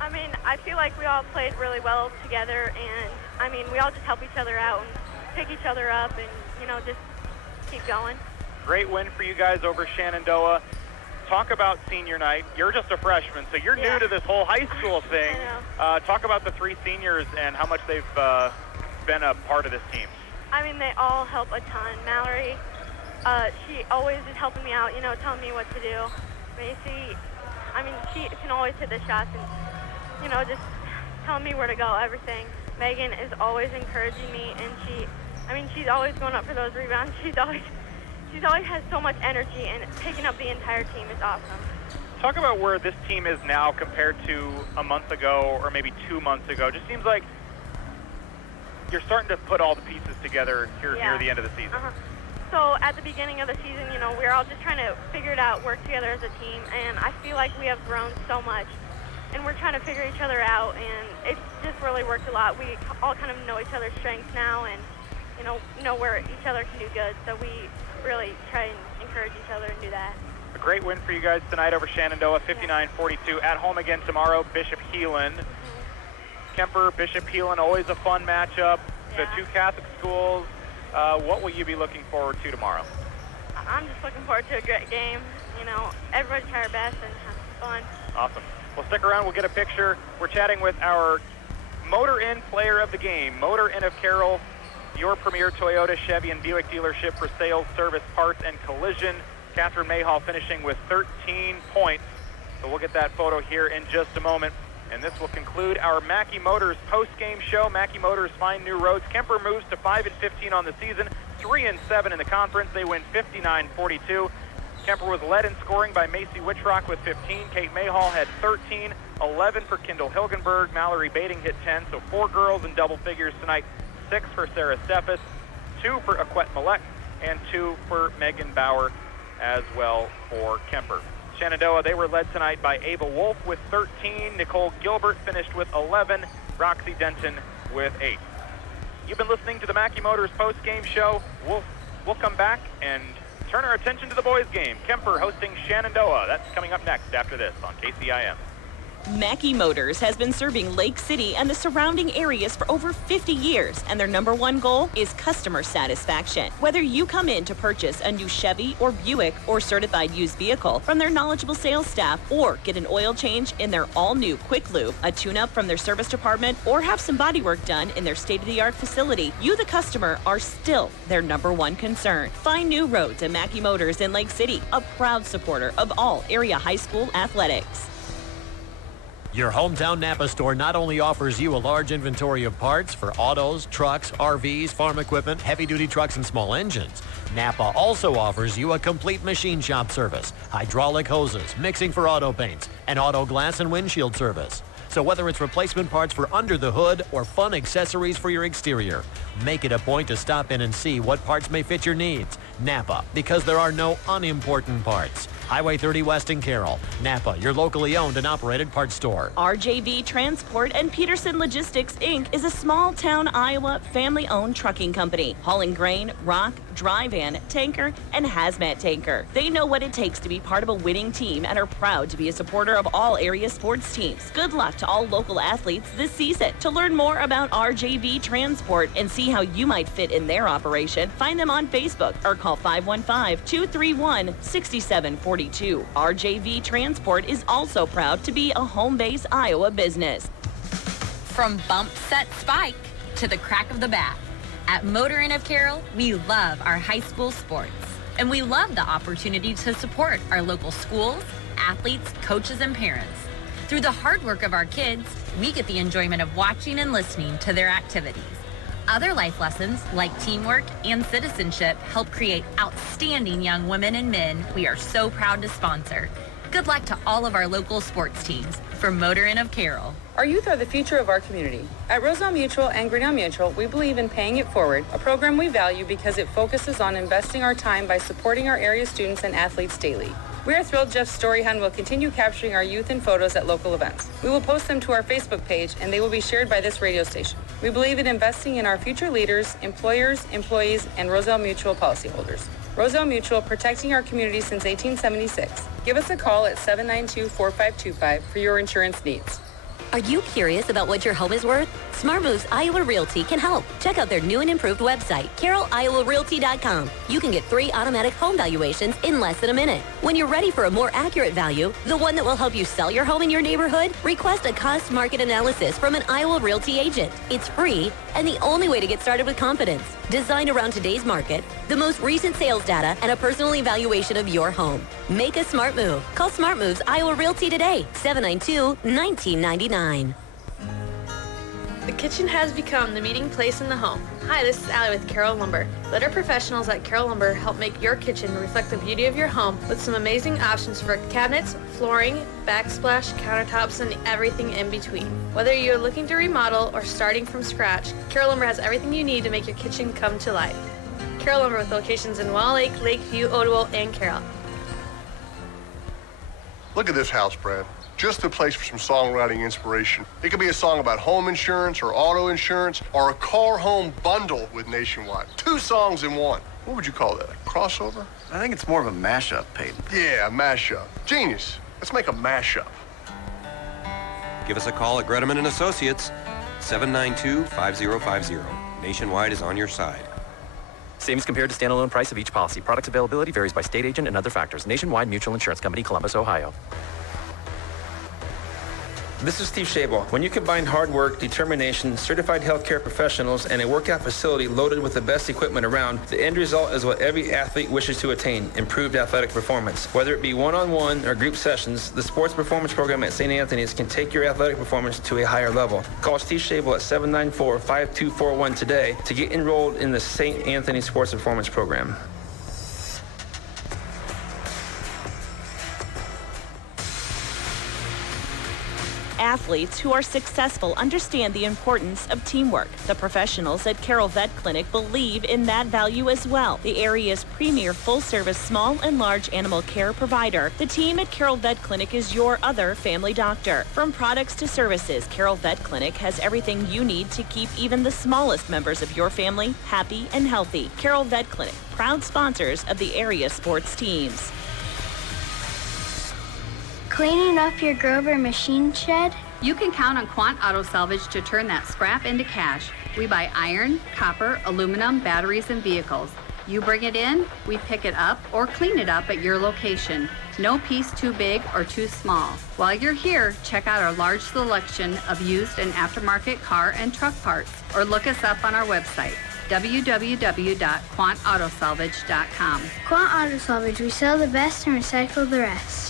I mean, I feel like we all played really well together, and I mean, we all just help each other out and pick each other up and, just keep going. Great win for you guys over Shenandoah. Talk about senior night. You're just a freshman, so you're new to this whole high school thing. Talk about the three seniors and how much they've been a part of this team. I mean, they all help a ton. Mallory, she always is helping me out, telling me what to do. Macy, I mean, she can always hit the shots and, just telling me where to go, everything. Megan is always encouraging me, and she's always going up for those rebounds. She's always has so much energy, and picking up the entire team is awesome. Talk about where this team is now compared to a month ago or maybe 2 months ago. It just seems like you're starting to put all the pieces together here near the end of the season. So at the beginning of the season, we're all just trying to figure it out, work together as a team, and I feel like we have grown so much. And we're trying to figure each other out, and it's just really worked a lot. We all kind of know each other's strengths now, and know where each other can do good. So we really try and encourage each other and do that. A great win for you guys tonight over Shenandoah, 59-42. At home again tomorrow, Bishop Heelan. Kuemper, Bishop Heelan, always a fun matchup. The two Catholic schools. What will you be looking forward to tomorrow? I'm just looking forward to a great game. Everybody try our best and have some fun. Awesome. Well, stick around. We'll get a picture. We're chatting with our Motor Inn player of the game, Motor Inn of Carroll, your premier Toyota, Chevy, and Buick dealership for sales, service, parts, and collision. Catherine Mayhall finishing with 13 points. So we'll get that photo here in just a moment. And this will conclude our Mackey Motors post-game show. Mackey Motors find new roads. Kuemper moves to 5-15 on the season, 3-7 in the conference. They win 59-42. Kuemper was led in scoring by Macy Wittrock with 15. Kate Mayhall had 13, 11 for Kendall Hilgenberg. Mallory Bating hit 10, so 4 girls in double figures tonight. 6 for Sarah Steffes, 2 for Aquette Malek, and 2 for Megan Bauer as well for Kuemper. Shenandoah, they were led tonight by Ava Wolf with 13. Nicole Gilbert finished with 11. Roxy Denton with 8. You've been listening to the Mackey Motors post-game show. We'll come back and turn our attention to the boys' game. Kuemper hosting Shenandoah. That's coming up next after this on KCIM. Mackey Motors has been serving Lake City and the surrounding areas for over 50 years, and their #1 goal is customer satisfaction. Whether you come in to purchase a new Chevy or Buick or certified used vehicle from their knowledgeable sales staff, or get an oil change in their all-new Quick Lube, a tune-up from their service department, or have some body work done in their state-of-the-art facility, you, the customer, are still their #1 concern. Find new roads at Mackey Motors in Lake City, a proud supporter of all area high school athletics. Your hometown Napa store not only offers you a large inventory of parts for autos, trucks, RVs, farm equipment, heavy-duty trucks, and small engines. Napa also offers you a complete machine shop service, hydraulic hoses, mixing for auto paints, and auto glass and windshield service. So whether it's replacement parts for under the hood or fun accessories for your exterior, make it a point to stop in and see what parts may fit your needs. Napa, because there are no unimportant parts. Highway 30 West in Carroll. Napa, your locally owned and operated parts store. RJV Transport and Peterson Logistics, Inc. is a small-town Iowa family-owned trucking company, hauling grain, rock, dry van, tanker, and hazmat tanker. They know what it takes to be part of a winning team and are proud to be a supporter of all area sports teams. Good luck to all local athletes this season. To learn more about RJV Transport and see how you might fit in their operation, find them on Facebook or call 515-231-6742. RJV Transport is also proud to be a home base Iowa business. From bump set spike to the crack of the bat, at Motor Inn of Carroll, we love our high school sports. And we love the opportunity to support our local schools, athletes, coaches, and parents. Through the hard work of our kids, we get the enjoyment of watching and listening to their activities. Other life lessons, like teamwork and citizenship, help create outstanding young women and men we are so proud to sponsor. Good luck to all of our local sports teams. From Motor Inn of Carroll. Our youth are the future of our community. At Roselle Mutual and Grinnell Mutual, we believe in paying it forward, a program we value because it focuses on investing our time by supporting our area students and athletes daily. We are thrilled Jeff Storyhunt will continue capturing our youth in photos at local events. We will post them to our Facebook page, and they will be shared by this radio station. We believe in investing in our future leaders, employers, employees, and Roselle Mutual policyholders. Roselle Mutual, protecting our community since 1876. Give us a call at 792-4525 for your insurance needs. Are you curious about what your home is worth? Smart Moves Iowa Realty can help. Check out their new and improved website, CarrollIowaRealty.com. You can get free automatic home valuations in less than a minute. When you're ready for a more accurate value, the one that will help you sell your home in your neighborhood, request a cost market analysis from an Iowa Realty agent. It's free and the only way to get started with confidence. Designed around today's market, the most recent sales data, and a personal evaluation of your home. Make a smart move. Call Smart Moves Iowa Realty today, 792-1999. The kitchen has become the meeting place in the home. Hi, this is Allie with Carroll Lumber. Let our professionals at Carroll Lumber help make your kitchen reflect the beauty of your home with some amazing options for cabinets, flooring, backsplash, countertops, and everything in between. Whether you're looking to remodel or starting from scratch, Carroll Lumber has everything you need to make your kitchen come to life. Carroll Lumber with locations in Wall Lake, Lakeview, Ottawell, and Carroll. Look at this house, Brad. Just the place for some songwriting inspiration. It could be a song about home insurance or auto insurance or a car-home bundle with Nationwide. 2 songs in one. What would you call that? A crossover? I think it's more of a mashup, Peyton. Yeah, a mashup. Genius. Let's make a mashup. Give us a call at Greteman & Associates, 792-5050. Nationwide is on your side. Savings compared to standalone price of each policy. Product availability varies by state agent and other factors. Nationwide Mutual Insurance Company, Columbus, Ohio. This is Steve Shabel. When you combine hard work, determination, certified healthcare professionals, and a workout facility loaded with the best equipment around, the end result is what every athlete wishes to attain, improved athletic performance. Whether it be one-on-one or group sessions, the sports performance program at St. Anthony's can take your athletic performance to a higher level. Call Steve Shabel at 794-5241 today to get enrolled in the St. Anthony Sports Performance Program. Athletes who are successful understand the importance of teamwork. The professionals at Carroll Vet Clinic believe in that value as well. The area's premier full-service small and large animal care provider, the team at Carroll Vet Clinic is your other family doctor. From products to services, Carroll Vet Clinic has everything you need to keep even the smallest members of your family happy and healthy. Carroll Vet Clinic, proud sponsors of the area sports teams. Cleaning up your Grover machine shed? You can count on Quant Auto Salvage to turn that scrap into cash. We buy iron, copper, aluminum, batteries, and vehicles. You bring it in, we pick it up or clean it up at your location. No piece too big or too small. While you're here, check out our large selection of used and aftermarket car and truck parts, or look us up on our website, www.quantautosalvage.com. Quant Auto Salvage, we sell the best and recycle the rest.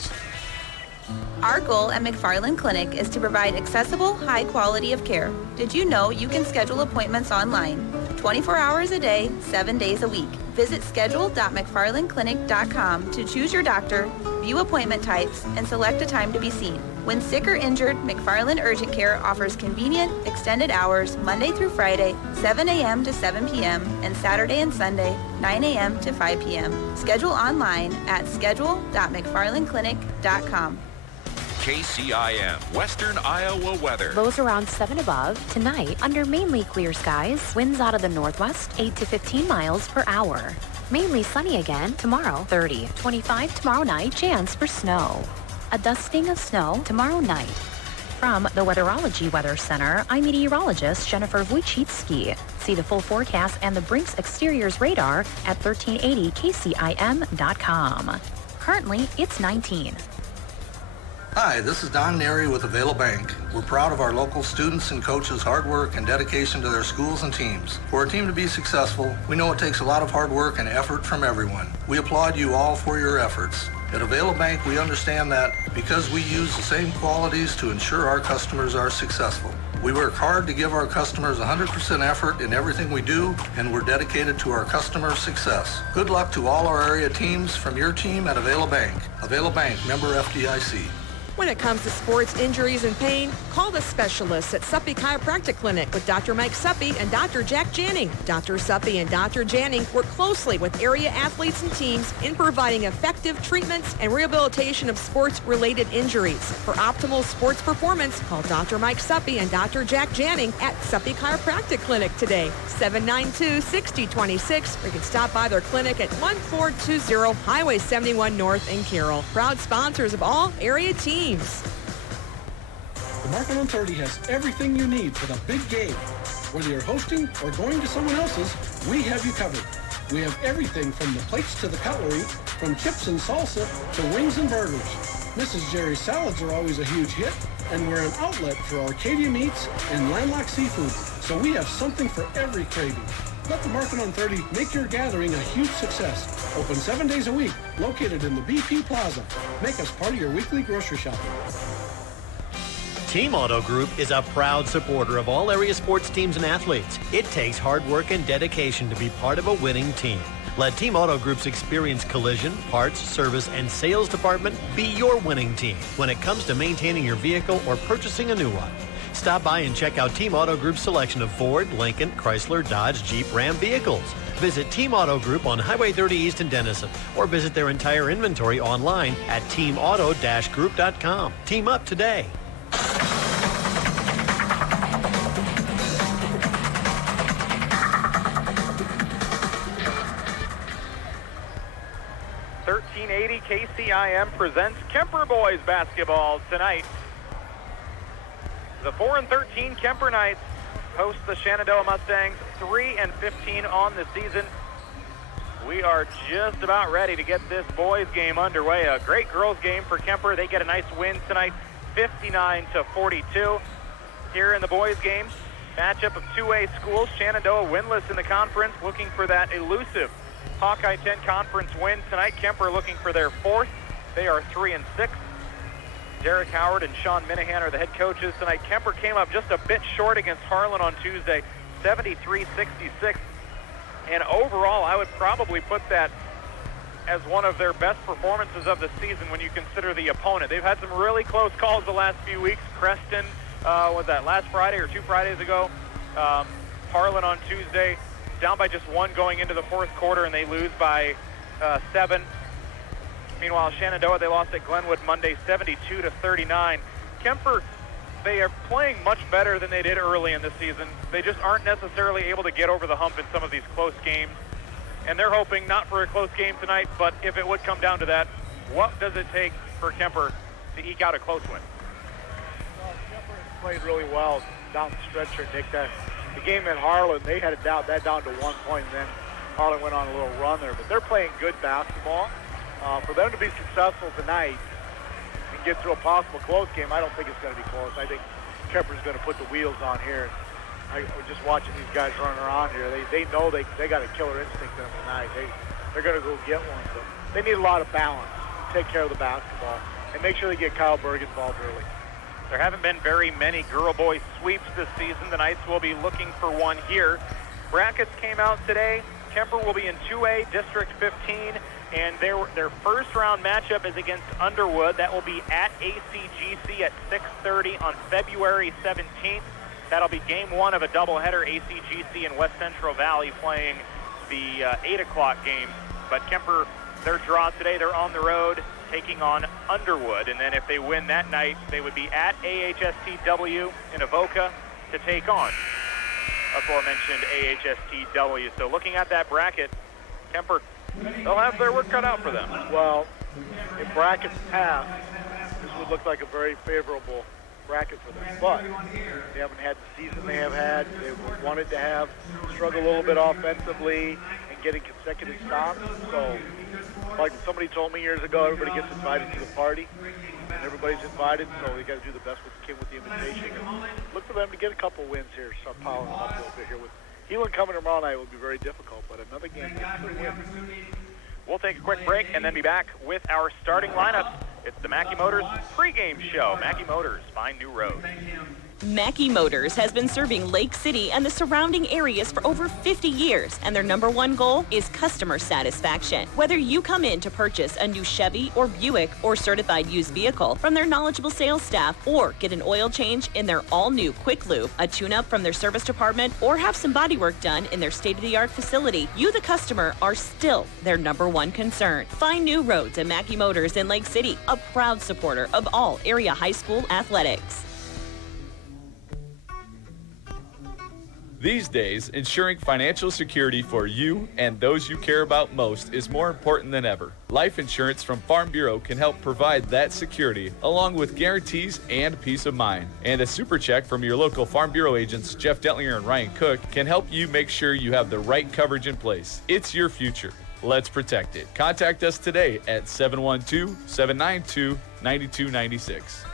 Our goal at McFarland Clinic is to provide accessible, high quality of care. Did you know you can schedule appointments online? 24 hours a day, 7 days a week. Visit schedule.mcfarlandclinic.com to choose your doctor, view appointment types, and select a time to be seen. When sick or injured, McFarland Urgent Care offers convenient, extended hours Monday through Friday, 7 a.m. to 7 p.m., and Saturday and Sunday, 9 a.m. to 5 p.m. Schedule online at schedule.mcfarlandclinic.com. KCIM Western Iowa weather. Lows around 7 above. Tonight, under mainly clear skies. Winds out of the northwest, 8 to 15 miles per hour. Mainly sunny again tomorrow, 30. 25 tomorrow night, chance for snow. A dusting of snow tomorrow night. From the Weatherology Weather Center, I'm meteorologist Jennifer Wojcicki. See the full forecast and the Brinks Exteriors radar at 1380kcim.com. Currently, it's 19. Hi, this is Don Neary with Avail Bank. We're proud of our local students and coaches' hard work and dedication to their schools and teams. For our team to be successful, we know it takes a lot of hard work and effort from everyone. We applaud you all for your efforts. At Avail Bank, we understand that because we use the same qualities to ensure our customers are successful. We work hard to give our customers 100% effort in everything we do, and we're dedicated to our customers' success. Good luck to all our area teams from your team at Avail Bank. Avail Bank, member FDIC. When it comes to sports injuries and pain, call the specialists at Suppy Chiropractic Clinic with Dr. Mike Suppy and Dr. Jack Janning. Dr. Suppy and Dr. Janning work closely with area athletes and teams in providing effective treatments and rehabilitation of sports-related injuries. For optimal sports performance, call Dr. Mike Suppy and Dr. Jack Janning at Suppy Chiropractic Clinic today, 792-6026, or you can stop by their clinic at 1420 Highway 71 North in Carroll. Proud sponsors of all area teams. The Market on 30 has everything you need for the big game. Whether you're hosting or going to someone else's, we have you covered. We have everything from the plates to the cutlery, from chips and salsa to wings and burgers. Mrs. Jerry's salads are always a huge hit, and we're an outlet for Arcadia meats and landlocked seafood, so we have something for every craving. Let the Market on 30 make your gathering a huge success. Open 7 days a week, located in the BP Plaza. Make us part of your weekly grocery shopping. Team Auto Group is a proud supporter of all area sports teams and athletes. It takes hard work and dedication to be part of a winning team. Let Team Auto Group's experienced collision, parts, service, and sales department be your winning team when it comes to maintaining your vehicle or purchasing a new one. Stop by and check out Team Auto Group's selection of Ford, Lincoln, Chrysler, Dodge, Jeep, Ram vehicles. Visit Team Auto Group on Highway 30 East in Denison, or visit their entire inventory online at teamauto-group.com. Team up today. KCIM presents Kuemper boys basketball tonight. The 4-13 Kuemper Knights host the Shenandoah Mustangs, 3-15 on the season. We are just about ready to get this boys game underway. A great girls game for Kuemper. They get a nice win tonight, 59-42. Here in the boys game, matchup of 2A schools. Shenandoah winless in the conference, looking for that elusive Hawkeye 10 conference win tonight. Kuemper looking for their fourth. They are 3-6. Derek Howard and Sean Minahan are the head coaches tonight. Kuemper came up just a bit short against Harlan on Tuesday, 73-66. And overall, I would probably put that as one of their best performances of the season when you consider the opponent. They've had some really close calls the last few weeks. Creston, was that last Friday or 2 Fridays ago? Harlan on Tuesday, down by just 1 going into the fourth quarter, and they lose by 7. Meanwhile, Shenandoah, they lost at Glenwood Monday, 72-39. Kuemper, they are playing much better than they did early in the season. They just aren't necessarily able to get over the hump in some of these close games. And they're hoping not for a close game tonight, but if it would come down to that, what does it take for Kuemper to eke out a close win? Well, Kuemper has played really well down the stretch here, Nick. The game at Harlan, they had it down to 1 point, and then Harlan went on a little run there. But they're playing good basketball. For them to be successful tonight and get to a possible close game, I don't think it's going to be close. I think Kuemper's going to put the wheels on here. We're just watching these guys running around here. They know they got a killer instinct in them tonight. They're going to go get one. But they need a lot of balance, take care of the basketball, and make sure they get Kyle Berg involved early. There haven't been very many girl-boy sweeps this season. The Knights will be looking for one here. Brackets came out today. Kuemper will be in 2A, District 15. And their first-round matchup is against Underwood. That will be at ACGC at 6:30 on February 17th. That'll be game one of a doubleheader, ACGC and West Central Valley playing the 8 o'clock game. But Kuemper, their draw today, they're on the road taking on Underwood. And then if they win that night, they would be at AHSTW in Avoca to take on aforementioned AHSTW. So looking at that bracket, Kuemper, they'll have their work cut out for them. Well, in brackets past, this would look like a very favorable bracket for them, but they haven't had the season they have had. They wanted to have struggle a little bit offensively and getting consecutive stops. So, like somebody told me years ago, everybody gets invited to the party, and everybody's invited, so they got to do the best we can with the invitation. And look for them to get a couple wins here, start piling them up a little bit here. With Heelan coming tomorrow night will be very difficult, but another game they could win. We'll take a quick break and then be back with our starting lineups. It's the Mackey Motors pregame show. Mackey Motors, find new roads. Mackey Motors has been serving Lake City and the surrounding areas for over 50 years, and their #1 goal is customer satisfaction. Whether you come in to purchase a new Chevy or Buick or certified used vehicle from their knowledgeable sales staff, or get an oil change in their all-new Quick Lube, a tune-up from their service department, or have some body work done in their state-of-the-art facility, you, the customer, are still their #1 concern. Find new roads at Mackey Motors in Lake City, a proud supporter of all area high school athletics. These days, ensuring financial security for you and those you care about most is more important than ever. Life insurance from Farm Bureau can help provide that security, along with guarantees and peace of mind. And a super check from your local Farm Bureau agents, Jeff Dentlinger and Ryan Cook, can help you make sure you have the right coverage in place. It's your future. Let's protect it. Contact us today at 712-792-9296.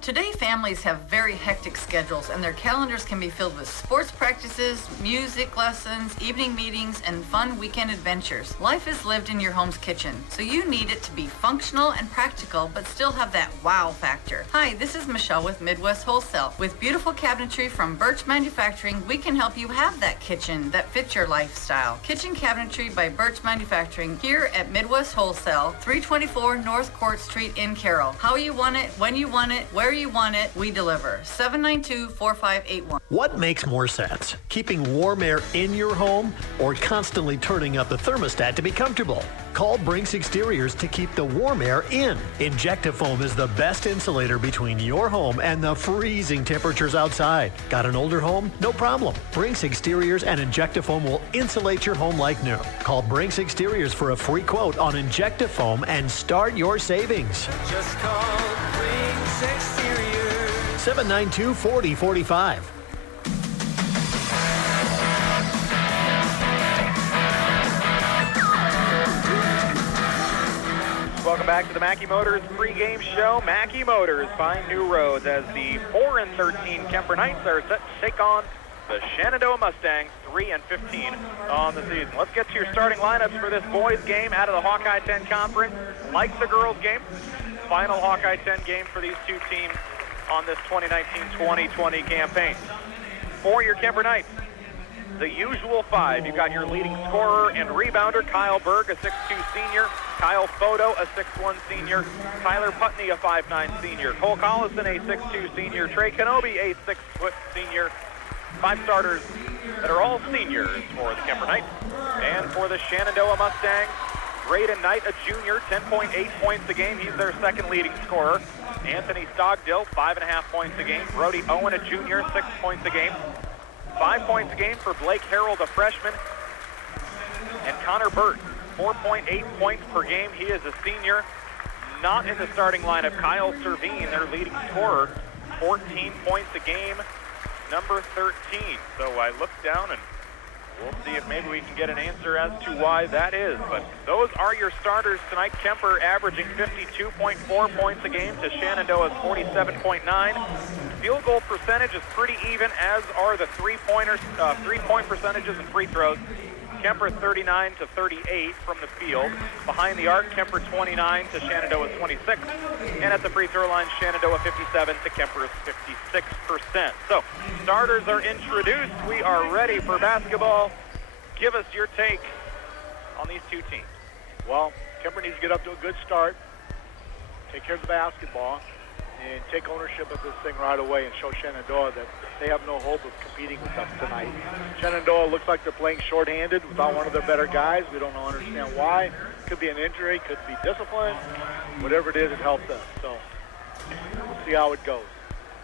Today, families have very hectic schedules, and their calendars can be filled with sports practices, music lessons, evening meetings, and fun weekend adventures. Life is lived in your home's kitchen, so you need it to be functional and practical, but still have that wow factor. Hi, this is Michelle with Midwest Wholesale. With beautiful cabinetry from Birch Manufacturing, we can help you have that kitchen that fits your lifestyle. Kitchen Cabinetry by Birch Manufacturing here at Midwest Wholesale, 324 North Court Street in Carroll. How you want it, when you want it, where you want it, we deliver. 792-4581. What makes more sense? Keeping warm air in your home or constantly turning up the thermostat to be comfortable? Call Brinks Exteriors to keep the warm air in. Injectafoam is the best insulator between your home and the freezing temperatures outside. Got an older home? No problem. Brinks Exteriors and Injectafoam will insulate your home like new. Call Brinks Exteriors for a free quote on Injectafoam and start your savings. Just call Brinks Exteriors. 792-4045. Welcome back to the Mackey Motors pregame show. Mackey Motors find new roads as the 4-13 Kuemper Knights are set to take on the Shenandoah Mustangs, 3-15 on the season. Let's get to your starting lineups for this boys game out of the Hawkeye 10 Conference. Like the girls game, final Hawkeye 10 game for these two teams on this 2019-2020 campaign. For your Kuemper Knights, the usual five. You've got your leading scorer and rebounder, Kyle Berg, a 6'2 senior, Kyle Foto, a 6'1 senior, Tyler Putney, a 5'9 senior, Cole Collison, a 6'2 senior, Trey Kenobi, a 6' senior. Five starters that are all seniors for the Kuemper Knights. And for the Shenandoah Mustangs, Braden Knight, a junior, 10.8 points a game. He's their second leading scorer. Anthony Stogdill, 5.5 points a game. Brody Owen, a junior, 6 points a game. 5 points a game for Blake Harold, a freshman. And Connor Burt, 4.8 points per game. He is a senior. Not in the starting lineup, Kyle Servine, their leading scorer, 14 points a game, number 13. So I looked down and we'll see if maybe we can get an answer as to why that is. But those are your starters tonight. Kuemper averaging 52.4 points a game to Shenandoah's 47.9. Field goal percentage is pretty even, as are the three-point percentages and free throws. Kuemper 39 to 38 from the field. Behind the arc, Kuemper 29 to Shenandoah's 26. And at the free throw line, Shenandoah 57 to Kuemper's 56%. So, starters are introduced. We are ready for basketball. Give us your take on these two teams? Well, Kuemper needs to get up to a good start, take care of the basketball, and take ownership of this thing right away and show Shenandoah that they have no hope of competing with us tonight. Shenandoah looks like they're playing shorthanded without one of their better guys. We don't understand why. Could be an injury, could be discipline. Whatever it is, it helped us. So we'll see how it goes.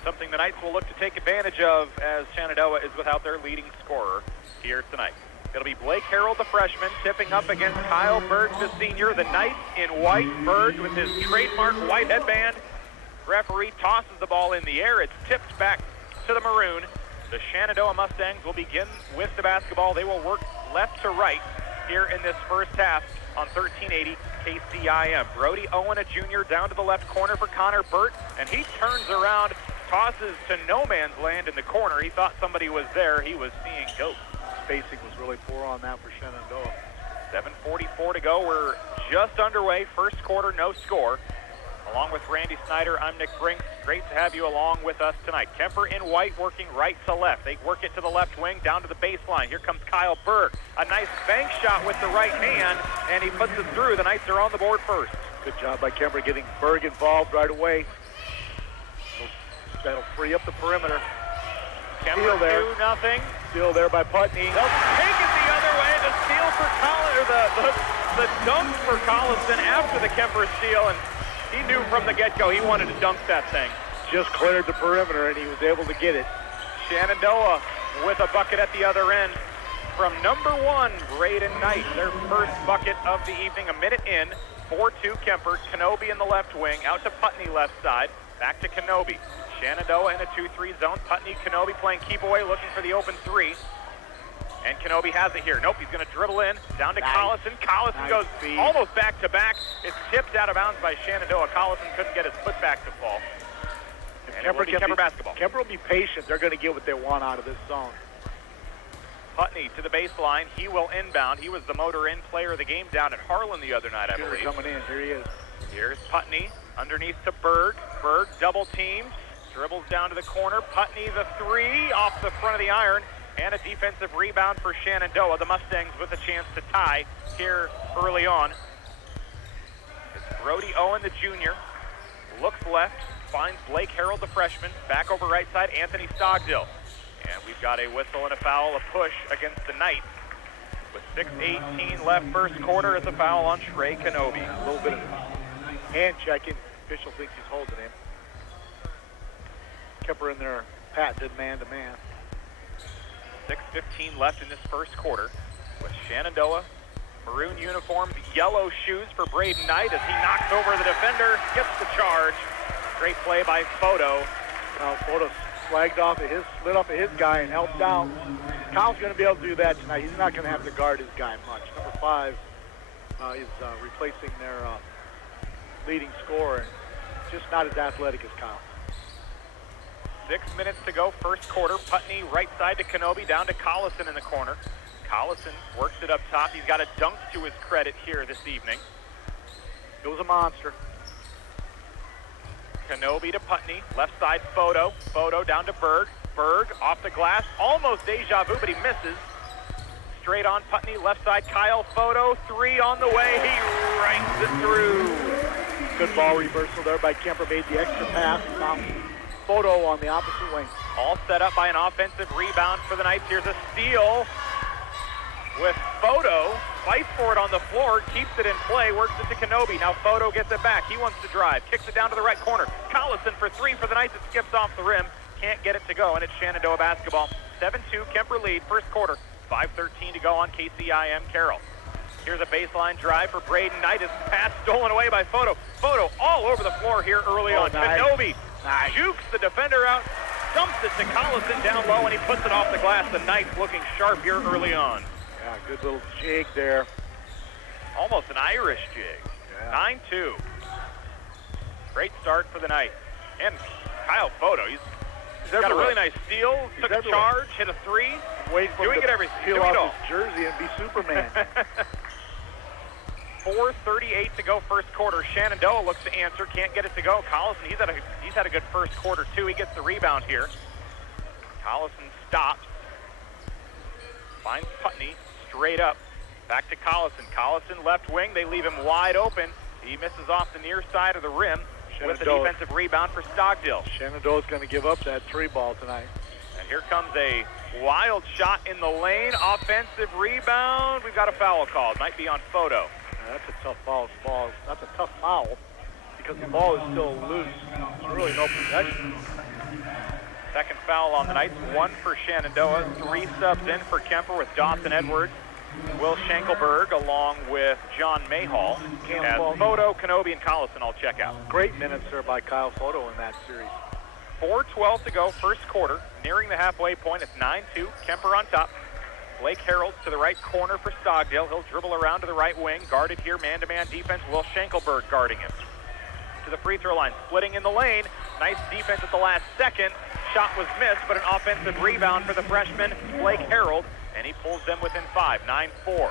Something the Knights will look to take advantage of as Shenandoah is without their leading scorer here tonight. It'll be Blake Harrell, the freshman, tipping up against Kyle Berg, the senior. The Knights in white. Berg with his trademark white headband. Referee tosses the ball in the air. It's tipped back to the maroon. The Shenandoah Mustangs will begin with the basketball. They will work left to right here in this first half on 1380 KCIM. Brody Owen, a junior, down to the left corner for Connor Burt, and he turns around, tosses to no man's land in the corner. He thought somebody was there. He was seeing ghosts. Spacing was really poor on that for Shenandoah. 7:44 to go. We're just underway. First quarter, no score. Along with Randy Snyder, I'm Nick Brinks. Great to have you along with us tonight. Kuemper in white working right to left. They work it to the left wing, down to the baseline. Here comes Kyle Berg. A nice bank shot with the right hand, and he puts it through. The Knights are on the board first. Good job by Kuemper getting Berg involved right away. That'll free up the perimeter. Kuemper 2-0. Steal there by Putney. They'll take it the other way. The steal for the dunk for Collison after the Kuemper steal, and he knew from the get-go he wanted to dunk that thing. Just cleared the perimeter, and he was able to get it. Shenandoah with a bucket at the other end from number 1, Braden Knight. Their first bucket of the evening, a minute in. 4-2 Kuemper. Kenobi in the left wing, out to Putney left side, back to Kenobi. Shenandoah in a 2-3 zone. Putney, Kenobi playing keep away, looking for the open three. And Kenobi has it here. Nope, he's going to dribble in, down to Collison. Collison goes almost back-to-back. It's tipped out of bounds by Shenandoah. Collison couldn't get his foot back to fall. And Kuemper basketball. Kuemper will be patient. They're going to get what they want out of this zone. Putney to the baseline. He will inbound. He was the motor-in player of the game down at Harlan the other night, I believe. Coming in. Here he is. Here's Putney underneath to Berg. Berg double-teamed. Dribbles down to the corner. Putney the three off the front of the iron. And a defensive rebound for Shenandoah. The Mustangs with a chance to tie here early on. It's Brody Owen, the junior. Looks left. Finds Blake Harrell, the freshman. Back over right side, Anthony Stogdill. And we've got a whistle and a foul, a push against the Knights. With 6:18 left first quarter, it's a foul on Trey Kenobi. A little bit of hand checking. Official thinks he's holding him. Kuemper in there, patented man-to-man. 6:15 left in this first quarter with Shenandoah. Maroon uniforms, yellow shoes for Braden Knight as he knocks over the defender, gets the charge. Great play by Photo. Photo slid off of his guy and helped out. Kyle's going to be able to do that tonight. He's not going to have to guard his guy much. Number 5 is replacing their leading scorer. Just not as athletic as Kyle. 6 minutes to go, first quarter. Putney right side to Kenobi, down to Collison in the corner. Collison works it up top. He's got a dunk to his credit here this evening. It was a monster. Kenobi to Putney, left side Photo. Photo down to Berg. Berg off the glass, almost deja vu, but he misses. Straight on Putney, left side Kyle Photo, three on the way. He ranks it through. Good ball reversal there by Kuemper, made the extra pass. Photo on the opposite wing. All set up by an offensive rebound for the Knights. Here's a steal with Photo. Fights for it on the floor, keeps it in play, works it to Kenobi. Now Photo gets it back. He wants to drive. Kicks it down to the right corner. Collison for three for the Knights. It skips off the rim. Can't get it to go, and it's Shenandoah basketball. 7-2, Kuemper lead, first quarter. 5:13 to go on KCIM Carroll. Here's a baseline drive for Braden Knight. His pass stolen away by Photo. Photo all over the floor here early on. Nice. Kenobi jukes the defender out, dumps it to Collison down low, and he puts it off the glass. The Knights looking sharp here early on. Yeah, good little jig there. Almost an Irish jig. Yeah. 9-2. Great start for the Knights. And Kyle Photo, he's got a really nice steal, took a charge, hit a three. Wait for doing him it to everything. peel off his jersey and be Superman. 4:38 to go first quarter. Shenandoah looks to answer, can't get it to go. Collison, he's had a good first quarter too. He gets the rebound here. Collison stops. Finds Putney straight up. Back to Collison. Collison left wing. They leave him wide open. He misses off the near side of the rim with the defensive rebound for Stockdale. Shenandoah is going to give up that 3 ball tonight. And here comes a wild shot in the lane. Offensive rebound. We've got a foul called. Might be on photo. That's a tough foul. That's a tough foul because the ball is still loose. There's really no protection. Second foul on the night. 1 for Shenandoah. 3 subs in for Kuemper with Dawson Edwards, Will Schenkelberg, along with John Mayhall. As Photo, Kenobi, and Collison all check out. Great minutes there by Kyle Photo in that series. 4:12 to go, first quarter. Nearing the halfway point. It's 9-2. Kuemper on top. Blake Harold to the right corner for Stockdale. He'll dribble around to the right wing. Guarded here, man-to-man defense. Will Schenkelberg guarding him. To the free throw line, splitting in the lane. Nice defense at the last second. Shot was missed, but an offensive rebound for the freshman, Blake Harold, and he pulls them within 5, 9-4.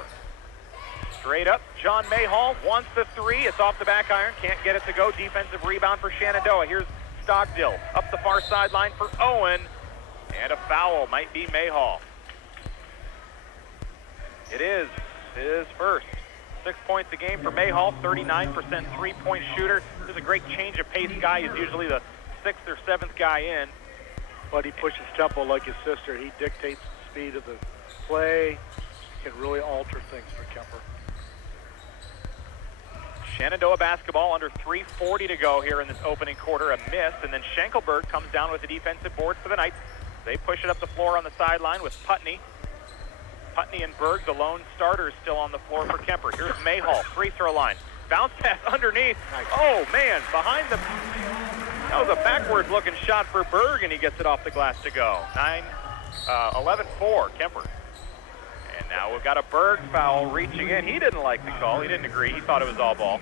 Straight up, John Mayhall wants the 3. It's off the back iron, can't get it to go. Defensive rebound for Shenandoah. Here's Stockdale up the far sideline for Owen, and a foul might be Mayhall. It is his first. 6 points a game for Mayhall, 39% three-point shooter. This is a great change of pace guy. He's usually the 6th or 7th guy in. But he pushes tempo like his sister. He dictates the speed of the play. He can really alter things for Kuemper. Shenandoah basketball under 3:40 to go here in this opening quarter. A miss, and then Schenkelberg comes down with the defensive board for the Knights. They push it up the floor on the sideline with Putney. Putney and Berg, the lone starters, still on the floor for Kuemper. Here's Mayhall, free throw line. Bounce pass underneath. Oh, man, behind the... That was a backwards-looking shot for Berg, and he gets it off the glass to go. 11-4, Kuemper. And now we've got a Berg foul reaching in. He didn't like the call. He didn't agree. He thought it was all ball.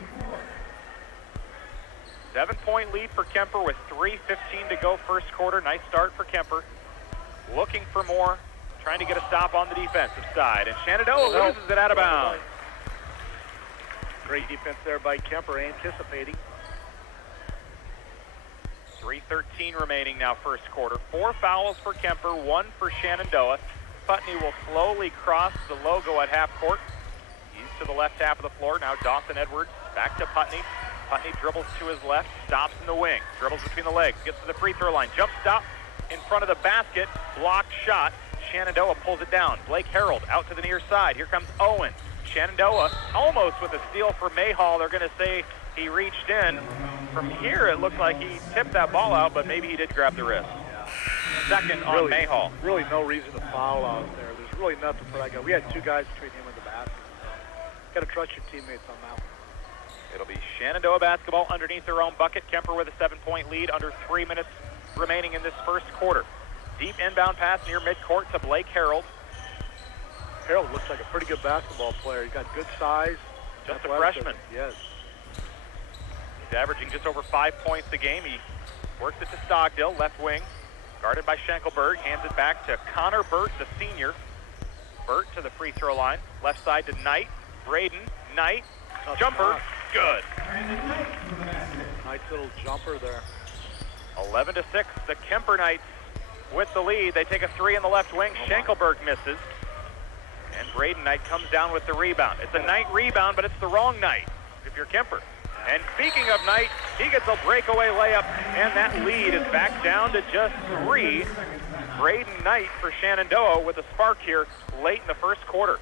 7-point lead for Kuemper with 3:15 to go first quarter. Nice start for Kuemper. Looking for more. Trying to get a stop on the defensive side. And Shenandoah loses it out of bounds. Great defense there by Kuemper, anticipating. 3:13 remaining now first quarter. 4 fouls for Kuemper, 1 for Shenandoah. Putney will slowly cross the logo at half court. He's to the left half of the floor. Now Dawson Edwards back to Putney. Putney dribbles to his left, stops in the wing, dribbles between the legs, gets to the free throw line, jump stop in front of the basket, blocked shot. Shenandoah pulls it down. Blake Harold out to the near side. Here comes Owen. Shenandoah almost with a steal for Mayhall. They're going to say he reached in. From here, it looked like he tipped that ball out, but maybe he did grab the wrist. Second on Mayhall. Really no reason to foul out there. There's really nothing for that guy. We had 2 guys between him and the basket. Got to trust your teammates on that one. It'll be Shenandoah basketball underneath their own bucket. Kuemper with a 7-point lead, under 3 minutes remaining in this first quarter. Deep inbound pass near midcourt to Blake Harold. Harold looks like a pretty good basketball player. He's got good size. Just a freshman. Yes. He's averaging just over 5 points a game. He works it to Stockdale, left wing. Guarded by Schenkelberg. Hands it back to Connor Burt, the senior. Burt to the free throw line. Left side to Knight. Braden. Knight. Jumper. Good. Nice little jumper there. 11-6. The Kuemper Knights with the lead. They take a 3 in the left wing. Schenkelberg misses. And Braden Knight comes down with the rebound. It's a Knight rebound, but it's the wrong Knight if you're Kuemper. And speaking of Knight, he gets a breakaway layup, and that lead is back down to just 3. Braden Knight for Shenandoah with a spark here late in the first quarter.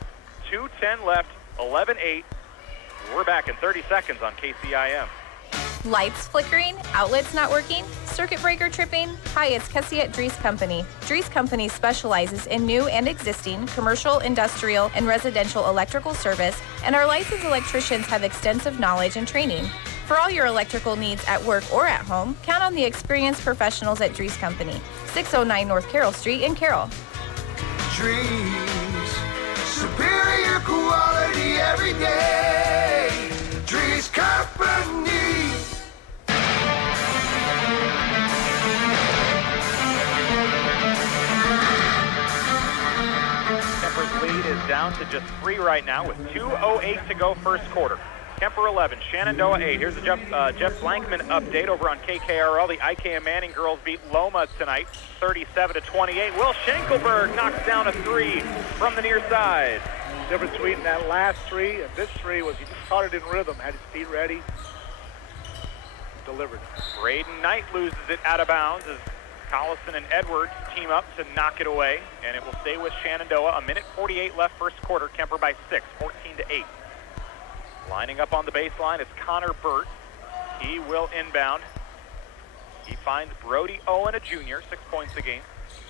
2:10 left, 11-8. We're back in 30 seconds on KCIM. Lights flickering, outlets not working, circuit breaker tripping? Hi, it's Kessie at Dries Company. Dries Company specializes in new and existing commercial, industrial, and residential electrical service, and our licensed electricians have extensive knowledge and training. For all your electrical needs at work or at home, count on the experienced professionals at Dries Company, 609 North Carroll Street in Carroll. Dries, superior quality every day. Dries Company. Kuemper's lead is down to just 3 right now with 2:08 to go first quarter. Kuemper 11, Shenandoah 8. Here's the Jeff Blankman update over on KKRL. The IKM Manning girls beat Loma tonight, 37-28. Will Schenkelberg knocks down a 3 from the near side. Difference between that last three and this three was he just caught it in rhythm, had his feet ready, delivered. Braden Knight loses it out of bounds as Collison and Edwards team up to knock it away, and it will stay with Shenandoah. A minute 48 left first quarter. Kuemper by 6, 14-8. Lining up on the baseline is Connor Burt. He will inbound. He finds Brody Owen, a junior, 6 points a game.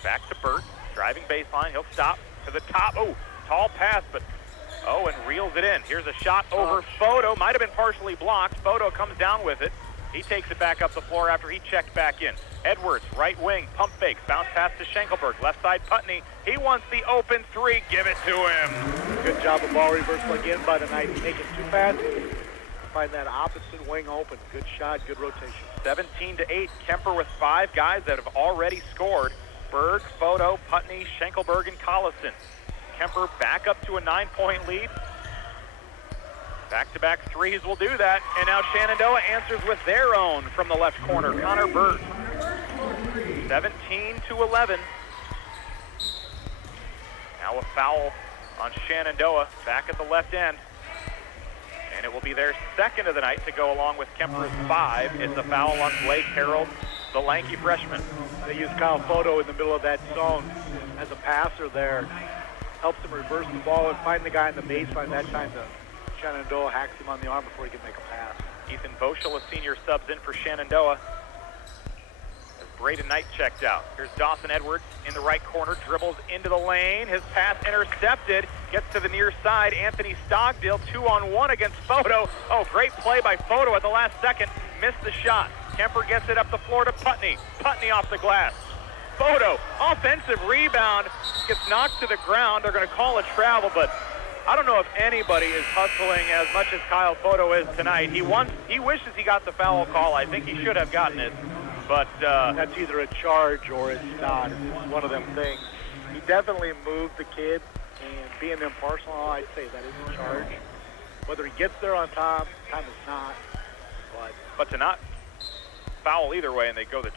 Back to Burt, driving baseline. He'll stop to the top. Oh, tall pass, but Owen reels it in. Here's a shot over Photo. Might have been partially blocked. Photo comes down with it. He takes it back up the floor after he checked back in. Edwards, right wing, pump fakes, bounce pass to Schenkelberg. Left side, Putney. He wants the open three. Give it to him. Good job of ball reversal again by the Knights. Making 2 passes. Find that opposite wing open. Good shot, good rotation. 17-8. Kuemper with 5 guys that have already scored. Berg, Photo, Putney, Schenkelberg, and Collison. Kuemper back up to a 9-point lead. Back-to-back threes will do that. And now Shenandoah answers with their own from the left corner. Connor Burt. 17-11. Now a foul on Shenandoah back at the left end. And it will be their second of the night to go along with Kuemper's 5. It's a foul on Blake Harold, the lanky freshman. They use Kyle Photo in the middle of that zone as a passer there. Helps him reverse the ball and find the guy in the baseline. That time Shenandoah hacks him on the arm before he can make a pass. Ethan Boschel, a senior, subs in for Shenandoah. As Braden Knight checked out. Here's Dawson Edwards in the right corner, dribbles into the lane. His pass intercepted, gets to the near side. Anthony Stockdale 2-on-1 against Photo. Oh, great play by Photo at the last second. Missed the shot. Kuemper gets it up the floor to Putney. Putney off the glass. Photo, offensive rebound, gets knocked to the ground. They're going to call a travel, but I don't know if anybody is hustling as much as Kyle Photo is tonight. He wishes he got the foul call. I think he should have gotten it, but that's either a charge or it's not. It's one of them things. He definitely moved the kid, and being impartial, I'd say that is a charge. Whether he gets there on time is not. But to not foul either way, and they go the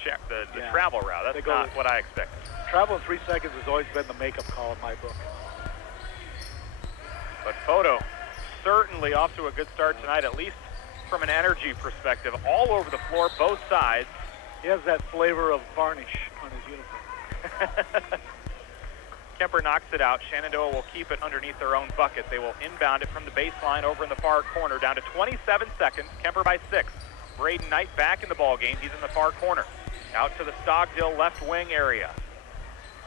travel route. That's not what I expected. Travel in 3 seconds has always been the makeup call in my book. But Photo certainly off to a good start tonight, at least from an energy perspective. All over the floor, both sides. He has that flavor of varnish on his uniform. Kuemper knocks it out. Shenandoah will keep it underneath their own bucket. They will inbound it from the baseline over in the far corner. Down to 27 seconds. Kuemper by 6. Braden Knight back in the ball game. He's in the far corner. Out to the Stockdale left wing area.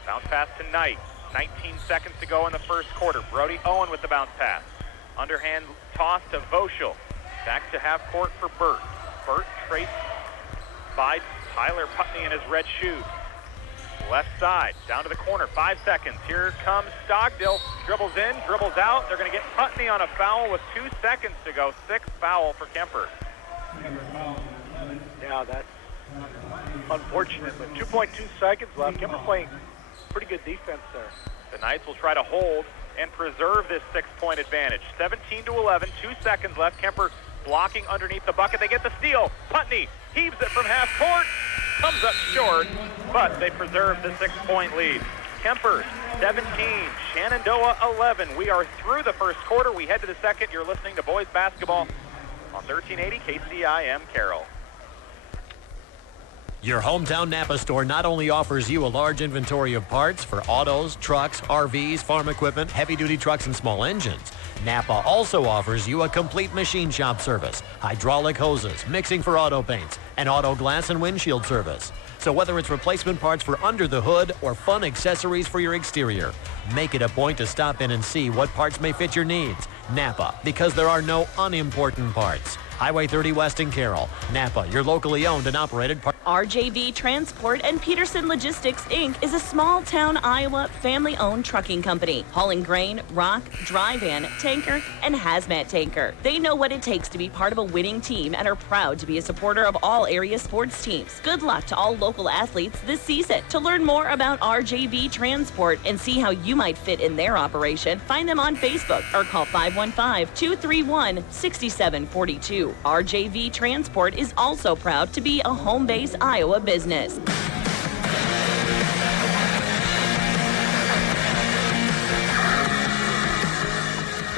Bounce pass to Knight. 19 seconds to go in the first quarter. Brody Owen with the bounce pass. Underhand toss to Voschel. Back to half court for Burt. Burt traced by Tyler Putney in his red shoes. Left side, down to the corner, 5 seconds. Here comes Stockdale. Dribbles in, dribbles out. They're going to get Putney on a foul with 2 seconds to go. 6th foul for Kuemper. Yeah, that's unfortunate, but 2.2 seconds left. Kuemper playing pretty good defense there. The Knights will try to hold and preserve this 6-point advantage. 17-11, 2 seconds left. Kuemper blocking underneath the bucket. They get the steal. Putney heaves it from half court. Comes up short, but they preserve the 6-point lead. Kuemper 17, Shenandoah 11. We are through the first quarter. We head to the second. You're listening to boys basketball on 1380 KCIM Carroll. Your hometown Napa store not only offers you a large inventory of parts for autos, trucks, RVs, farm equipment, heavy-duty trucks, and small engines. Napa also offers you a complete machine shop service, hydraulic hoses, mixing for auto paints, and auto glass and windshield service. So whether it's replacement parts for under the hood or fun accessories for your exterior, make it a point to stop in and see what parts may fit your needs. Napa, because there are no unimportant parts. Highway 30 West in Carroll. Napa, your locally owned and operated RJV Transport and Peterson Logistics, Inc. is a small-town Iowa family-owned trucking company, hauling grain, rock, dry van, tanker, and hazmat tanker. They know what it takes to be part of a winning team and are proud to be a supporter of all area sports teams. Good luck to all local athletes this season. To learn more about RJV Transport and see how you might fit in their operation, find them on Facebook or call 515-231-6742. RJV Transport is also proud to be a home base Iowa business.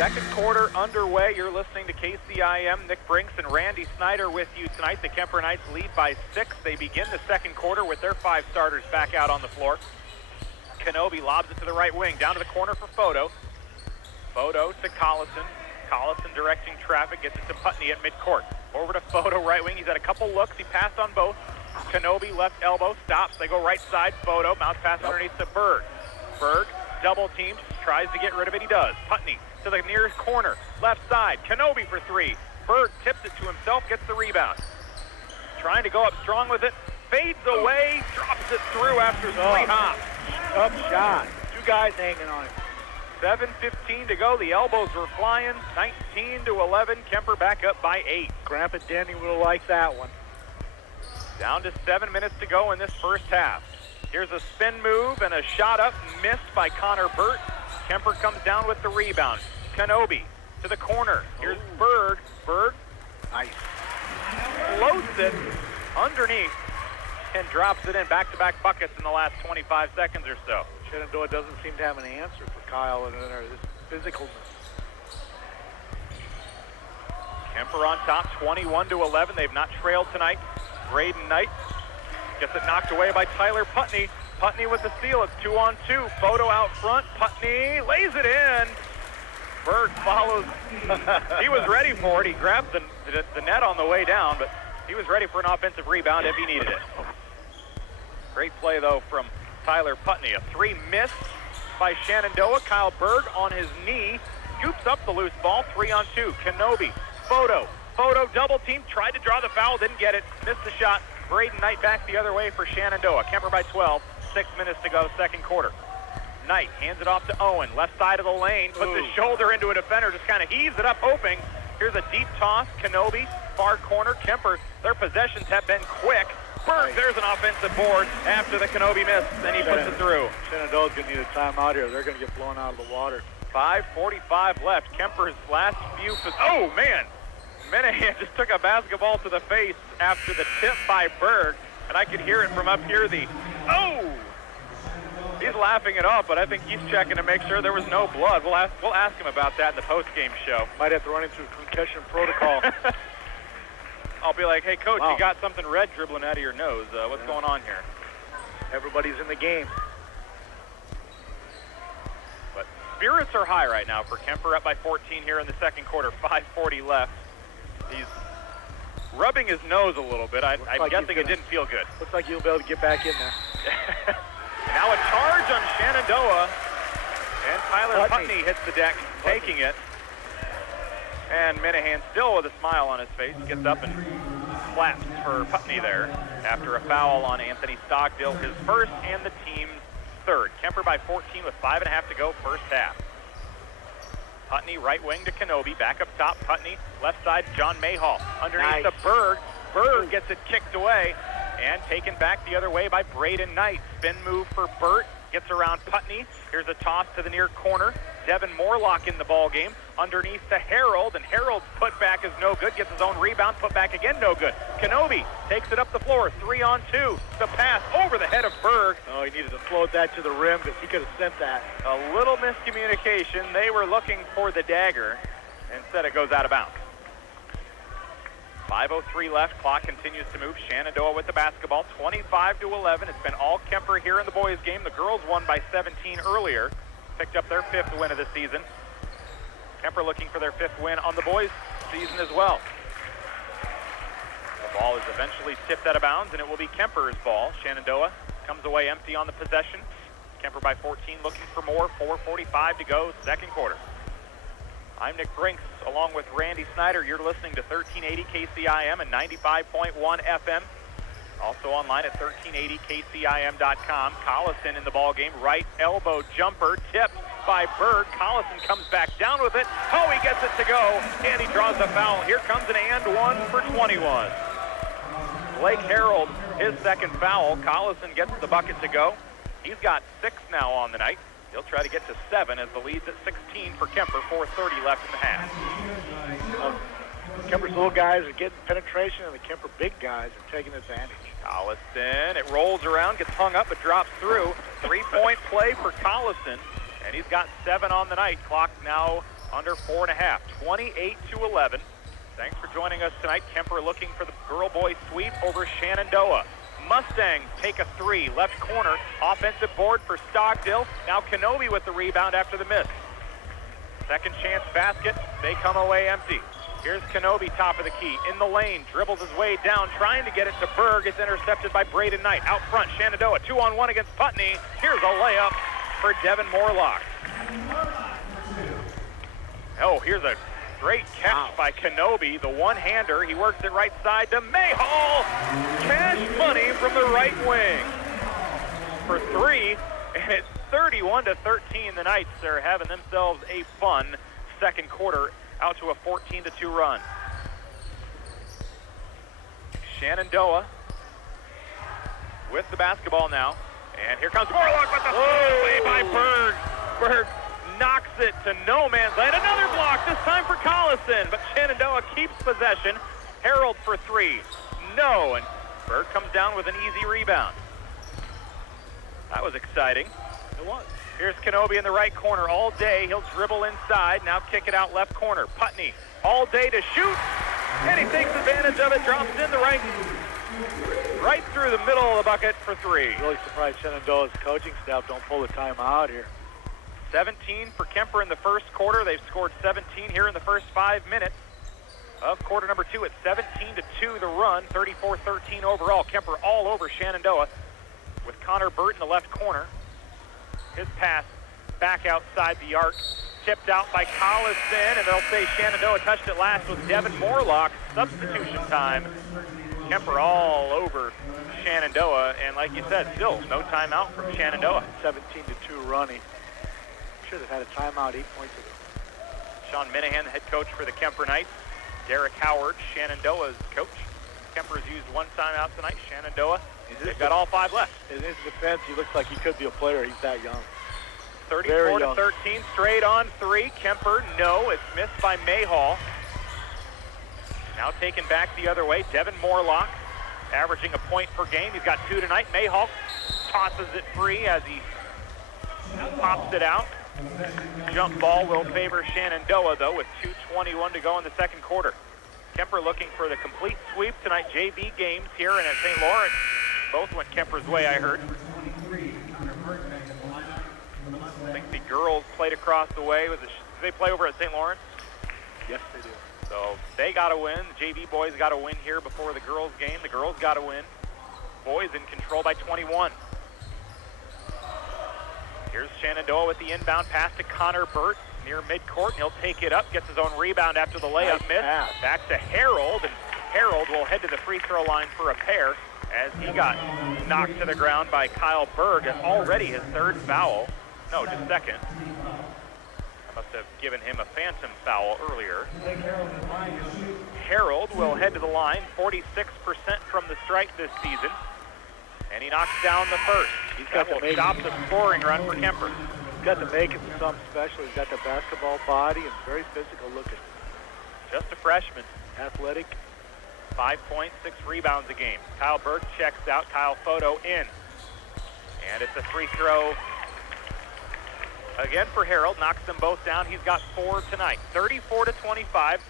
Second quarter underway. You're listening to KCIM. Nick Brinks and Randy Snyder with you tonight. The Kuemper Knights lead by 6. They begin the second quarter with their 5 starters back out on the floor. Kenobi lobs it to the right wing, down to the corner for Photo. Photo to Collison. Collison directing traffic, gets it to Putney at midcourt. Over to Photo, right wing. He's had a couple looks. He passed on both. Kenobi, left elbow, stops. They go right side. Photo, bounce pass underneath to Berg. Berg, double teams, tries to get rid of it. He does. Putney to the nearest corner, left side. Kenobi for 3. Berg tips it to himself, gets the rebound. Trying to go up strong with it. Fades away, drops it through after 3 hops. Tough shot. 2 guys hanging on it. 7:15 to go. The elbows were flying. 19-11. Kuemper back up by 8. Grandpa Denny would have liked that one. Down to 7 minutes to go in this first half. Here's a spin move and a shot up, missed by Connor Burt. Kuemper comes down with the rebound. Kenobi to the corner. Here's Berg. Berg. Nice. Floats it underneath and drops it in. Back-to-back buckets in the last 25 seconds or so. Shenandoah doesn't seem to have an answer for Kyle and his physicalness. Kuemper on top, 21-11. They've not trailed tonight. Braden Knight gets it knocked away by Tyler Putney. Putney with the steal. It's 2-on-2. Photo out front. Putney lays it in. Berg follows. He was ready for it. He grabbed the net on the way down, but he was ready for an offensive rebound if he needed it. Great play, though, from Tyler Putney. A 3 miss by Shenandoah. Kyle Berg on his knee. Scoops up the loose ball. 3-on-2. Kenobi. Photo. Photo double team. Tried to draw the foul. Didn't get it. Missed the shot. Braden Knight back the other way for Shenandoah. Kuemper by 12. 6 minutes to go, second quarter. Knight hands it off to Owen. Left side of the lane. Puts his shoulder into a defender. Just kind of heaves it up, hoping. Here's a deep toss. Kenobi. Far corner. Kuemper. Their possessions have been quick. Berg, there's an offensive board after the Kenobi miss, and he puts it through. Shenandoah's going to need a timeout here. They're going to get blown out of the water. 5:45 left. Kuemper's last few... Oh, man. Minahan just took a basketball to the face after the tip by Berg, and I could hear it from up here. He's laughing it off, but I think he's checking to make sure there was no blood. We'll ask him about that in the post-game show. Might have to run him through concussion protocol. I'll be like, hey, Coach, you got something red dribbling out of your nose. What's going on here? Everybody's in the game. But spirits are high right now for Kuemper, up by 14 here in the second quarter. 5:40 left. He's rubbing his nose a little bit. I'm guessing it didn't feel good. Looks like he'll be able to get back in there. Now a charge on Shenandoah. And Tyler Putney hits the deck, taking it. And Minahan still with a smile on his face. Gets up and claps for Putney there after a foul on Anthony Stockdale, his first and the team's third. Kuemper by 14 with 5.5 to go, first half. Putney right wing to Kenobi, back up top. Putney left side, John Mayhall underneath to Berg. Berg gets it kicked away and taken back the other way by Braden Knight. Spin move for Burt, gets around Putney. Here's a toss to the near corner. Devin Morlock in the ball game. Underneath to Harold, and Harold's put back is no good. Gets his own rebound, put back again, no good. Kenobi takes it up the floor, 3-on-2. The pass over the head of Berg. Oh, he needed to float that to the rim because he could have sent that. A little miscommunication. They were looking for the dagger. Instead, it goes out of bounds. 5:03 left. Clock continues to move. Shenandoah with the basketball, 25-11. It's been all Kuemper here in the boys' game. The girls won by 17 earlier. Picked up their 5th win of the season. Kuemper looking for their 5th win on the boys' season as well. The ball is eventually tipped out of bounds, and it will be Kuemper's ball. Shenandoah comes away empty on the possession. Kuemper by 14, looking for more. 4:45 to go, second quarter. I'm Nick Brinks, along with Randy Snyder. You're listening to 1380 KCIM and 95.1 FM. Also online at 1380kcim.com. Collison in the ball game. Right elbow jumper tipped by Berg. Collison comes back down with it. Oh, he gets it to go, and he draws the foul. Here comes an and one for 21. Blake Harold, his second foul. Collison gets the bucket to go. He's got 6 now on the night. He'll try to get to 7 as the lead's at 16 for Kuemper. 4:30 left in the half. Kuemper's little guys are getting penetration, and the Kuemper big guys are taking advantage. Collison, it rolls around, gets hung up, it drops through. 3-point play for Collison, and he's got 7 on the night. Clock now under 4.5, 28-11. Thanks for joining us tonight. Kuemper looking for the girl-boy sweep over Shenandoah. Mustangs take a 3, left corner, offensive board for Stockdale. Now Kenobi with the rebound after the miss. Second chance basket, they come away empty. Here's Kenobi, top of the key, in the lane, dribbles his way down, trying to get it to Berg. It's intercepted by Braden Knight. Out front, Shenandoah, 2-on-1 against Putney. Here's a layup for Devin Morlock. Oh, here's a great catch by Kenobi, the one-hander. He works it right side to Mayhall. Cash money from the right wing for 3, and it's 31-13. The Knights are having themselves a fun second quarter, out to a 14-2 run. Shenandoah with the basketball now, and here comes Morlock with the play by Berg. Berg knocks it to no man's land. Another block, this time for Collison, but Shenandoah keeps possession. Harold for 3. No, and Berg comes down with an easy rebound. That was exciting. It was. Here's Kenobi in the right corner all day. He'll dribble inside, now kick it out left corner. Putney all day to shoot, and he takes advantage of it, drops in the right through the middle of the bucket for 3. Really surprised Shenandoah's coaching staff don't pull the timeout here. 17 for Kuemper in the first quarter. They've scored 17 here in the first 5 minutes of quarter number 2. It's 17-2 the run, 34-13 overall. Kuemper all over Shenandoah with Connor Burt in the left corner. His pass back outside the arc, tipped out by Collison, and they'll say Shenandoah touched it last with Devin Morlock. Substitution time. Kuemper all over Shenandoah, and like you said, still no timeout from Shenandoah. 17-2 running. Should have had a timeout 8 points ago. Sean Minahan, the head coach for the Kuemper Knights. Derek Howard, Shenandoah's coach. Kuemper's used 1 timeout tonight. Shenandoah, they've got all 5 left. In his defense, he looks like he could be a player. He's that young. 34-13, straight on 3. Kuemper, no, it's missed by Mayhall. Now taken back the other way, Devin Morlock, averaging a point per game. He's got 2 tonight. Mayhall tosses it free as he pops it out. Jump ball will favor Shenandoah, though, with 2:21 to go in the second quarter. Kuemper looking for the complete sweep tonight. JV games here and at St. Lawrence. Both went Kemper's way, I heard. I think the girls played across the way. Do they play over at St. Lawrence? Yes, they do. So they got to win. The JV boys got to win here before the girls' game. The girls got to win. Boys in control by 21. Here's Shenandoah with the inbound pass to Connor Burt near midcourt, and he'll take it up, gets his own rebound after the layup miss. Back to Harold, and Harold will head to the free throw line for a pair as he got knocked to the ground by Kyle Berg, and already his 3rd foul. No, just 2nd. I must have given him a phantom foul earlier. Harold will head to the line, 46% from the strike this season. And he knocks down the first. He's got to stop the scoring run for Kuemper. He's got the makings of something special. He's got the basketball body and very physical looking. Just a freshman. Athletic. 5 points, 6 rebounds a game. Kyle Berg checks out. Kyle Photo in. And it's a free throw again for Harold. Knocks them both down. He's got 4 tonight. 34-25.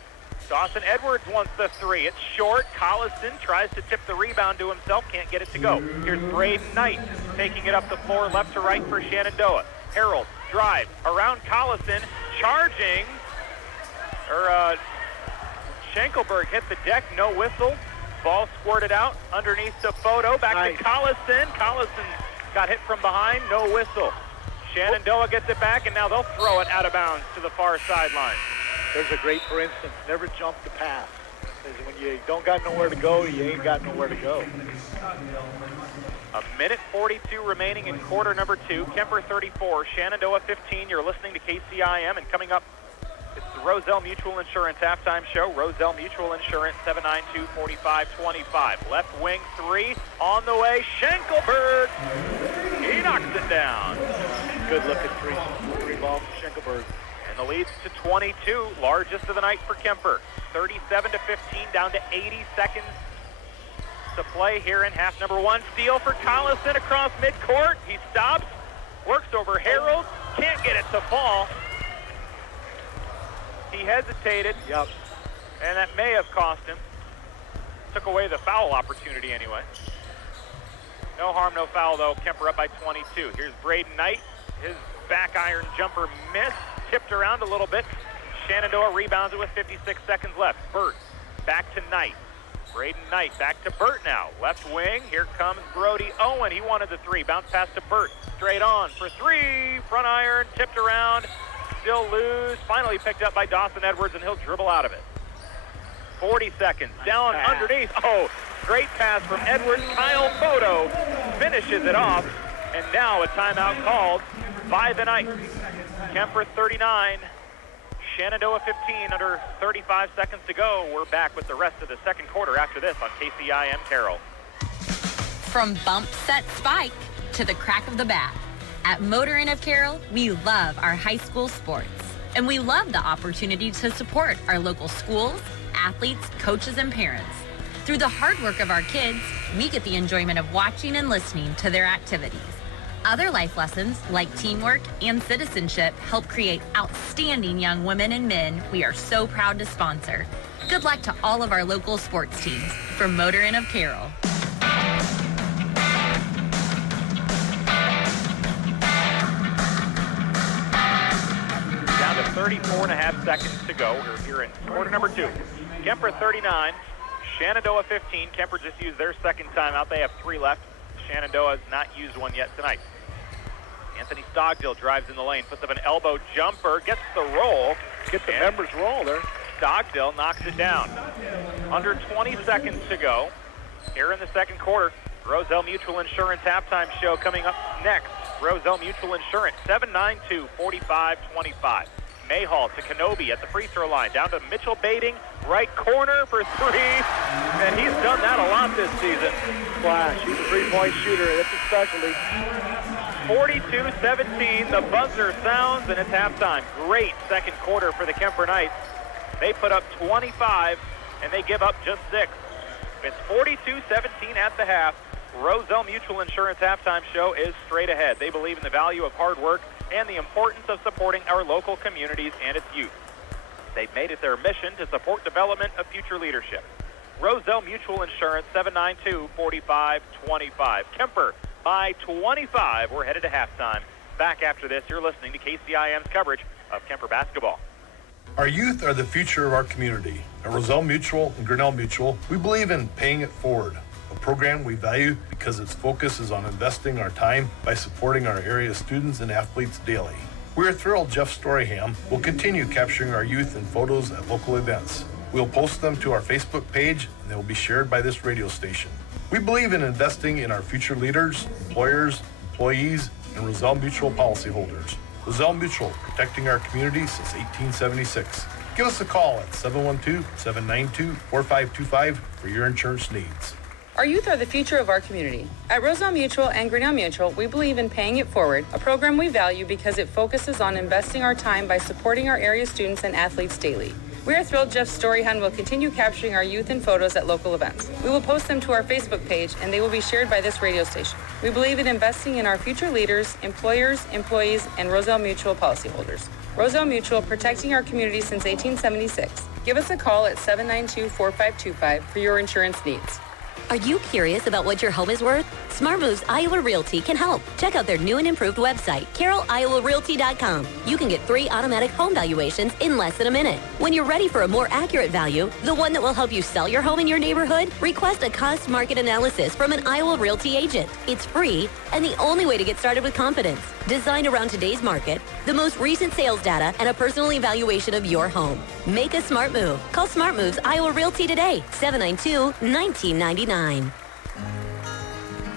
Dawson Edwards wants the 3. It's short. Collison tries to tip the rebound to himself. Can't get it to go. Here's Braden Knight taking it up the floor left to right for Shenandoah. Harold drive around Collison. Charging. Schenkelberg hit the deck. No whistle. Ball squirted out underneath the Photo. Back to Collison. Collison got hit from behind. No whistle. Shenandoah gets it back, and now they'll throw it out of bounds to the far sideline. There's a great, for instance, never jump the pass. Because when you don't got nowhere to go, you ain't got nowhere to go. 1:42 remaining in quarter number 2. Kuemper 34, Shenandoah 15. You're listening to KCIM, and coming up, it's the Roselle Mutual Insurance halftime show. Roselle Mutual Insurance, 792-4525. Left wing 3 on the way. Schenkelberg. He knocks it down. Good looking 3 ball from Schenkelberg. And the lead's to 22, largest of the night for Kuemper. 37-15, down to 80 seconds to play here in half number 1. Steal for Collison across midcourt. He stops, works over Harold, can't get it to fall. He hesitated. Yep. And that may have cost him. Took away the foul opportunity anyway. No harm, no foul, though. Kuemper up by 22. Here's Braden Knight. His back iron jumper missed. Tipped around a little bit. Shenandoah rebounds it with 56 seconds left. Burt back to Knight. Braden Knight back to Burt now. Left wing. Here comes Brody Owen. He wanted the three. Bounce pass to Burt. Straight on for three. Front iron. Tipped around. Still loose. Finally picked up by Dawson Edwards, and he'll dribble out of it. 40 seconds. Down underneath. Oh, great pass from Edwards. Kyle Photo finishes it off. And now a timeout called by the Knights. Kuemper 39. Shenandoah 15, under 35 seconds to go. We're back with the rest of the second quarter after this on KCIM Carroll. From bump, set, spike to the crack of the bat. At Motor Inn of Carroll, we love our high school sports. And we love the opportunity to support our local schools, athletes, coaches, and parents. Through the hard work of our kids, we get the enjoyment of watching and listening to their activities. Other life lessons, like teamwork and citizenship, help create outstanding young women and men we are so proud to sponsor. Good luck to all of our local sports teams. From Motor Inn of Carroll. Down to 34.5 seconds to go. We're here in quarter number 2. Kuemper 39, Shenandoah 15. Kuemper just used their second timeout. They have 3 left. Shenandoah has not used one yet tonight. Anthony Stockdale drives in the lane, puts up an elbow jumper, gets the roll. Get the members roll there. Stockdale knocks it down. Under 20 seconds to go. Here in the second quarter, Roselle Mutual Insurance halftime show coming up next. Roselle Mutual Insurance, 792-4525. Mayhall to Kenobi at the free throw line. Down to Mitchell Bading, right corner for 3. And he's done that a lot this season. Flash, he's a three-point shooter. That's his specialty. 42-17, the buzzer sounds, and it's halftime. Great second quarter for the Kuemper Knights. They put up 25, and they give up just 6. It's 42-17 at the half. Roselle Mutual Insurance halftime show is straight ahead. They believe in the value of hard work and the importance of supporting our local communities and its youth. They've made it their mission to support development of future leadership. Roselle Mutual Insurance, 792-4525. Kuemper by 25. We're headed to halftime. Back after this, you're listening to KCIM's coverage of Kuemper basketball. Our youth are the future of our community. At Roselle Mutual and Grinnell Mutual, we believe in paying it forward, a program we value because its focus is on investing our time by supporting our area students and athletes daily. We're thrilled Jeff Storyham will continue capturing our youth in photos at local events. We'll post them to our Facebook page, and they will be shared by this radio station. We believe in investing in our future leaders, employers, employees, and Roselle Mutual policyholders. Roselle Mutual, protecting our community since 1876. Give us a call at 712-792-4525 for your insurance needs. Our youth are the future of our community. At Roselle Mutual and Grinnell Mutual, we believe in paying it forward, a program we value because it focuses on investing our time by supporting our area students and athletes daily. We are thrilled Jeff Storyhan will continue capturing our youth in photos at local events. We will post them to our Facebook page, and they will be shared by this radio station. We believe in investing in our future leaders, employers, employees, and Roselle Mutual policyholders. Roselle Mutual, protecting our community since 1876. Give us a call at 792-4525 for your insurance needs. Are you curious about what your home is worth? Smart Moves Iowa Realty can help. Check out their new and improved website, CarrollIowaRealty.com. You can get 3 automatic home valuations in less than a minute. When you're ready for a more accurate value, the one that will help you sell your home in your neighborhood, request a cost market analysis from an Iowa Realty agent. It's free and the only way to get started with confidence. Designed around today's market, the most recent sales data, and a personal evaluation of your home. Make a smart move. Call Smart Moves Iowa Realty today, 792-1999.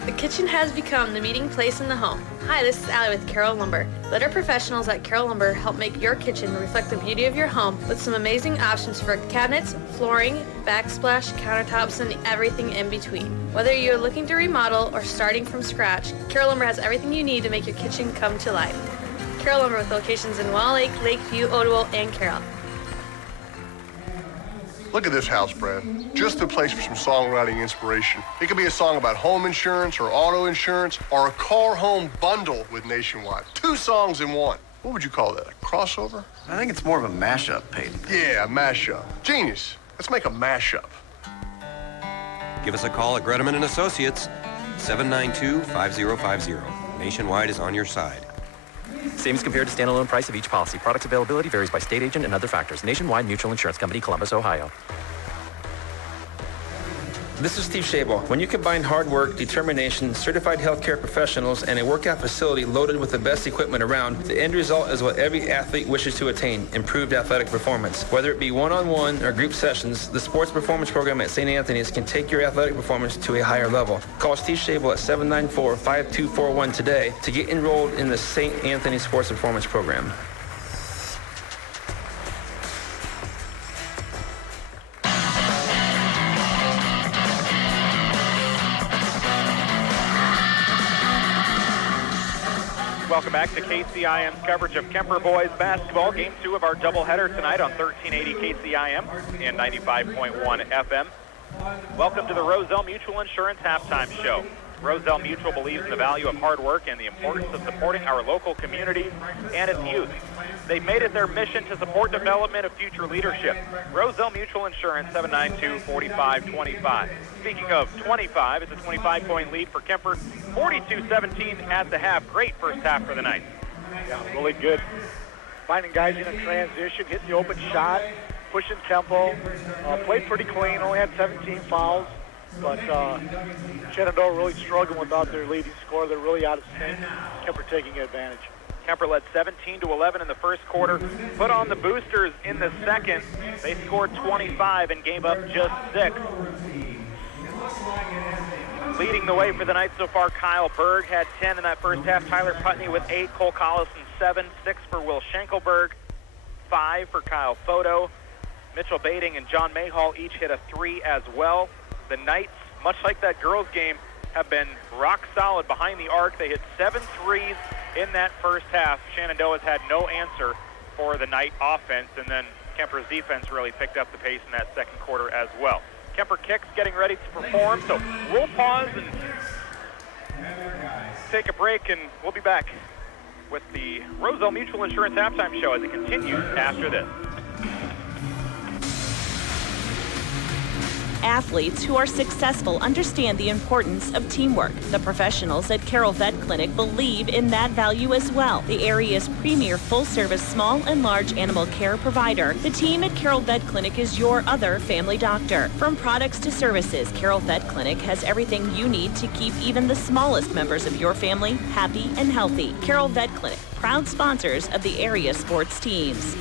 The kitchen has become the meeting place in the home. Hi, this is Allie with Carroll Lumber. Let our professionals at Carroll Lumber help make your kitchen reflect the beauty of your home with some amazing options for cabinets, flooring, backsplash, countertops, and everything in between. Whether you're looking to remodel or starting from scratch, Carroll Lumber has everything you need to make your kitchen come to life. Carroll Lumber with locations in Wall Lake, Lakeview, Ottawa, and Carroll. Look at this house, Brad. Just the place for some songwriting inspiration. It could be a song about home insurance or auto insurance or a car home bundle with Nationwide. 2 songs in one. What would you call that? A crossover? I think it's more of a mashup, Peyton. Yeah, a mashup. Genius. Let's make a mashup. Give us a call at Greteman & Associates, 792-5050. Nationwide is on your side. Savings compared to standalone price of each policy. Product availability varies by state agent and other factors. Nationwide Mutual Insurance Company, Columbus, Ohio. This is Steve Schabel. When you combine hard work, determination, certified healthcare professionals, and a workout facility loaded with the best equipment around, the end result is what every athlete wishes to attain, improved athletic performance. Whether it be one-on-one or group sessions, the Sports Performance Program at St. Anthony's can take your athletic performance to a higher level. Call Steve Schabel at 794-5241 today to get enrolled in the St. Anthony Sports Performance Program. Welcome back to KCIM's coverage of Kuemper boys basketball. Game 2 of our doubleheader tonight on 1380 KCIM and 95.1 FM. Welcome to the Roselle Mutual Insurance Halftime Show. Roselle Mutual believes in the value of hard work and the importance of supporting our local community and its youth. They've made it their mission to support development of future leadership. Roselle Mutual Insurance, 792-4525. Speaking of 25, it's a 25-point lead for Kuemper. 42-17 at the half. Great first half for the night. Yeah, really good. Finding guys in a transition, hitting the open shot, pushing tempo. Played pretty clean, only had 17 fouls. But Shenandoah really struggling without their leading scorer. They're really out of sync. Kuemper taking advantage. Kuemper led 17-11 in the first quarter. Put on the boosters in the second. They scored 25 and gave up just 6. Leading the way for the night so far, Kyle Berg had 10 in that first half. Tyler Putney with 8. Cole Collison 7. 6 for Will Schenkelberg. 5 for Kyle Photo. Mitchell Bading and John Mayhall each hit a 3 as well. The Knights, much like that girls' game, have been rock solid behind the arc. They hit 7 threes in that first half. Shenandoah's had no answer for the Knight offense, and then Kuemper's defense really picked up the pace in that second quarter as well. Kuemper kicks getting ready to perform, so we'll pause and take a break, and we'll be back with the Roselle Mutual Insurance Halftime Show as it continues after this. Athletes who are successful understand the importance of teamwork. The professionals at Carroll Vet Clinic believe in that value as well. The area's premier full-service small and large animal care provider, the team at Carroll Vet Clinic is your other family doctor. From products to services, Carroll Vet Clinic has everything you need to keep even the smallest members of your family happy and healthy. Carroll Vet Clinic, proud sponsors of the area sports teams.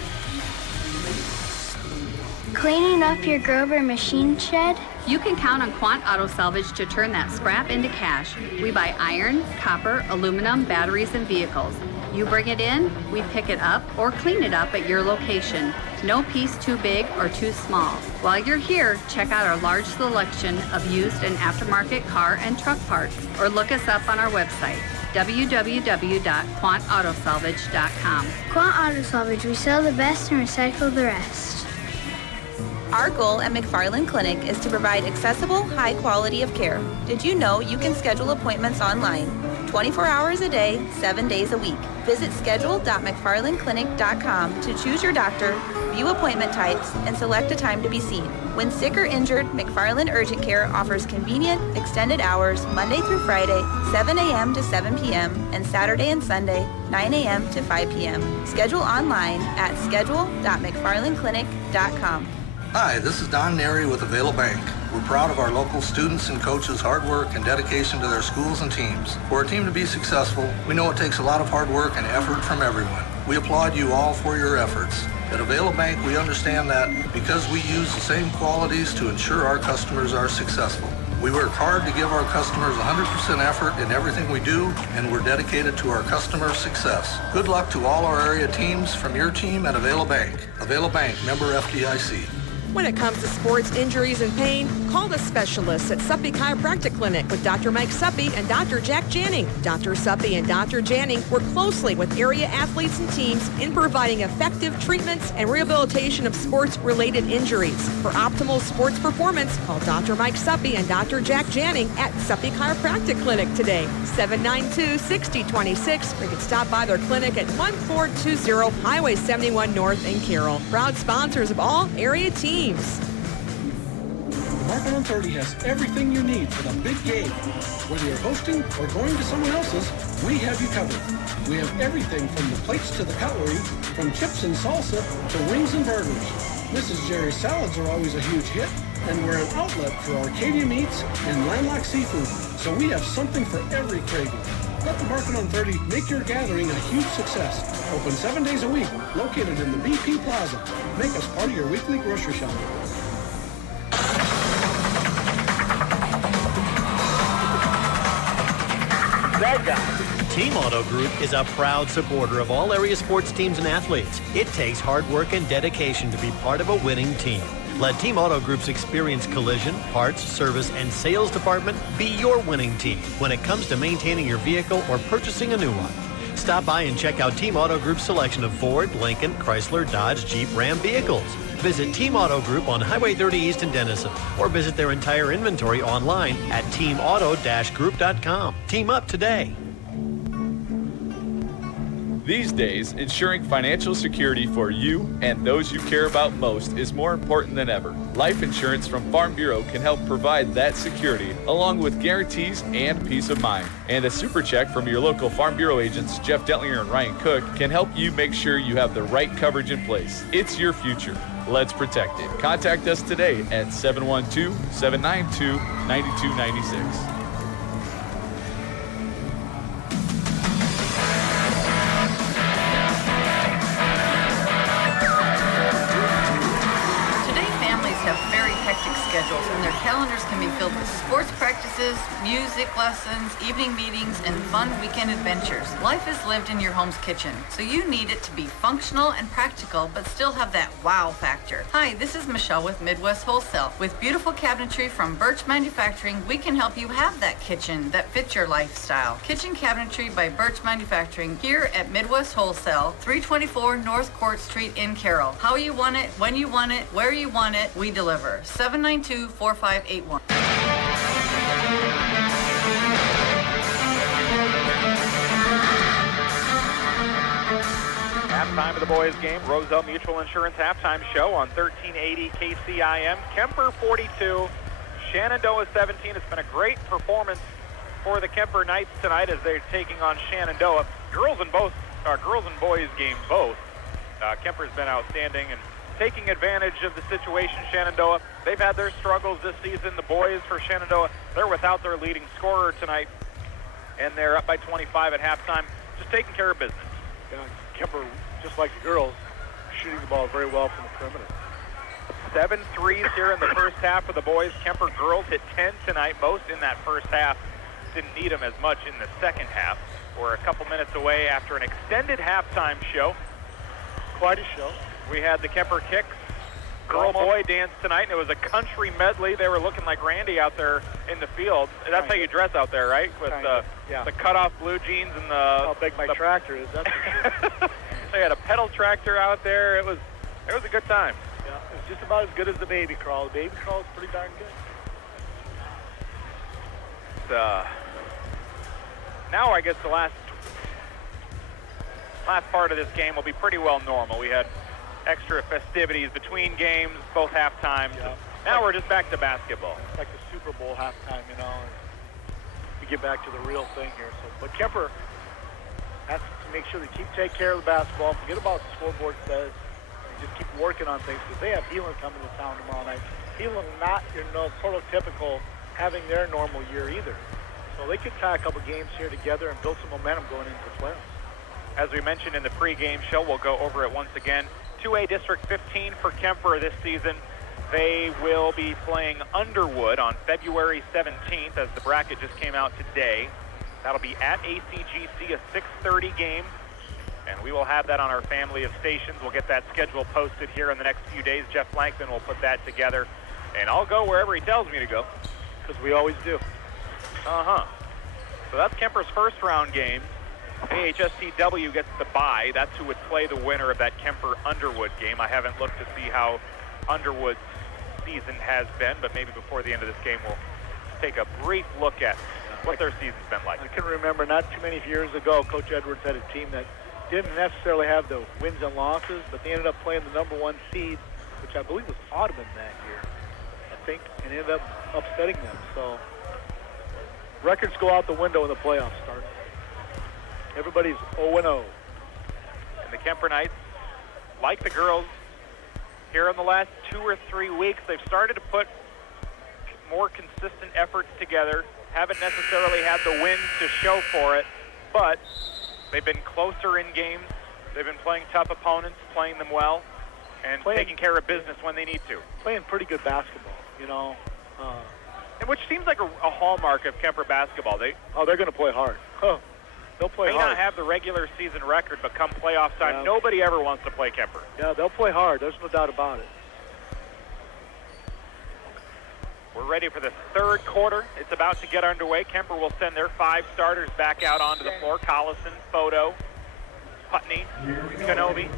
Cleaning up your Grover machine shed? You can count on Quant Auto Salvage to turn that scrap into cash. We buy iron, copper, aluminum, batteries, and vehicles. You bring it in, we pick it up or clean it up at your location. No piece too big or too small. While you're here, check out our large selection of used and aftermarket car and truck parts, or look us up on our website, www.quantautosalvage.com. Quant Auto Salvage, we sell the best and recycle the rest. Our goal at McFarland Clinic is to provide accessible, high quality of care. Did you know you can schedule appointments online 24 hours a day, 7 days a week? Visit schedule.mcfarlandclinic.com to choose your doctor, view appointment types, and select a time to be seen. When sick or injured, McFarland Urgent Care offers convenient, extended hours Monday through Friday, 7 a.m. to 7 p.m., and Saturday and Sunday, 9 a.m. to 5 p.m. Schedule online at schedule.mcfarlandclinic.com. Hi, this is Don Neri with Avail Bank. We're proud of our local students and coaches' hard work and dedication to their schools and teams. For a team to be successful, we know it takes a lot of hard work and effort from everyone. We applaud you all for your efforts. At Avail Bank, we understand that because we use the same qualities to ensure our customers are successful. We work hard to give our customers 100% effort in everything we do, and we're dedicated to our customers' success. Good luck to all our area teams from your team at Avail Bank. Avail Bank, member FDIC. When it comes to sports injuries and pain, call the specialists at Suppy Chiropractic Clinic with Dr. Mike Suppy and Dr. Jack Janning. Dr. Suppy and Dr. Janning work closely with area athletes and teams in providing effective treatments and rehabilitation of sports-related injuries. For optimal sports performance, call Dr. Mike Suppy and Dr. Jack Janning at Suppy Chiropractic Clinic today, 792-6026, or you can stop by their clinic at 1420 Highway 71 North in Carroll. Proud sponsors of all area teams. The Market on 30 has everything you need for the big game. Whether you're hosting or going to someone else's, we have you covered. We have everything from the plates to the cutlery, from chips and salsa to wings and burgers. Mrs. Jerry's salads are always a huge hit, and we're an outlet for Arcadia meats and landlocked seafood, so we have something for every craving. Let the Market on 30 make your gathering a huge success. Open 7 days a week, located in the BP Plaza. Make us part of your weekly grocery shopping. That guy. Team Auto Group is a proud supporter of all area sports teams and athletes. It takes hard work and dedication to be part of a winning team. Let Team Auto Group's experienced collision, parts, service, and sales department be your winning team when it comes to maintaining your vehicle or purchasing a new one. Stop by and check out Team Auto Group's selection of Ford, Lincoln, Chrysler, Dodge, Jeep, Ram vehicles. Visit Team Auto Group on Highway 30 East in Denison, or visit their entire inventory online at teamauto-group.com. Team up today. These days, ensuring financial security for you and those you care about most is more important than ever. Life insurance from Farm Bureau can help provide that security, along with guarantees and peace of mind. And a super check from your local Farm Bureau agents, Jeff Dentlinger and Ryan Cook, can help you make sure you have the right coverage in place. It's your future. Let's protect it. Contact us today at 712-792-9296. Schedules, and their calendars can be filled with sports practices, music lessons, evening meetings, and fun weekend adventures. Life is lived in your home's kitchen, so you need it to be functional and practical, but still have that wow factor. Hi, this is Michelle with Midwest Wholesale. With beautiful cabinetry from Birch Manufacturing, we can help you have that kitchen that fits your lifestyle. Kitchen Cabinetry by Birch Manufacturing here at Midwest Wholesale, 324 North Court Street in Carroll. How you want it, when you want it, where you want it, we deliver. 792-4581. Halftime of the boys' game, Roselle Mutual Insurance halftime show on 1380 KCIM. Kuemper 42, Shenandoah 17. It's been a great performance for the Kuemper Knights tonight as they're taking on Shenandoah. Girls and boys game both. Kuemper's been outstanding and taking advantage of the situation. Shenandoah, they've had their struggles this season. The boys for Shenandoah, they're without their leading scorer tonight, and they're up by 25 at halftime, just taking care of business. Yeah, Kuemper, just like the girls, shooting the ball very well from the perimeter. 7 threes here in the first half for the boys. Kuemper girls hit 10 tonight, most in that first half. Didn't need them as much in the second half. We're a couple minutes away after an extended halftime show. Quite a show. We had the Kuemper Kicks girl-boy dance tonight, and it was a country medley. They were looking like Randy out there in the field. That's how you dress out there, right? With the cut-off blue jeans and the... How big my tractor is, that's for sure. They had a pedal tractor out there. It was a good time. Yeah, it was just about as good as the baby crawl. The baby crawl is pretty darn good. Now I guess the last part of this game will be pretty well normal. We had extra festivities between games, both halftimes. Yeah. Now we're just back to basketball. It's like the Super Bowl halftime, you know. And we get back to the real thing here. But Kuemper has to make sure they take care of the basketball, forget about what the scoreboard says, and just keep working on things because they have Heelan coming to town tomorrow night. Heelan not your prototypical having their normal year either. So they could tie a couple games here together and build some momentum going into the playoffs. As we mentioned in the pregame show, we'll go over it once again. 2A District 15 for Kuemper this season. They will be playing Underwood on February 17th as the bracket just came out today. That'll be at ACGC, a 6:30 game. And we will have that on our family of stations. We'll get that schedule posted here in the next few days. Jeff Blankman will put that together. And I'll go wherever he tells me to go. Because we always do. Uh-huh. So that's Kuemper's first round game. AHSTW gets the bye. That's who would play the winner of that Kuemper-Underwood game. I haven't looked to see how Underwood's season has been, but maybe before the end of this game we'll take a brief look at what their season's been like. I can remember not too many years ago, Coach Edwards had a team that didn't necessarily have the wins and losses, but they ended up playing the #1 seed, which I believe was Ottoman that year, I think, and ended up upsetting them. So records go out the window when the playoffs start. Everybody's 0-0. And the Kuemper Knights, like the girls, here in the last 2 or 3 weeks, they've started to put more consistent efforts together. Haven't necessarily had the wins to show for it, but they've been closer in games. They've been playing tough opponents, playing them well, and taking care of business when they need to. Playing pretty good basketball, you know. And which seems like a hallmark of Kuemper basketball. They're going to play hard. They'll play hard. May not have the regular season record, but come playoff time, nobody ever wants to play Kuemper. Yeah, they'll play hard. There's no doubt about it. We're ready for the third quarter. It's about to get underway. Kuemper will send their 5 starters back out onto the floor. Collison, Photo, Putney, Kenobi,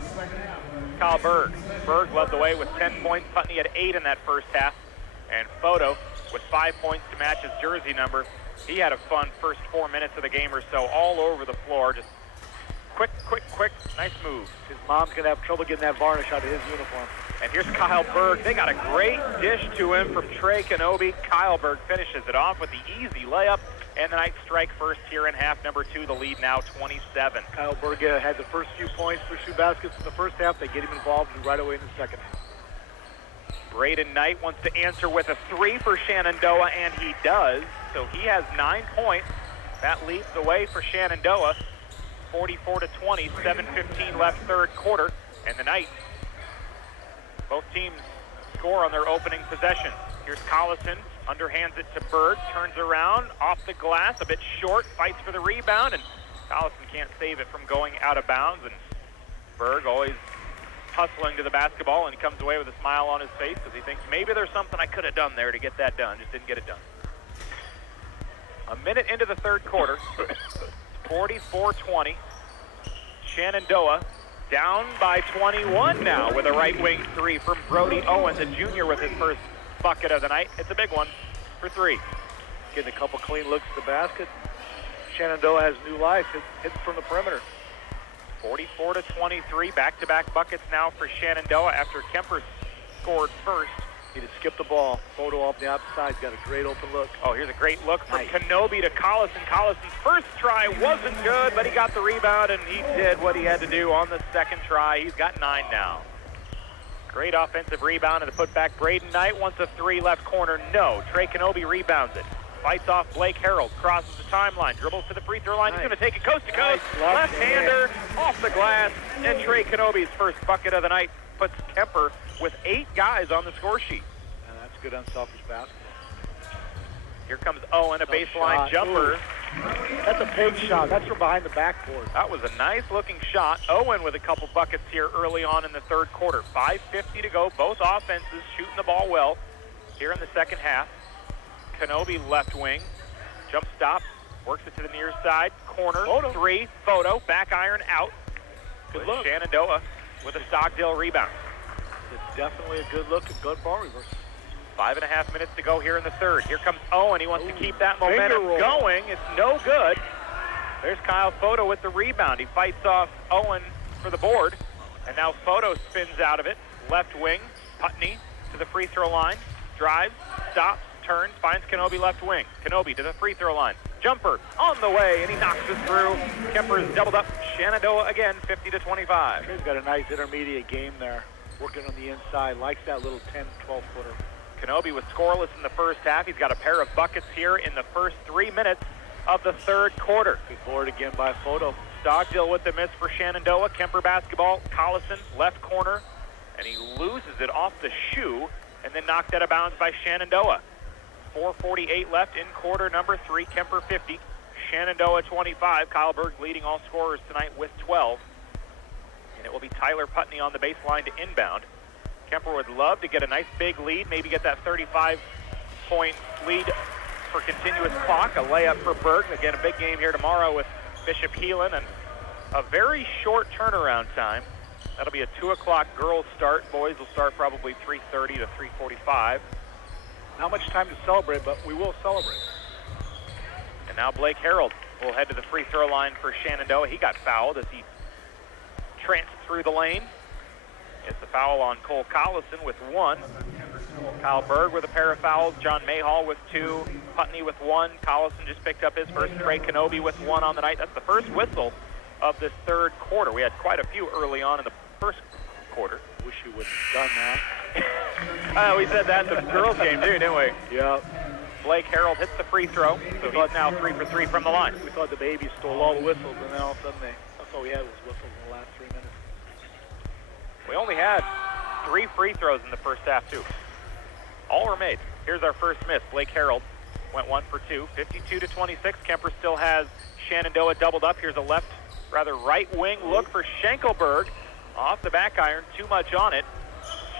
Kyle Berg. Berg led the way with 10 points. Putney had 8 in that first half. And Photo with 5 points to match his jersey number. He had a fun first 4 minutes of the game or so, all over the floor. Just quick, nice move. His mom's going to have trouble getting that varnish out of his uniform. And here's Kyle Berg. They got a great dish to him from Trey Kenobi. Kyle Berg finishes it off with the easy layup. And the Knights strike first here in half number 2. The lead now 27. Kyle Berg had the first few points for shoe baskets in the first half. They get him involved right away in the second half. Braden Knight wants to answer with a 3 for Shenandoah, and he does. So he has 9 points. That leads the way for Shenandoah. 44-20, 7:15 left third quarter. And the Knights, both teams score on their opening possession. Here's Collison, underhands it to Berg, turns around, off the glass, a bit short, fights for the rebound, and Collison can't save it from going out of bounds. And Berg always hustling to the basketball, and he comes away with a smile on his face because he thinks maybe there's something I could have done there to get that done. Just didn't get it done. A minute into the third quarter, 44-20. Shenandoah down by 21 now with a right wing 3 from Brody Owens, a junior, with his first bucket of the night. It's a big one for 3. Getting a couple clean looks at the basket. Shenandoah has new life, hitting from the perimeter. 44-23, back-to-back buckets now for Shenandoah after Kuemper scored first. He just skipped the ball. Photo off the outside, got a great open look. Oh, here's a great look from Kenobi to Collison. Collison's first try wasn't good, but he got the rebound, and he did what he had to do on the second try. He's got 9 now. Great offensive rebound and the putback. Braden Knight wants a 3 left corner. No. Trey Kenobi rebounds it. Fights off Blake Harold, crosses the timeline, dribbles to the free throw line. He's going to take it coast to coast. Left-hander off the glass, and Trey Kenobi's first bucket of the night puts Kuemper with 8 guys on the score sheet. And that's good unselfish basketball. Here comes Owen, a baseline jumper. Ooh. That's a big shot. That's from behind the backboard. That was a nice-looking shot. Owen with a couple buckets here early on in the third quarter. 5:50 to go. Both offenses shooting the ball well here in the second half. Kenobi left wing, jump stop, works it to the near side, corner, 3, Photo, back iron out. Good look. Shenandoah with a Stockdale rebound. It's definitely a good look and good ball reverse. 5.5 minutes to go here in the third. Here comes Owen. He wants to keep that momentum going. It's no good. There's Kyle Photo with the rebound. He fights off Owen for the board, and now Photo spins out of it. Left wing, Putney to the free throw line, drives, stops, turns, finds Kenobi left wing. Kenobi to the free throw line. Jumper on the way, and he knocks it through. Kuemper is doubled up. Shenandoah again, 50-25. He's got a nice intermediate game there, working on the inside. Likes that little 10, 12-footer. Kenobi was scoreless in the first half. He's got a pair of buckets here in the first 3 minutes of the third quarter. Good board again by Photo. Stockdale with the miss for Shenandoah. Kuemper basketball. Collison, left corner, and he loses it off the shoe and then knocked out of bounds by Shenandoah. 4:48 left in quarter number 3. Kuemper 50, Shenandoah 25. Kyle Berg leading all scorers tonight with 12. will be Tyler Putney on the baseline to inbound. Kuemper would love to get a nice big lead, maybe get that 35-point lead for continuous clock. A layup for Berg. Again, a big game here tomorrow with Bishop Heelan, and a very short turnaround time. That'll be a 2 o'clock girls start. Boys will start probably 3:30 to 3:45. Not much time to celebrate, but we will celebrate. And now Blake Harold will head to the free throw line for Shenandoah. He got fouled as he tranced through the lane. It's a foul on Cole Collison with 1. Kyle Berg with a pair of fouls. John Mayhall with 2. Putney with 1. Collison just picked up his first. Trey Kenobi with 1 on the night. That's the first whistle of this third quarter. We had quite a few early on in the first quarter. Wish you wouldn't have done that. We said that in the girls game too, didn't we? Yeah. Blake Harold hits the free throw, so he's now 3 for 3 from the line. We thought the babies stole all the whistles, and then all of a sudden that's all we had was whistles in the last 3 minutes. We only had 3 free throws in the first half too. All were made. Here's our first miss. Blake Harold went 1 for 2, 52-26. Kuemper still has Shenandoah doubled up. Here's a right wing look for Schenkelberg. Off the back iron, too much on it.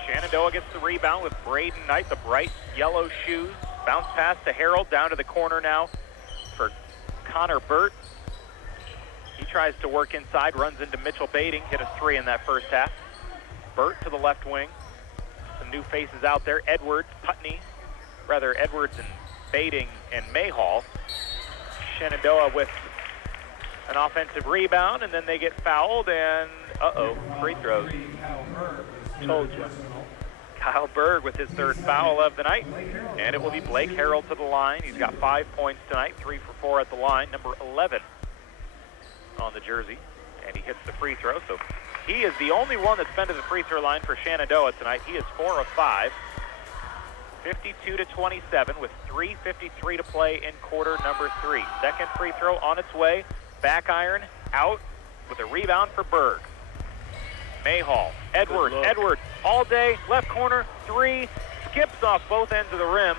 Shenandoah gets the rebound with Braden Knight, the bright yellow shoes. Bounce pass to Harold, down to the corner now for Connor Burt. He tries to work inside, runs into Mitchell Bading, hit a 3 in that first half. Burt to the left wing. Some new faces out there. Edwards and Bading and Mayhall. Shenandoah with an offensive rebound, and then they get fouled, and free throws. Told you. Kyle Berg with his third foul of the night, and it will be Blake Harold to the line. He's got 5 points tonight, 3 for 4 at the line, number 11 on the jersey, and he hits the free throw. So he is the only one that's been to the free throw line for Shenandoah tonight. He is 4 of 5, 52-27 with 3:53 to play in quarter number 3. Second free throw on its way, back iron out with a rebound for Berg. Mayhall, Edwards all day, left corner, 3, skips off both ends of the rim.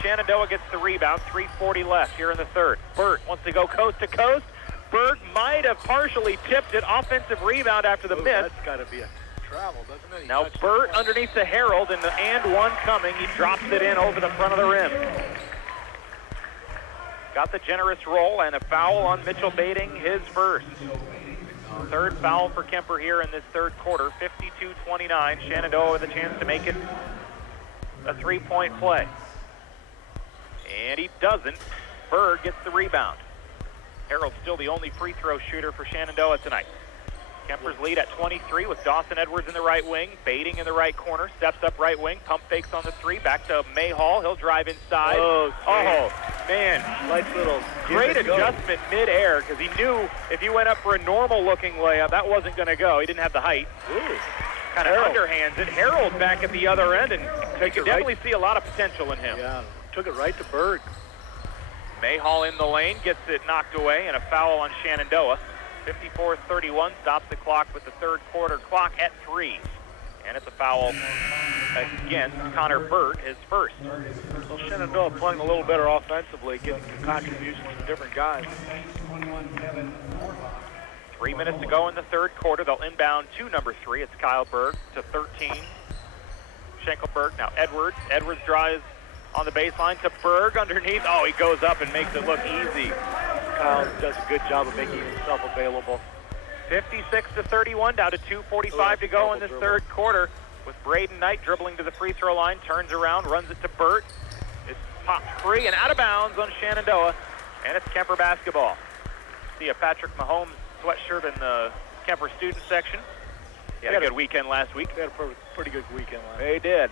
Shenandoah gets the rebound, 3:40 left here in the third. Burt wants to go coast to coast. Berg might have partially tipped it. Offensive rebound after the miss. That's got to be a travel, doesn't it? Now Burt underneath the Harold, and one coming. He drops it in over the front of the rim. Got the generous roll and a foul on Mitchell Bading, his first. Third foul for Kuemper here in this third quarter, 52-29. Shenandoah with a chance to make it a 3-point play. And he doesn't. Berg gets the rebound. Harold's still the only free throw shooter for Shenandoah tonight. Kuemper's lead at 23 with Dawson Edwards in the right wing, Bading in the right corner, steps up right wing, pump fakes on the 3, back to Mayhall. He'll drive inside. Oh man. Nice little great adjustment mid-air, because he knew if he went up for a normal-looking layup, that wasn't going to go. He didn't have the height. Kind of underhands it. Harold back at the other end, and you can definitely see a lot of potential in him. Yeah, took it right to Berg. Mayhall in the lane, gets it knocked away, and a foul on Shenandoah. 54-31, stops the clock with the third quarter clock at 3. And it's a foul against Connor Burt, his first. Well, Shenandoah playing a little better offensively, getting contributions from different guys. 3 minutes to go in the third quarter. They'll inbound to number 3. It's Kyle Berg to 13. Schenkelberg, now Edwards. Edwards drives on the baseline to Berg underneath. Oh, he goes up and makes it look easy. Kyle does a good job of making himself available. 56-31, down to 2:45 to go in this third quarter, with Braden Knight dribbling to the free throw line, turns around, runs it to Burt. It's popped free and out of bounds on Shenandoah, and it's Kuemper basketball. See a Patrick Mahomes sweatshirt in the Kuemper student section. He had a good weekend last week. They had a pretty good weekend last week. They did.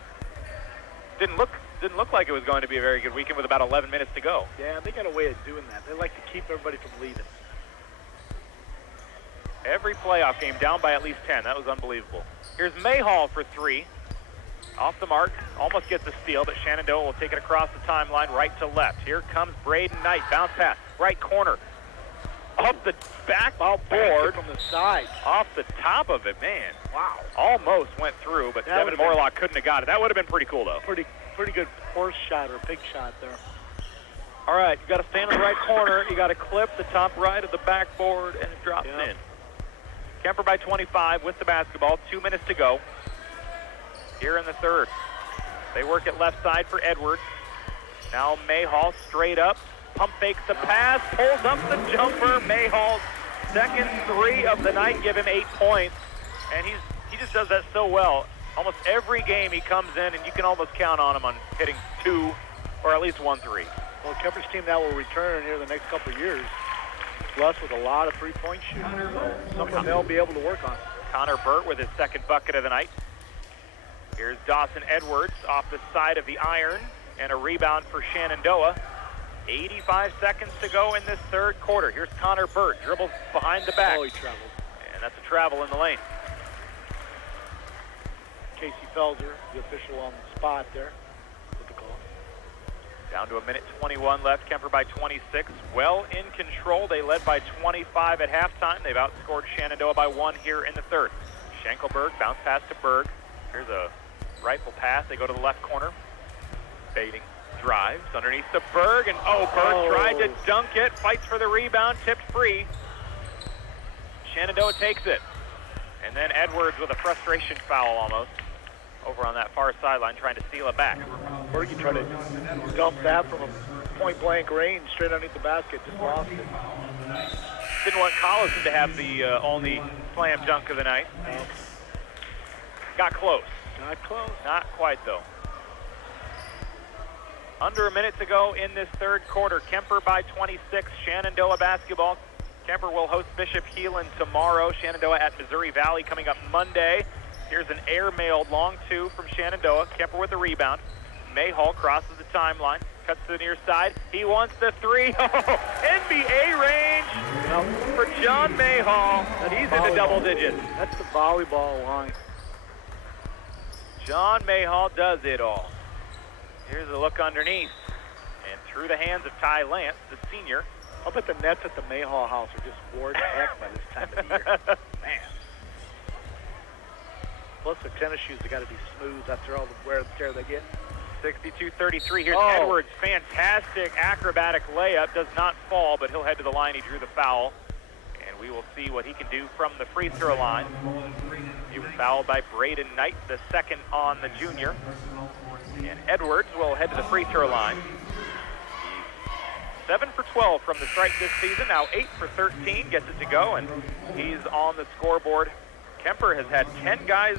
Didn't look like it was going to be a very good weekend with about 11 minutes to go. Yeah, they got a way of doing that. They like to keep everybody from leaving. Every playoff game down by at least 10. That was unbelievable. Here's Mayhall for 3. Off the mark. Almost gets a steal, but Shenandoah will take it across the timeline right to left. Here comes Braden Knight. Bounce pass. Right corner. Up the backboard. From the side. Off the top of it, man. Wow. Almost went through, but Devin Morlock couldn't have got it. That would have been pretty cool, though. Pretty good horse shot or pig shot there. All right, you got to stand in the right corner. You got to clip the top right of the backboard, and it drops in. Kuemper by 25 with the basketball. 2 minutes to go here in the third. They work it left side for Edwards. Now Mayhall straight up. Pump fakes the pass. Pulls up the jumper. Mayhall's second 3 of the night. Give him 8 points. And he just does that so well. Almost every game he comes in, and you can almost count on him on hitting 2 or at least 1 3. Well, Kuemper's team now will return here the next couple of years, blessed with a lot of three-point shooting. So something they'll be able to work on. Connor Burt with his second bucket of the night. Here's Dawson Edwards off the side of the iron, and a rebound for Shenandoah. 85 seconds to go in this third quarter. Here's Connor Burt, dribbles behind the back. Oh, he traveled. And that's a travel in the lane. Casey Felser, the official on the spot there with the call. Down to 1:21 left. Kuemper by 26. Well in control. They led by 25 at halftime. They've outscored Shenandoah by 1 here in the third. Schenkelberg, bounce pass to Berg. Here's a rifle pass. They go to the left corner. Baiting. Drives underneath to Berg. And Berg tried to dunk it. Fights for the rebound. Tipped free. Shenandoah takes it. And then Edwards with a frustration foul almost. Over on that far sideline, trying to steal it back. Berge tried to dump that from a point-blank range straight underneath the basket, just lost it. Didn't want Collison to have the only slam dunk of the night. Got close. Not close. Not quite, though. Under a minute to go in this third quarter. Kuemper by 26, Shenandoah basketball. Kuemper will host Bishop Heelan tomorrow. Shenandoah at Missouri Valley coming up Monday. Here's an air-mailed long 2 from Shenandoah. Kuemper with the rebound. Mayhall crosses the timeline, cuts to the near side. He wants the 3. NBA range for John Mayhall. He's into double digits. That's the volleyball line. John Mayhall does it all. Here's a look underneath. And through the hands of Ty Lance, the senior. I'll bet the nets at the Mayhall house are just bored to heck by this time of the year. Man. Plus the tennis shoes, they got to be smooth after all the wear and tear they get. 62-33. Here's Edwards. Fantastic acrobatic layup. Does not fall, but he'll head to the line. He drew the foul. And we will see what he can do from the free throw line. He was fouled by Braden Knight, the second on the junior. And Edwards will head to the free throw line. He's 7 for 12 from the stripe this season. Now 8 for 13. Gets it to go, and he's on the scoreboard. Kuemper has had 9 guys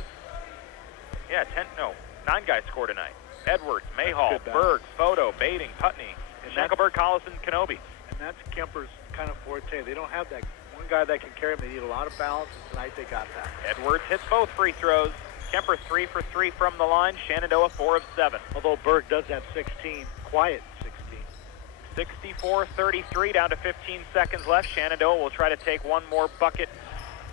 score tonight. Edwards, Mayhall, Berg, Photo, Baiting, Putney, Schenkelberg, Collison, Kenobi. And that's Kuemper's kind of forte. They don't have that one guy that can carry them. They need a lot of balance, and tonight they got that. Edwards hits both free throws. Kuemper 3 for 3 from the line. Shenandoah 4 of 7. Although Berg does have 16. Quiet 16. 64-33, down to 15 seconds left. Shenandoah will try to take one more bucket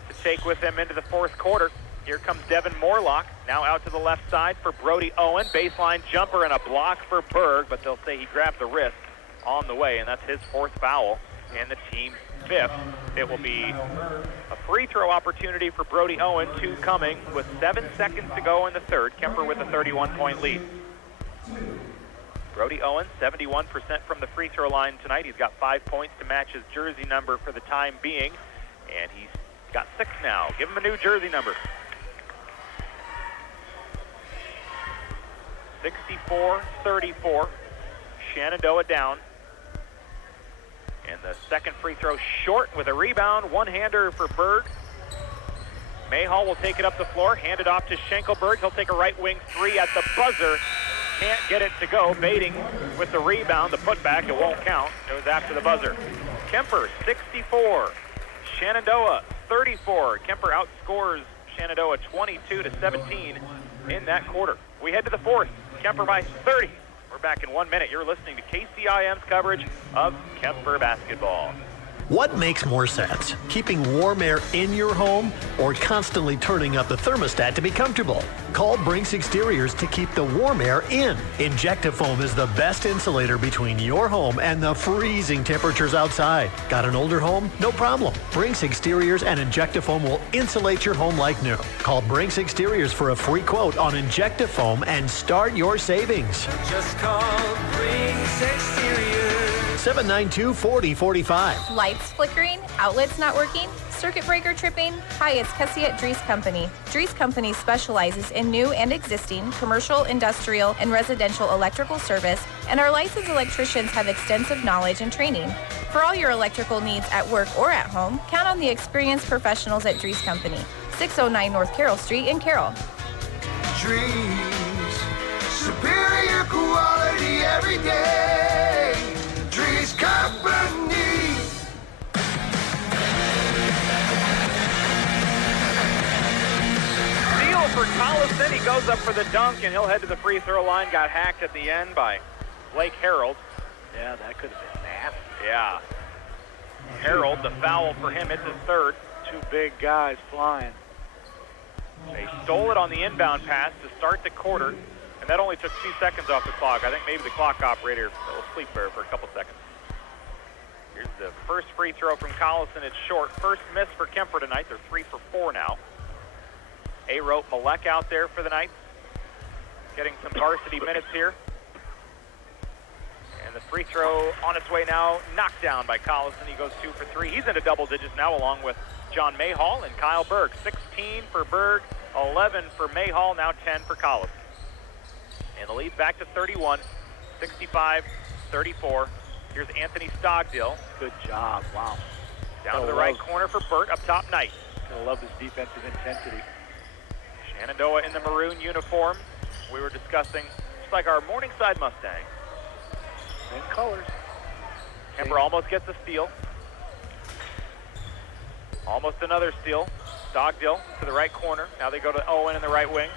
to take with them into the fourth quarter. Here comes Devin Morlock, now out to the left side for Brody Owen. Baseline jumper and a block for Berg, but they'll say he grabbed the wrist on the way, and that's his 4th foul and the team's 5th. It will be a free throw opportunity for Brody Owen, 2 coming with 7 seconds to go in the third. Kuemper with a 31-point lead. Brody Owen, 71% from the free throw line tonight. He's got 5 points to match his jersey number for the time being, and he's got 6 now. Give him a new jersey number. 64-34. Shenandoah down. And the second free throw short with a rebound. One-hander for Berg. Mayhall will take it up the floor, hand it off to Schenkelberg. He'll take a right wing 3 at the buzzer. Can't get it to go. Baiting with the rebound. The putback, it won't count. It was after the buzzer. Kuemper, 64. Shenandoah, 34. Kuemper outscores Shenandoah 22-17 in that quarter. We head to the fourth. Kuemper by 30. We're back in 1 minute. You're listening to KCIM's coverage of Kuemper basketball. What makes more sense? Keeping warm air in your home or constantly turning up the thermostat to be comfortable? Call Brinks Exteriors to keep the warm air in. Injectafoam is the best insulator between your home and the freezing temperatures outside. Got an older home? No problem. Brinks Exteriors and Injectafoam will insulate your home like new. Call Brinks Exteriors for a free quote on Injectafoam and start your savings. Just call Brinks Exteriors. 792-4045. Lights flickering? Outlets not working? Circuit breaker tripping? Hi, it's Cassie at Dries Company. Dries Company specializes in new and existing commercial, industrial, and residential electrical service, and our licensed electricians have extensive knowledge and training. For all your electrical needs at work or at home, count on the experienced professionals at Dries Company, 609 North Carroll Street in Carroll. Dries, superior quality every day. Dries Company. For Collison, he goes up for the dunk, and he'll head to the free throw line. Got hacked at the end by Blake Harold. Yeah, that could have been nasty. Yeah. Harold, the foul for him, it's his third. Two big guys flying. They stole it on the inbound pass to start the quarter, and that only took 2 seconds off the clock. I think maybe the clock operator will sleep there for a couple seconds. Here's the first free throw from Collison. It's short. First miss for Kuemper tonight. They're 3 for 4 now. A-Rope Malek out there for the Knights, getting some varsity minutes here. And the free throw on its way now, knocked down by Collison. He goes 2 for 3. He's into double digits now, along with John Mayhall and Kyle Berg. 16 for Berg, 11 for Mayhall, now 10 for Collison. And the lead's back to 31, 65-34. Here's Anthony Stogdill. Good job, wow. Down to the right corner for Burt, up top Knight. I love his defensive intensity. Shenandoah in the maroon uniform. We were discussing, just like our Morningside Mustang. Same colors. Kuemper almost gets a steal. Almost another steal. Stogdill to the right corner. Now they go to Owen in the right wing.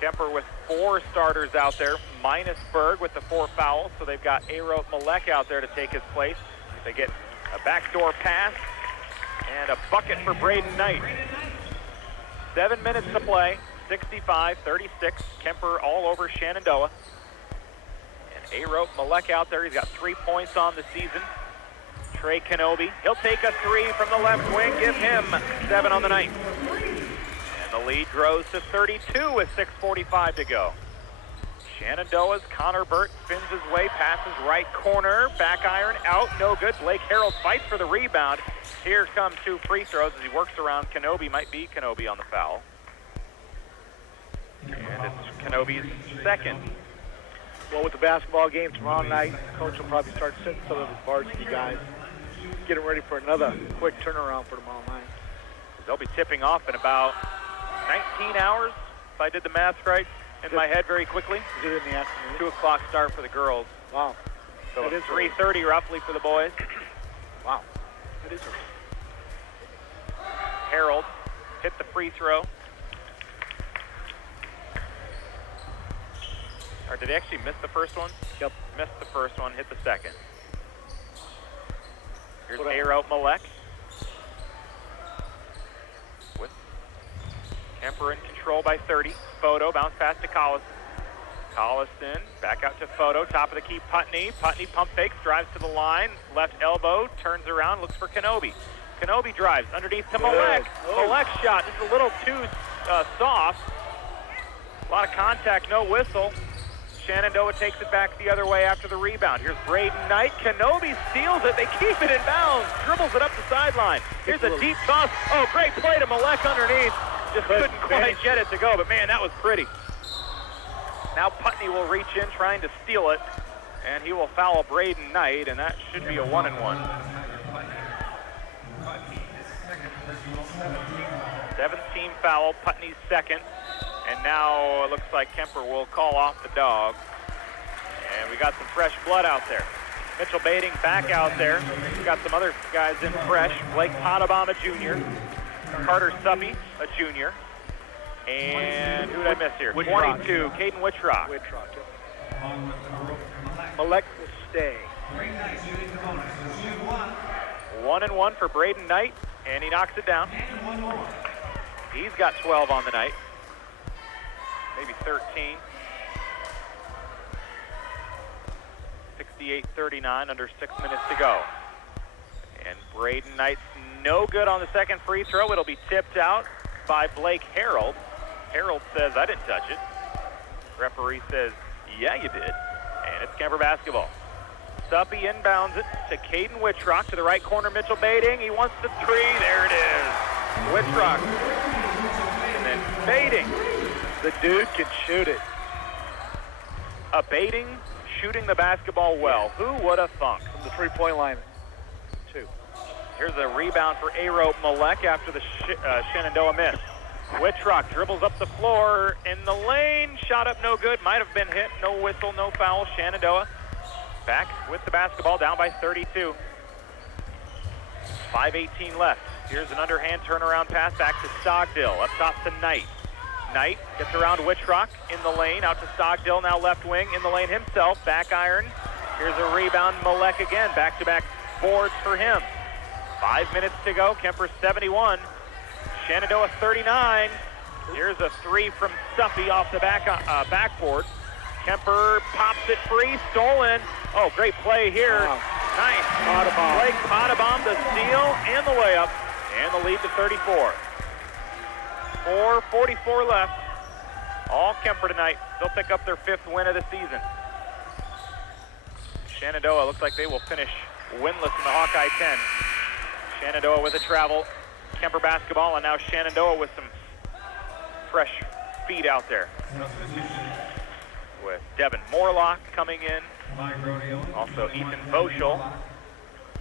Kuemper with 4 starters out there, minus Berg with the 4 fouls. So they've got A-Rope Malek out there to take his place. They get a backdoor pass and a bucket for Braden Knight. 7 minutes to play, 65-36. Kuemper all over Shenandoah. And A-Rope Malek out there. He's got 3 points on the season. Trey Kenobi, he'll take a 3 from the left wing. Give him 7 on the night. And the lead grows to 32 with 6:45 to go. Shenandoah's Connor Burt spins his way, passes right corner, back iron, out, no good. Blake Harold fights for the rebound. Here come 2 free throws as he works around Kenobi. Might be Kenobi on the foul. And it's Kenobi's second. Well, with the basketball game tomorrow night, Coach will probably start sitting some of his varsity guys, getting ready for another quick turnaround for tomorrow night. They'll be tipping off in about 19 hours, if I did the math right in my head very quickly. Is it in the afternoon? 2 o'clock start for the girls. Wow. So it's 3:30 roughly for the boys. Wow. That is early. Harold hit the free throw. Or did he actually miss the first one? Yep. Missed the first one, hit the second. Here's A-Rope Malek. With Kuemper in control by 30. Photo, bounce pass to Collison. Collison, back out to Photo, top of the key, Putney. Putney pump fakes, drives to the line, left elbow, turns around, looks for Kenobi. Kenobi drives underneath to Malek. Malek's shot just a little too soft. A lot of contact, no whistle. Shenandoah takes it back the other way after the rebound. Here's Braden Knight. Kenobi steals it. They keep it in bounds. Dribbles it up the sideline. Here's a deep toss. Oh, great play to Malek underneath. Just couldn't quite get it to go, but man, that was pretty. Now Putney will reach in trying to steal it, and he will foul Braden Knight, and that should be a 1-and-1. 7th team foul, Putney's second. And now it looks like Kuemper will call off the dog. And we got some fresh blood out there. Mitchell Bading back out there. We got some other guys in fresh. Blake Potabom, a junior. Carter Suppy, a junior. And who did I miss here? 22, Caden Wittrock. Yep. Malek will stay. 1-and-1 for Braden Knight, and he knocks it down. He's got 12 on the night. Maybe 13. 68-39, under 6 minutes to go. And Braden Knight's no good on the second free throw. It'll be tipped out by Blake Harold. Harold says, I didn't touch it. Referee says, yeah, you did. And it's Kuemper basketball. Suppy inbounds it to Caden Wittrock to the right corner. Mitchell Bading. He wants the three. There it is. Wittrock. And then Bading. The dude can shoot it. Bading shooting the basketball well. Who would have thunk? From the three-point line. 2. Here's a rebound for Aro Malek after the Shenandoah miss. Wittrock dribbles up the floor in the lane. Shot up no good. Might have been hit. No whistle, no foul. Shenandoah back with the basketball, down by 32. 5:18 left. Here's an underhand turnaround pass back to Stogdill. Up top to Knight. Knight gets around Wittrock in the lane. Out to Stogdill, now left wing, in the lane himself. Back iron. Here's a rebound. Malek again. Back-to-back boards for him. 5 minutes to go. Kuemper 71. Shenandoah 39. Here's a three from Stuffy off the backboard. Kuemper pops it free. Stolen. Oh, great play here. Wow. Nice. Potabom. Blake Potabom, the steal and the layup. And the lead to 34. 4:44 left. All Kuemper tonight. They'll pick up their 5th win of the season. Shenandoah looks like they will finish winless in the Hawkeye 10. Shenandoah with a travel. Kuemper basketball, and now Shenandoah with some fresh feet out there. With Devin Morlock coming in. Also Ethan Boschel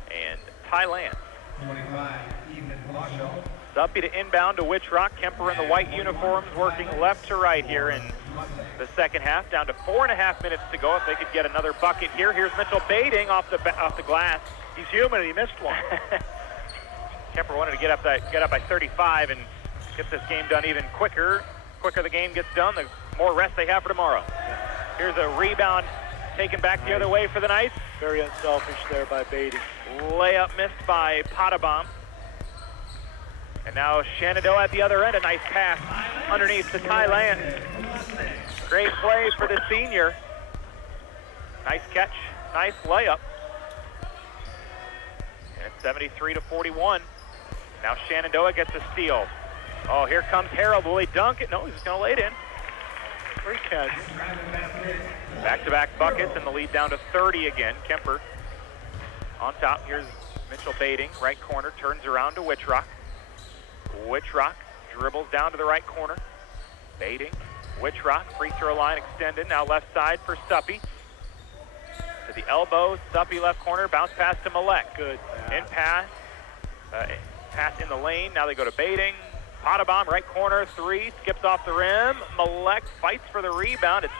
and Ty Lance. Suppy to inbound to Wittrock. Kuemper in the white uniforms working left to right here in the second half. Down to 4.5 minutes to go if they could get another bucket here. Here's Mitchell Bading off the glass. He's human. He missed one. Kuemper wanted to get up by 35 and get this game done even quicker. Quicker the game gets done, the more rest they have for tomorrow. Here's a rebound taken back the other way for the Knights. Very unselfish there by Bading. Layup missed by Potabom. And now Shenandoah at the other end. A nice pass underneath to Ty Lance. Great play for the senior. Nice catch, nice layup. And it's 73-41. Now Shenandoah gets a steal. Oh, here comes Harold. Will he dunk it? No, he's just going to lay it in. Great catch. Back-to-back buckets and the lead down to 30 again. Kuemper on top. Here's Mitchell Bading, right corner, turns around to Wittrock. Wittrock dribbles down to the right corner. Bading, Wittrock, free throw line extended. Now left side for Suppy. To the elbow, Suppy left corner, bounce pass to Malek. Good. In pass. Pass in the lane. Now they go to Bading. Potabom, right corner, three, skips off the rim. Malek fights for the rebound. It's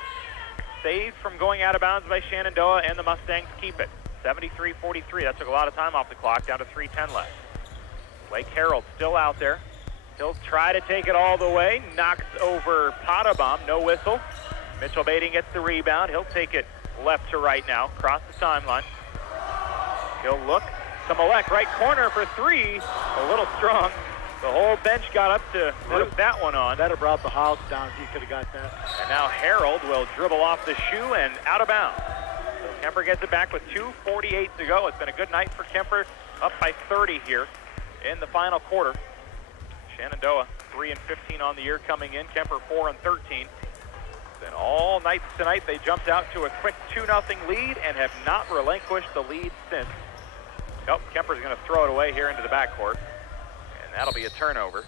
saved from going out of bounds by Shenandoah, and the Mustangs keep it. 73-43. That took a lot of time off the clock, down to 3:10 left. Blake Harold still out there. He'll try to take it all the way. Knocks over Potabom, no whistle. Mitchell Bading gets the rebound. He'll take it left to right now, across the timeline. He'll look to Malek, right corner for three. A little strong. The whole bench got up to put that one on. That have brought the house down if you could have got that. And now Harold will dribble off the shoe and out of bounds. So Kuemper gets it back with 2:48 to go. It's been a good night for Kuemper, up by 30 here in the final quarter. Shenandoah 3-15 on the year coming in. Kuemper 4-13. Then all night tonight they jumped out to a quick 2-0 lead and have not relinquished the lead since. Oh, Kuemper's going to throw it away here into the backcourt. And that'll be a turnover.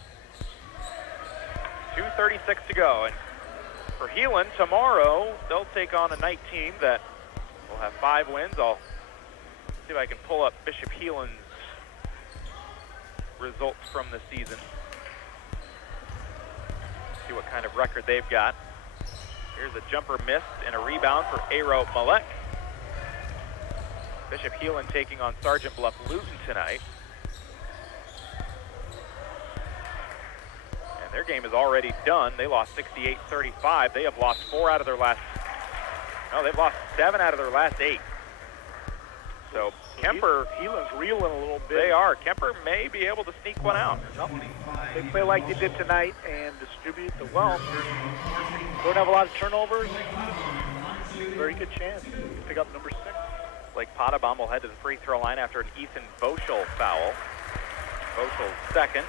2:36 to go. And for Heelan, tomorrow, they'll take on a night team that will have 5 wins. I'll see if I can pull up Bishop Heelan's results from the season. See what kind of record they've got. Here's a jumper missed and a rebound for Aro Malek. Bishop Heelan taking on Sergeant Bluff Luton tonight. And their game is already done. They lost 68-35. They have lost 4 out of their last... No, they've lost 7 out of their last 8. So Kuemper... Heelan's reeling a little bit. They are. Kuemper may be able to sneak one out. They play like they did tonight and distribute the wealth. Don't have a lot of turnovers. Very good chance to pick up number 6. Blake Potabom will head to the free throw line after an Ethan Boschel foul. Boschel's second.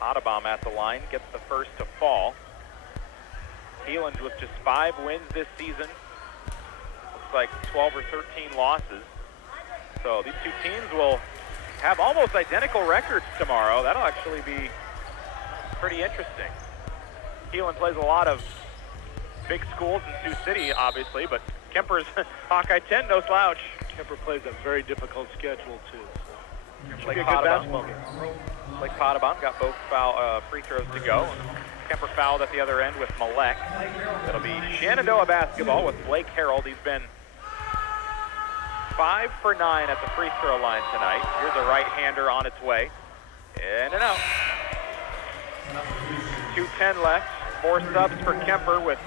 Potabom at the line, gets the first to fall. Heelan with just 5 wins this season. Looks like 12 or 13 losses. So these two teams will have almost identical records tomorrow. That'll actually be pretty interesting. Keelan plays a lot of big schools in Sioux City, obviously, but Kuemper's Hawkeye 10, no slouch. Kuemper plays a very difficult schedule, too. So Blake be a good basketball game. Potabom got both free throws to go. Kuemper fouled at the other end with Malek. It'll be Shenandoah basketball with Blake Harold. He's been 5 for 9 at the free throw line tonight. Here's a right-hander on its way. In and out. 2:10 left. 4 subs for Kuemper with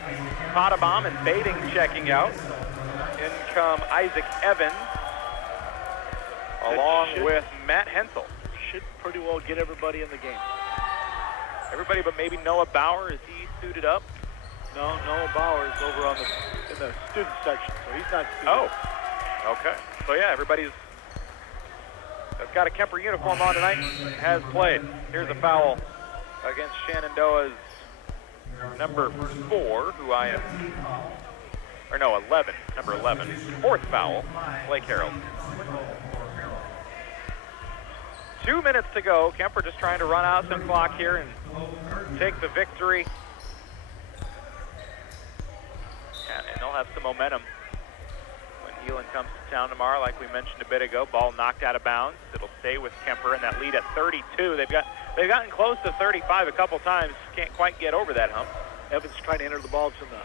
Potabom and Bading checking out. In come Isaac Evans, along with Matt Hensel. Should pretty well get everybody in the game. Everybody but maybe Noah Bauer. Is he suited up? No, Noah Bauer is over on in the student section, so he's not suited up. Okay. So yeah, everybody's that's got a Kuemper uniform on tonight has played. Here's a foul against Shenandoah's number 4, who I am, or no, 11, number 11. 4th foul, Blake Harold. 2 minutes to go. Kuemper just trying to run out some clock here and take the victory. And they'll have some momentum when Heelan comes to town tomorrow, like we mentioned a bit ago. Ball knocked out of bounds. It'll stay with Kuemper, and that lead at 32. They've gotten close to 35 a couple times. Can't quite get over that hump. Evans trying to enter the ball from the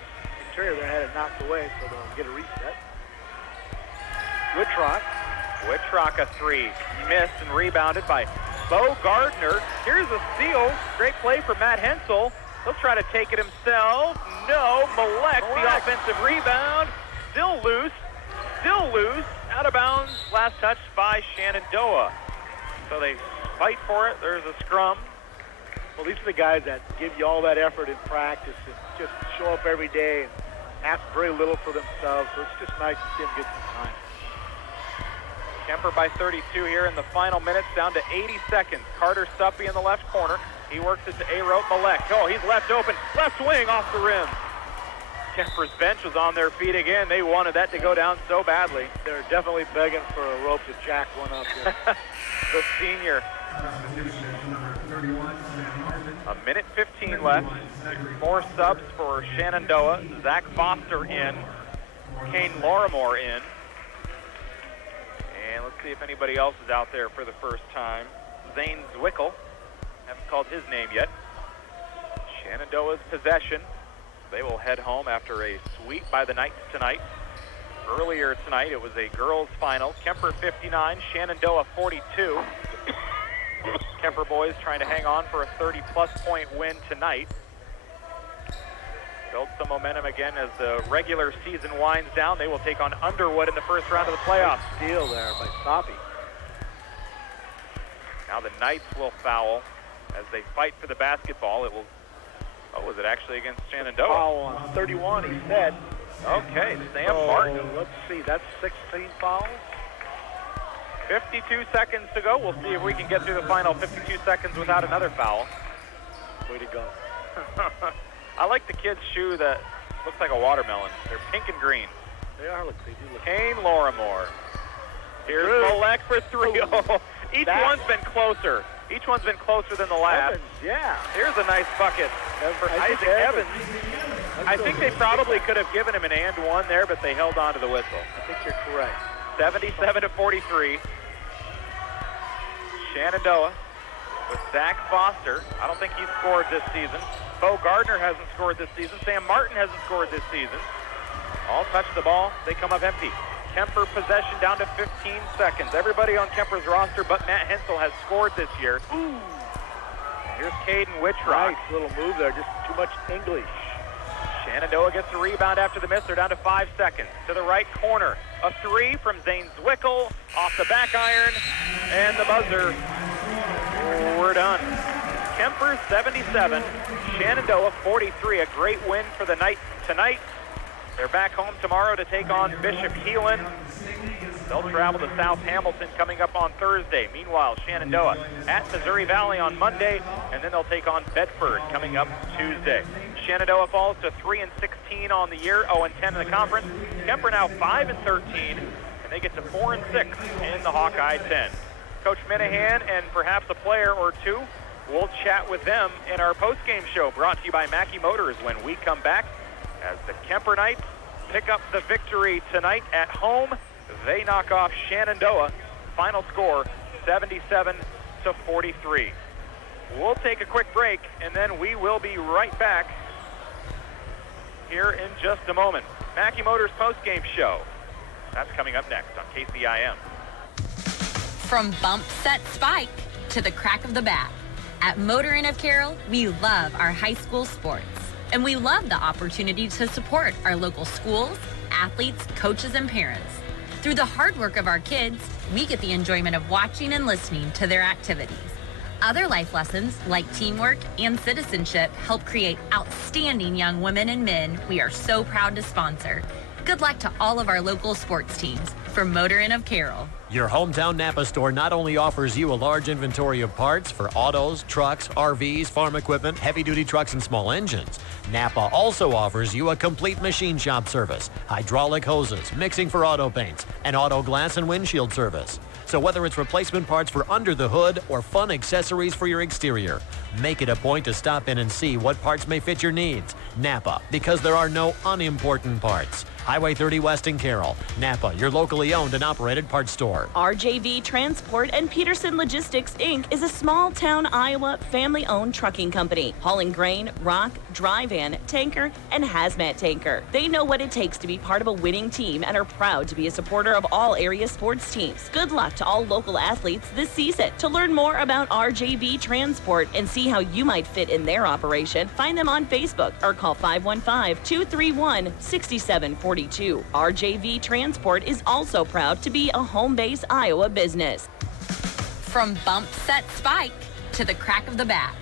interior there, had it knocked away, so they'll get a reset. Wittrock a 3. Missed and rebounded by Bo Gardner. Here's a steal. Great play for Matt Hensel. He'll try to take it himself. No, Malek, the offensive rebound. Still loose. Out of bounds. Last touch by Shenandoah. So they fight for it. There's a scrum. Well, these are the guys that give you all that effort in practice and just show up every day and ask very little for themselves. So it's just nice to see them get some time. Kuemper by 32 here in the final minutes, down to 80 seconds. Carter Suppy in the left corner. He works it to A-Rope Malek. Oh, he's left open. Left wing off the rim. Kuemper's bench was on their feet again. They wanted that to go down so badly. They're definitely begging for a rope to jack one up here. The senior. A minute 15 left. 4 subs for Shenandoah. Zach Foster in. Kane Lorimore in. And let's see if anybody else is out there for the first time. Zane Zwickel. Haven't called his name yet. Shenandoah's possession. They will head home after a sweep by the Knights tonight. Earlier tonight, it was a girls' final. Kuemper 59, Shenandoah 42. Kuemper boys trying to hang on for a 30-plus point win tonight. Build some momentum again as the regular season winds down. They will take on Underwood in the first round of the playoffs. Steal there by Soppy. Now the Knights will foul as they fight for the basketball. It will. Oh, was it actually against Shenandoah? Foul on 31, he said. Okay, Sam Martin. Let's see, that's 16 fouls. 52 seconds to go. We'll see if we can get through the final 52 seconds without another foul. Way to go. I like the kid's shoe that looks like a watermelon. They're pink and green. They are. Look, they do look. Kane Lorimore. Here's Malek for 3. Oh, each one's been closer. Each one's been closer than the last. Evans, yeah. Here's a nice bucket for Isaac Evans. I think they probably could have given him an and one there, but they held on to the whistle. I think you're correct. 77-43. Shenandoah with Zach Foster. I don't think he's scored this season. Bo Gardner hasn't scored this season. Sam Martin hasn't scored this season. All touch the ball. They come up empty. Kuemper possession down to 15 seconds. Everybody on Kuemper's roster but Matt Hensel has scored this year. Ooh. Here's Caden Wittrock. Nice little move there. Just too much English. Shenandoah gets the rebound after the miss. They're down to 5 seconds. To the right corner. A 3 from Zane Zwickel. Off the back iron. And the buzzer. We're done. Kuemper 77. Shenandoah 43. A great win for the Knights tonight. They're back home tomorrow to take on Bishop Heelan. They'll travel to South Hamilton coming up on Thursday. Meanwhile, Shenandoah at Missouri Valley on Monday, and then they'll take on Bedford coming up Tuesday. Shenandoah falls to 3-16 on the year, 0-10 in the conference. Kuemper now 5-13, and they get to 4-6 in the Hawkeye 10. Coach Minahan and perhaps a player or two, we'll chat with them in our post-game show, brought to you by Mackey Motors when we come back, as the Kuemper Knights pick up the victory tonight at home. They knock off Shenandoah. Final score, 77-43. We'll take a quick break, and then we will be right back here in just a moment. Mackey Motors post-game show. That's coming up next on KCIM. From bump, set, spike to the crack of the bat. At Motor Inn of Carroll, we love our high school sports. And we love the opportunity to support our local schools, athletes, coaches, and parents. Through the hard work of our kids, we get the enjoyment of watching and listening to their activities. Other life lessons, like teamwork and citizenship, help create outstanding young women and men we are so proud to sponsor. Good luck to all of our local sports teams. From Motor Inn of Carroll. Your hometown Napa store not only offers you a large inventory of parts for autos, trucks, RVs, farm equipment, heavy-duty trucks, and small engines. Napa also offers you a complete machine shop service, hydraulic hoses, mixing for auto paints, and auto glass and windshield service. So whether it's replacement parts for under the hood or fun accessories for your exterior, make it a point to stop in and see what parts may fit your needs. Napa, because there are no unimportant parts. Highway 30 West in Carroll. Napa, your locally owned and operated parts store. RJV Transport and Peterson Logistics, Inc. is a small-town Iowa family-owned trucking company, hauling grain, rock, dry van, tanker, and hazmat tanker. They know what it takes to be part of a winning team and are proud to be a supporter of all area sports teams. Good luck to all local athletes this season. To learn more about RJV Transport and see how you might fit in their operation, find them on Facebook or call 515-231-6742. RJV Transport is also proud to be a home-based Iowa business. From bump, set, spike to the crack of the bat.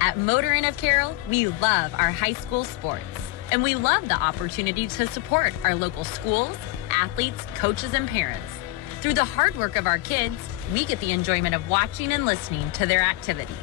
At Motor Inn of Carroll, we love our high school sports. And we love the opportunity to support our local schools, athletes, coaches, and parents. Through the hard work of our kids, we get the enjoyment of watching and listening to their activities.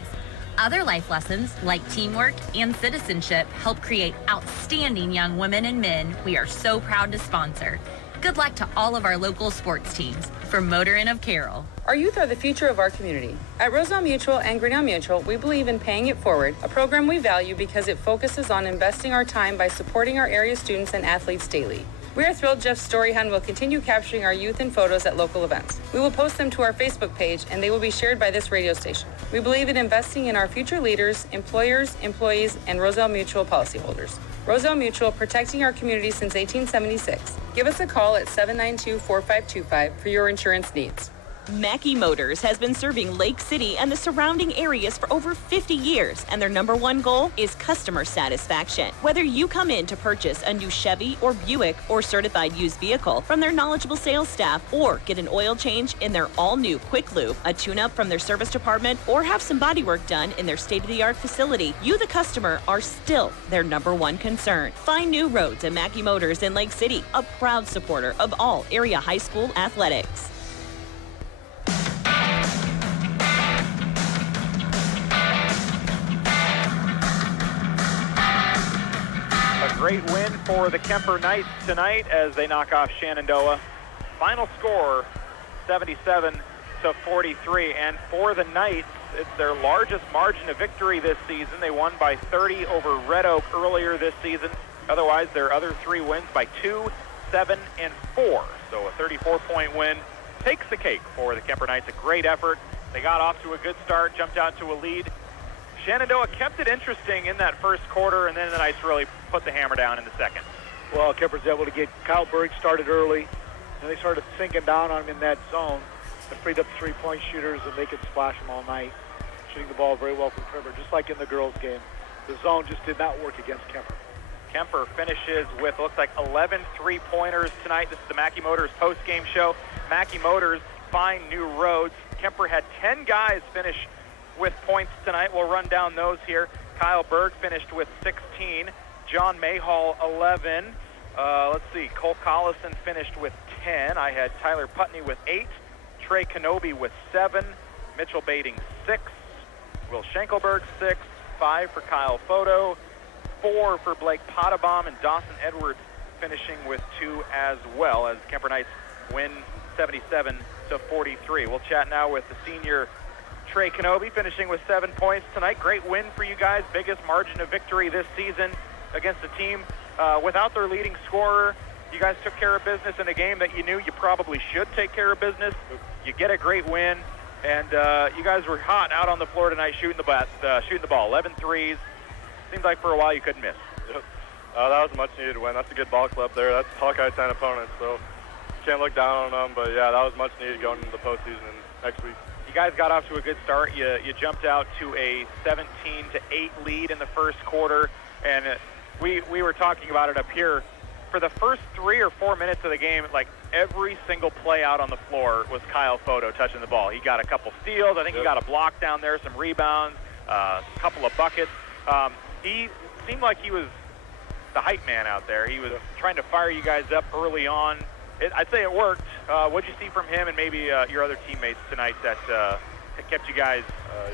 Other life lessons, like teamwork and citizenship, help create outstanding young women and men we are so proud to sponsor. Good luck to all of our local sports teams. From Motor Inn of Carroll. Our youth are the future of our community. At Roselle Mutual and Grinnell Mutual, we believe in paying it forward, a program we value because it focuses on investing our time by supporting our area students and athletes daily. We are thrilled Jeff Storyhan will continue capturing our youth in photos at local events. We will post them to our Facebook page, and they will be shared by this radio station. We believe in investing in our future leaders, employers, employees, and Roselle Mutual policyholders. Roselle Mutual, protecting our community since 1876. Give us a call at 792-4525 for your insurance needs. Mackey Motors has been serving Lake City and the surrounding areas for over 50 years, and their number one goal is customer satisfaction. Whether you come in to purchase a new Chevy or Buick or certified used vehicle from their knowledgeable sales staff, or get an oil change in their all-new Quick Lube, a tune-up from their service department, or have some body work done in their state-of-the-art facility, you, the customer, are still their number one concern. Find new roads at Mackey Motors in Lake City, a proud supporter of all area high school athletics. Great win for the Kuemper Knights tonight as they knock off Shenandoah. Final score, 77-43. And for the Knights, it's their largest margin of victory this season. They won by 30 over Red Oak earlier this season. Otherwise, their other three wins by 2, 7, and 4. So a 34-point win takes the cake for the Kuemper Knights. A great effort. They got off to a good start, jumped out to a lead. Shenandoah kept it interesting in that first quarter, and then the Knights really put the hammer down in the second. Well, Kuemper's able to get Kyle Berg started early, and they started sinking down on him in that zone. They freed up three-point shooters, and they could splash them all night, shooting the ball very well from Kuemper, just like in the girls' game. The zone just did not work against Kuemper. Kuemper finishes with, looks like, 11 three-pointers tonight. This is the Mackey Motors post-game show. Mackey Motors find new roads. Kuemper had 10 guys finish with points tonight. We'll run down those here. Kyle Berg finished with 16. John Mayhall, 11. Let's see. Cole Collison finished with 10. I had Tyler Putney with 8. Trey Kenobi with 7. Mitchell Bading 6. Will Schenkelberg 6. 5 for Kyle Photo. 4 for Blake Potabom, and Dawson Edwards finishing with 2 as well, as Kuemper Knights win 77-43. We'll chat now with the senior Trey Kenobi, finishing with 7 points tonight. Great win for you guys. Biggest margin of victory this season against a team without their leading scorer. You guys took care of business in a game that you knew you probably should take care of business. You get a great win, and you guys were hot out on the floor tonight shooting the ball. 11 threes. Seems like for a while you couldn't miss. Yep. That was a much-needed win. That's a good ball club there. That's Hawkeye 10 opponents, so can't look down on them. But, yeah, that was much-needed going into the postseason next week. You guys got off to a good start. You jumped out to a 17-8 lead in the first quarter, and we were talking about it up here. For the first 3 or 4 minutes of the game, like every single play out on the floor was Kyle Photo touching the ball. He got a couple steals. I think he got a block down there, some rebounds, a couple of buckets. He seemed like he was the hype man out there. He was trying to fire you guys up early on. I'd say it worked. What'd you see from him and maybe your other teammates tonight that kept you guys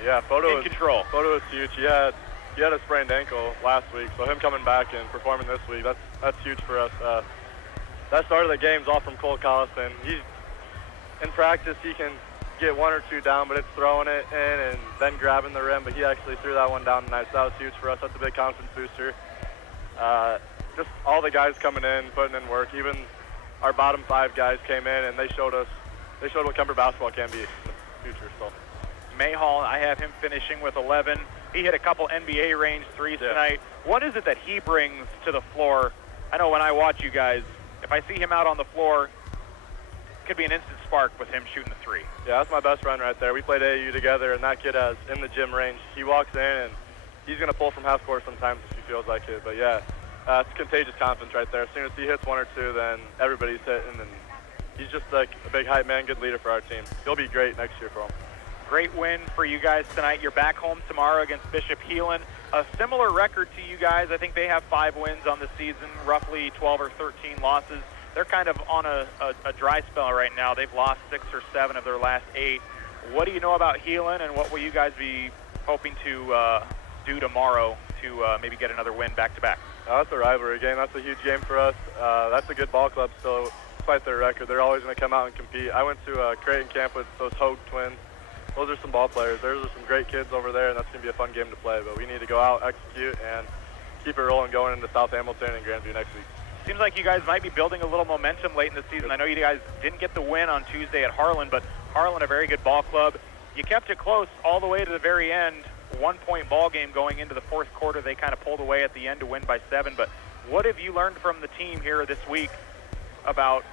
in control? Photo was huge. He had a sprained ankle last week, so him coming back and performing this week, that's huge for us. That start of the game's all from Cole Collison. In practice, he can get 1 or 2 down, but it's throwing it in and then grabbing the rim, but he actually threw that one down tonight, so that was huge for us. That's a big confidence booster. Just all the guys coming in, putting in work. Even our bottom 5 guys came in, and they showed what Kuemper basketball can be in the future. So Mayhall, I have him finishing with 11. He hit a couple NBA range threes tonight. What is it that he brings to the floor? I know when I watch you guys, if I see him out on the floor, it could be an instant spark with him shooting a 3. Yeah, that's my best friend right there. We played AAU together, and that kid has in the gym range. He walks in, and he's going to pull from half court sometimes if he feels like it. But, yeah, it's contagious confidence right there. As soon as he hits 1 or 2, then everybody's hitting, and he's just like a big hype man, good leader for our team. He'll be great next year for him. Great win for you guys tonight. You're back home tomorrow against Bishop Heelan. A similar record to you guys. I think they have 5 wins on the season, roughly 12 or 13 losses. They're kind of on a dry spell right now. They've lost 6 or 7 of their last 8. What do you know about Heelan, and what will you guys be hoping to do tomorrow to maybe get another win back-to-back? That's a rivalry game. That's a huge game for us. That's a good ball club still, despite their record. They're always going to come out and compete. I went to Creighton camp with those Hogue twins. Those are some ball players. Those are some great kids over there, and that's going to be a fun game to play. But we need to go out, execute, and keep it rolling going into South Hamilton and Grandview next week. Seems like you guys might be building a little momentum late in the season. I know you guys didn't get the win on Tuesday at Harlan, but Harlan, a very good ball club. You kept it close all the way to the very end. 1-point ball game going into the fourth quarter. They kind of pulled away at the end to win by 7. But what have you learned from the team here this week about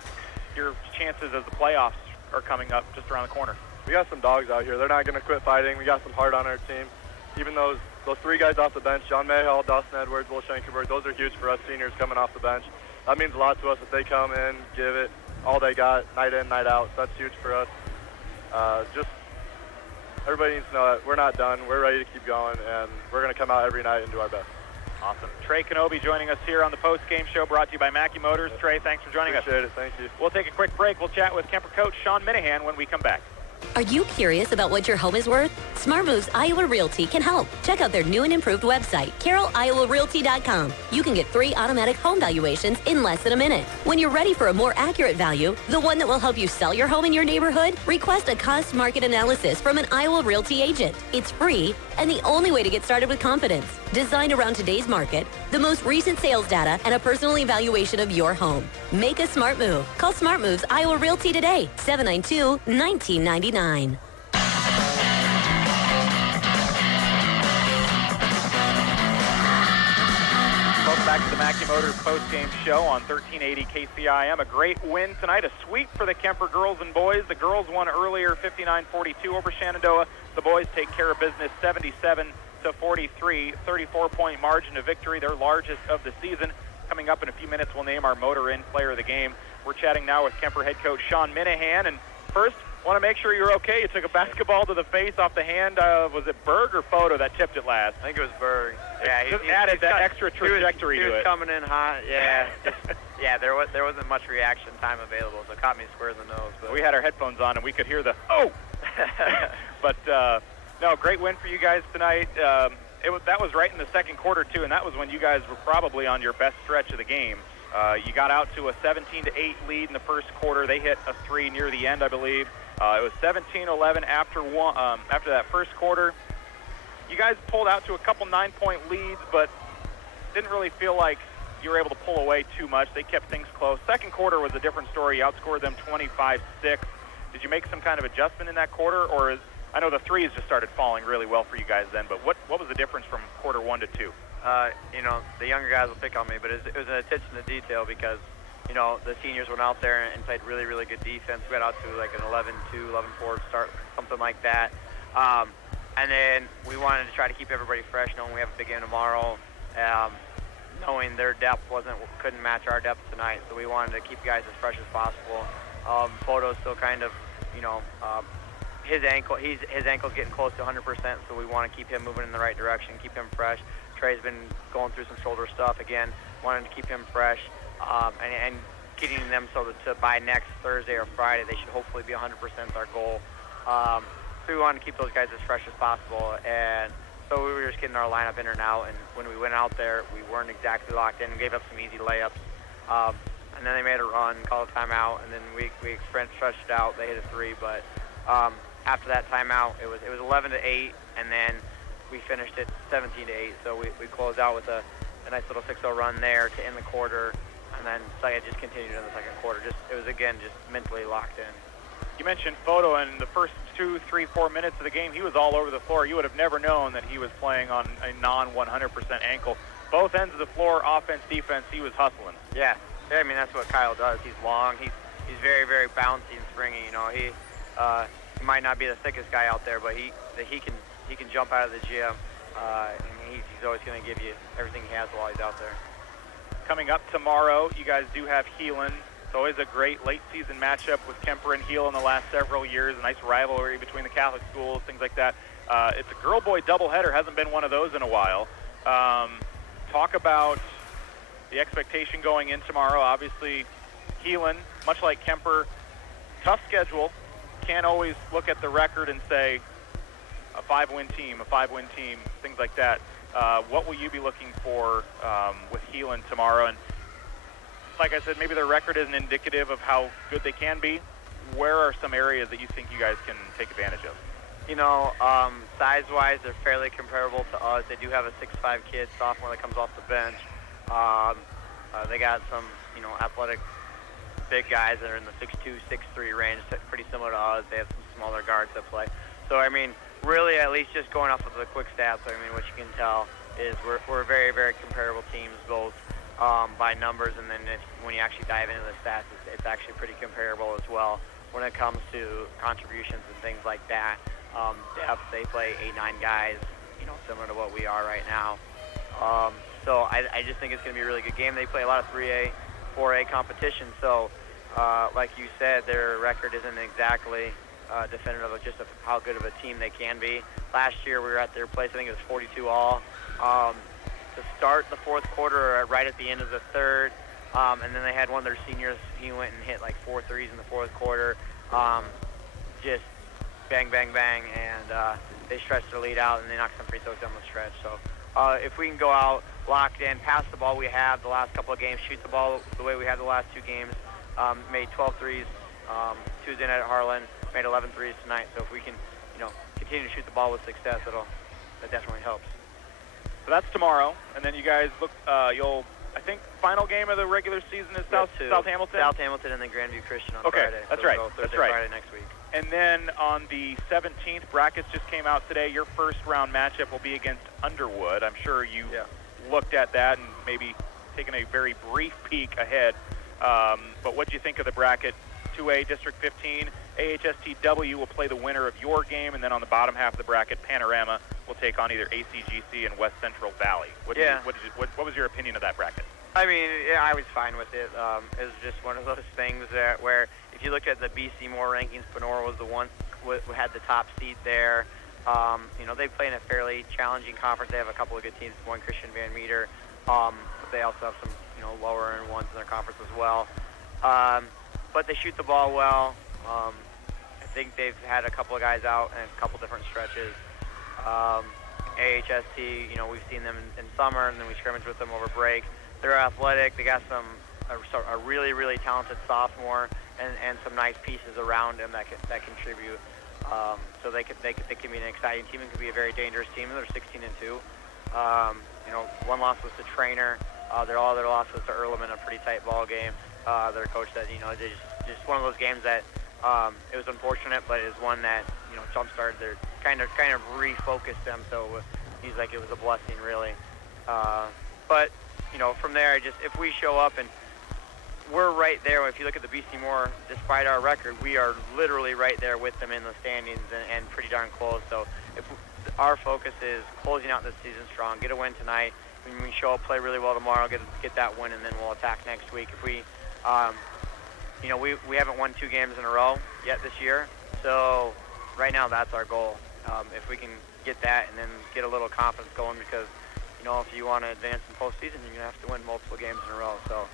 your chances as the playoffs are coming up just around the corner? We got some dogs out here. They're not going to quit fighting. We got some heart on our team. Even those 3 guys off the bench, John Mayhall, Dawson Edwards, Will Schenkelberg, those are huge for us seniors coming off the bench. That means a lot to us if they come in, give it all they got, night in, night out. So that's huge for us. Just everybody needs to know that we're not done. We're ready to keep going, and we're going to come out every night and do our best. Awesome. Trey Kenobi joining us here on the post-game show brought to you by Mackey Motors. Trey, thanks for joining us. Appreciate it. Thank you. We'll take a quick break. We'll chat with Kuemper coach Sean Minahan when we come back. Are you curious about what your home is worth? Smart Moves Iowa Realty can help. Check out their new and improved website, CarrollIowaRealty.com. You can get 3 automatic home valuations in less than a minute. When you're ready for a more accurate value, the one that will help you sell your home in your neighborhood, request a cost market analysis from an Iowa Realty agent. It's free and the only way to get started with confidence. Designed around today's market, the most recent sales data, and a personal evaluation of your home. Make a smart move. Call Smart Moves Iowa Realty today, 792-1999. Welcome back to the Mackey Motors post-game show on 1380 KCIM. A great win tonight, a sweep for the Kuemper girls and boys. The girls won earlier 59-42 over Shenandoah. The boys take care of business 77-43, 34-point margin of victory, their largest of the season. Coming up in a few minutes, we'll name our Motor Inn player of the game. We're chatting now with Kuemper head coach Sean Minahan. And first, Want to make sure you're okay. You took a basketball to the face off the hand of, was it Berg or Photo that tipped it last? I think it was Berg. Yeah, he added that extra trajectory to it. He was coming in hot. Yeah, there wasn't much reaction time available, so it caught me square in the nose. But we had our headphones on and we could hear the oh. But no, great win for you guys tonight. That was right in the second quarter too, and that was when you guys were probably on your best stretch of the game. You got out to a 17-8 lead in the first quarter. They hit a 3 near the end, I believe. It was 17-11 after that first quarter. You guys pulled out to a couple 9-point leads, but didn't really feel like you were able to pull away too much. They kept things close. Second quarter was a different story. You outscored them 25-6. Did you make some kind of adjustment in that quarter, or I know the threes just started falling really well for you guys then, but what was the difference from quarter 1 to 2? The younger guys will pick on me, but it was an attention to detail because, the seniors went out there and played really, really good defense. We got out to like an 11-2, 11-4 start, something like that. And then we wanted to try to keep everybody fresh, knowing we have a big game tomorrow, knowing their depth couldn't match our depth tonight, so we wanted to keep guys as fresh as possible. Photo's still kind of, his ankle's getting close to 100%, so we want to keep him moving in the right direction, keep him fresh. Trey's been going through some shoulder stuff. Again, wanted to keep him fresh, and getting them so that by next Thursday or Friday, they should hopefully be 100% is our goal. So we wanted to keep those guys as fresh as possible, and so we were just getting our lineup in and out, and when we went out there, we weren't exactly locked in and gave up some easy layups. And then they made a run, called a timeout, and then we stretched it out. They hit a 3, but after that timeout, it was 11-8, and then we finished it 17-8. So we closed out with a nice little 6-0 run there to end the quarter, and then it just continued in the second quarter. It was again just mentally locked in. You mentioned Photo in the first 2, 3, 4 minutes of the game. He was all over the floor. You would have never known that he was playing on a non-100% ankle. Both ends of the floor, offense, defense, he was hustling. Yeah, I mean that's what Kyle does. He's long. He's very, very bouncy and springy. He might not be the thickest guy out there, but he can jump out of the gym, and he's always going to give you everything he has while he's out there. Coming up tomorrow, you guys do have Heelan. It's always a great late-season matchup with Kuemper and Heelan the last several years, a nice rivalry between the Catholic schools, things like that. It's a girl-boy doubleheader. Hasn't been one of those in a while. Talk about the expectation going in tomorrow. Obviously, Heelan, much like Kuemper, tough schedule. Can't always look at the record and say a 5-win team, things like that. What will you be looking for with Heelan tomorrow? And like I said, maybe their record isn't indicative of how good they can be. Where are some areas that you think you guys can take advantage of? Size-wise, they're fairly comparable to us. They do have a 6'5" kid, sophomore, that comes off the bench. They got some, athletic big guys that are in the 6'2", 6'3" range, pretty similar to us. They have some smaller guards that play. So, really, at least just going off of the quick stats, what you can tell is we're very, very comparable teams, both by numbers, and then when you actually dive into the stats, it's actually pretty comparable as well when it comes to contributions and things like that. Depth, they play 8-9 guys, similar to what we are right now. So I just think it's going to be a really good game. They play a lot of 3A, 4A competition, so like you said, their record isn't exactly definitive of just how good of a team they can be. Last year we were at their place, I think it was 42 all. To start the fourth quarter, right at the end of the third, and then they had one of their seniors, he went and hit like 4 threes in the fourth quarter. Just bang, bang, bang, and they stretched their lead out, and they knocked some free throws down the stretch. So if we can go out, locked in, pass the ball we have the last couple of games, shoot the ball the way we had the last 2 games, made 12 threes Tuesday night at Harlan, made 11 threes tonight. So if we can, continue to shoot the ball with success, that definitely helps. So that's tomorrow, and then you guys look. I think final game of the regular season is South Hamilton. South Hamilton and then Grandview Christian on okay, Friday. That's so right. Thursday, that's right. Friday next week. And then on the 17th, brackets just came out today. Your first round matchup will be against Underwood. I'm sure you looked at that and maybe taken a very brief peek ahead. But what do you think of the bracket? 2A District 15, AHSTW will play the winner of your game, and then on the bottom half of the bracket, Panorama will take on either ACGC and West Central Valley. What was your opinion of that bracket? I was fine with it. It was just one of those things where if you look at the BC Moore rankings, Panora was the one who had the top seed there. You know, they play in a fairly challenging conference. They have a couple of good teams, one Christian Van Meter, but they also have some, you know, lower end ones in their conference as well. But they shoot the ball well. I think they've had a couple of guys out in a couple different stretches. AHST, you know, we've seen them in summer, and then we scrimmage with them over break. They're athletic. They got a really, really talented sophomore and some nice pieces around him that contribute. So they can be an exciting team and can be a very dangerous team. They're 16-2. You know, one loss was to Trainer. Their loss was to Earlham in a pretty tight ball game. Their coach said, you know, just one of those games that it was unfortunate, but it was one that, you know, jump-started their kind of refocused them. So he's like, it was a blessing, really. But you know, from there, if we show up and we're right there. If you look at the BC Moore, despite our record, we are literally right there with them in the standings and pretty darn close. So our focus is closing out this season strong, get a win tonight. When we show up, play really well tomorrow, get that win, and then we'll attack next week. If we, you know, we haven't won 2 games in a row yet this year. So right now, that's our goal. If we can get that and then get a little confidence going, because, you know, if you want to advance in postseason, you're going to have to win multiple games in a row. So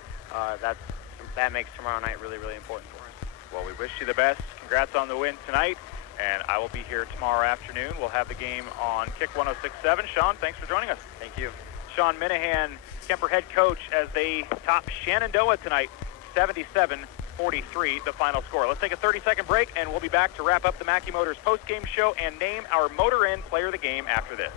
that makes tomorrow night really, really important for us. Well, we wish you the best. Congrats on the win tonight. And I will be here tomorrow afternoon. We'll have the game on Kick 106.7. Sean, thanks for joining us. Thank you. Sean Minahan, Kuemper head coach, as they top Shenandoah tonight, 77-43, the final score. Let's take a 30-second break, and we'll be back to wrap up the Mackey Motors post-game show and name our Motor Inn player of the game after this.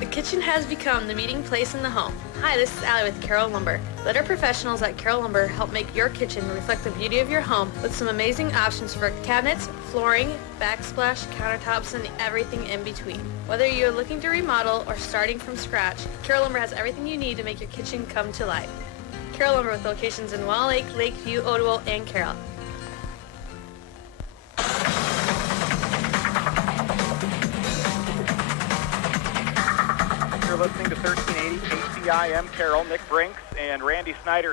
The kitchen has become the meeting place in the home. Hi, this is Allie with Carroll Lumber. Let our professionals at Carroll Lumber help make your kitchen reflect the beauty of your home with some amazing options for cabinets, flooring, backsplash, countertops, and everything in between. Whether you're looking to remodel or starting from scratch, Carroll Lumber has everything you need to make your kitchen come to life. Carroll Lumber with locations in Wall Lake, Lakeview, Ottawa, and Carroll. You're listening to 1380 KCIM Carroll. Nick Brinks and Randy Snyder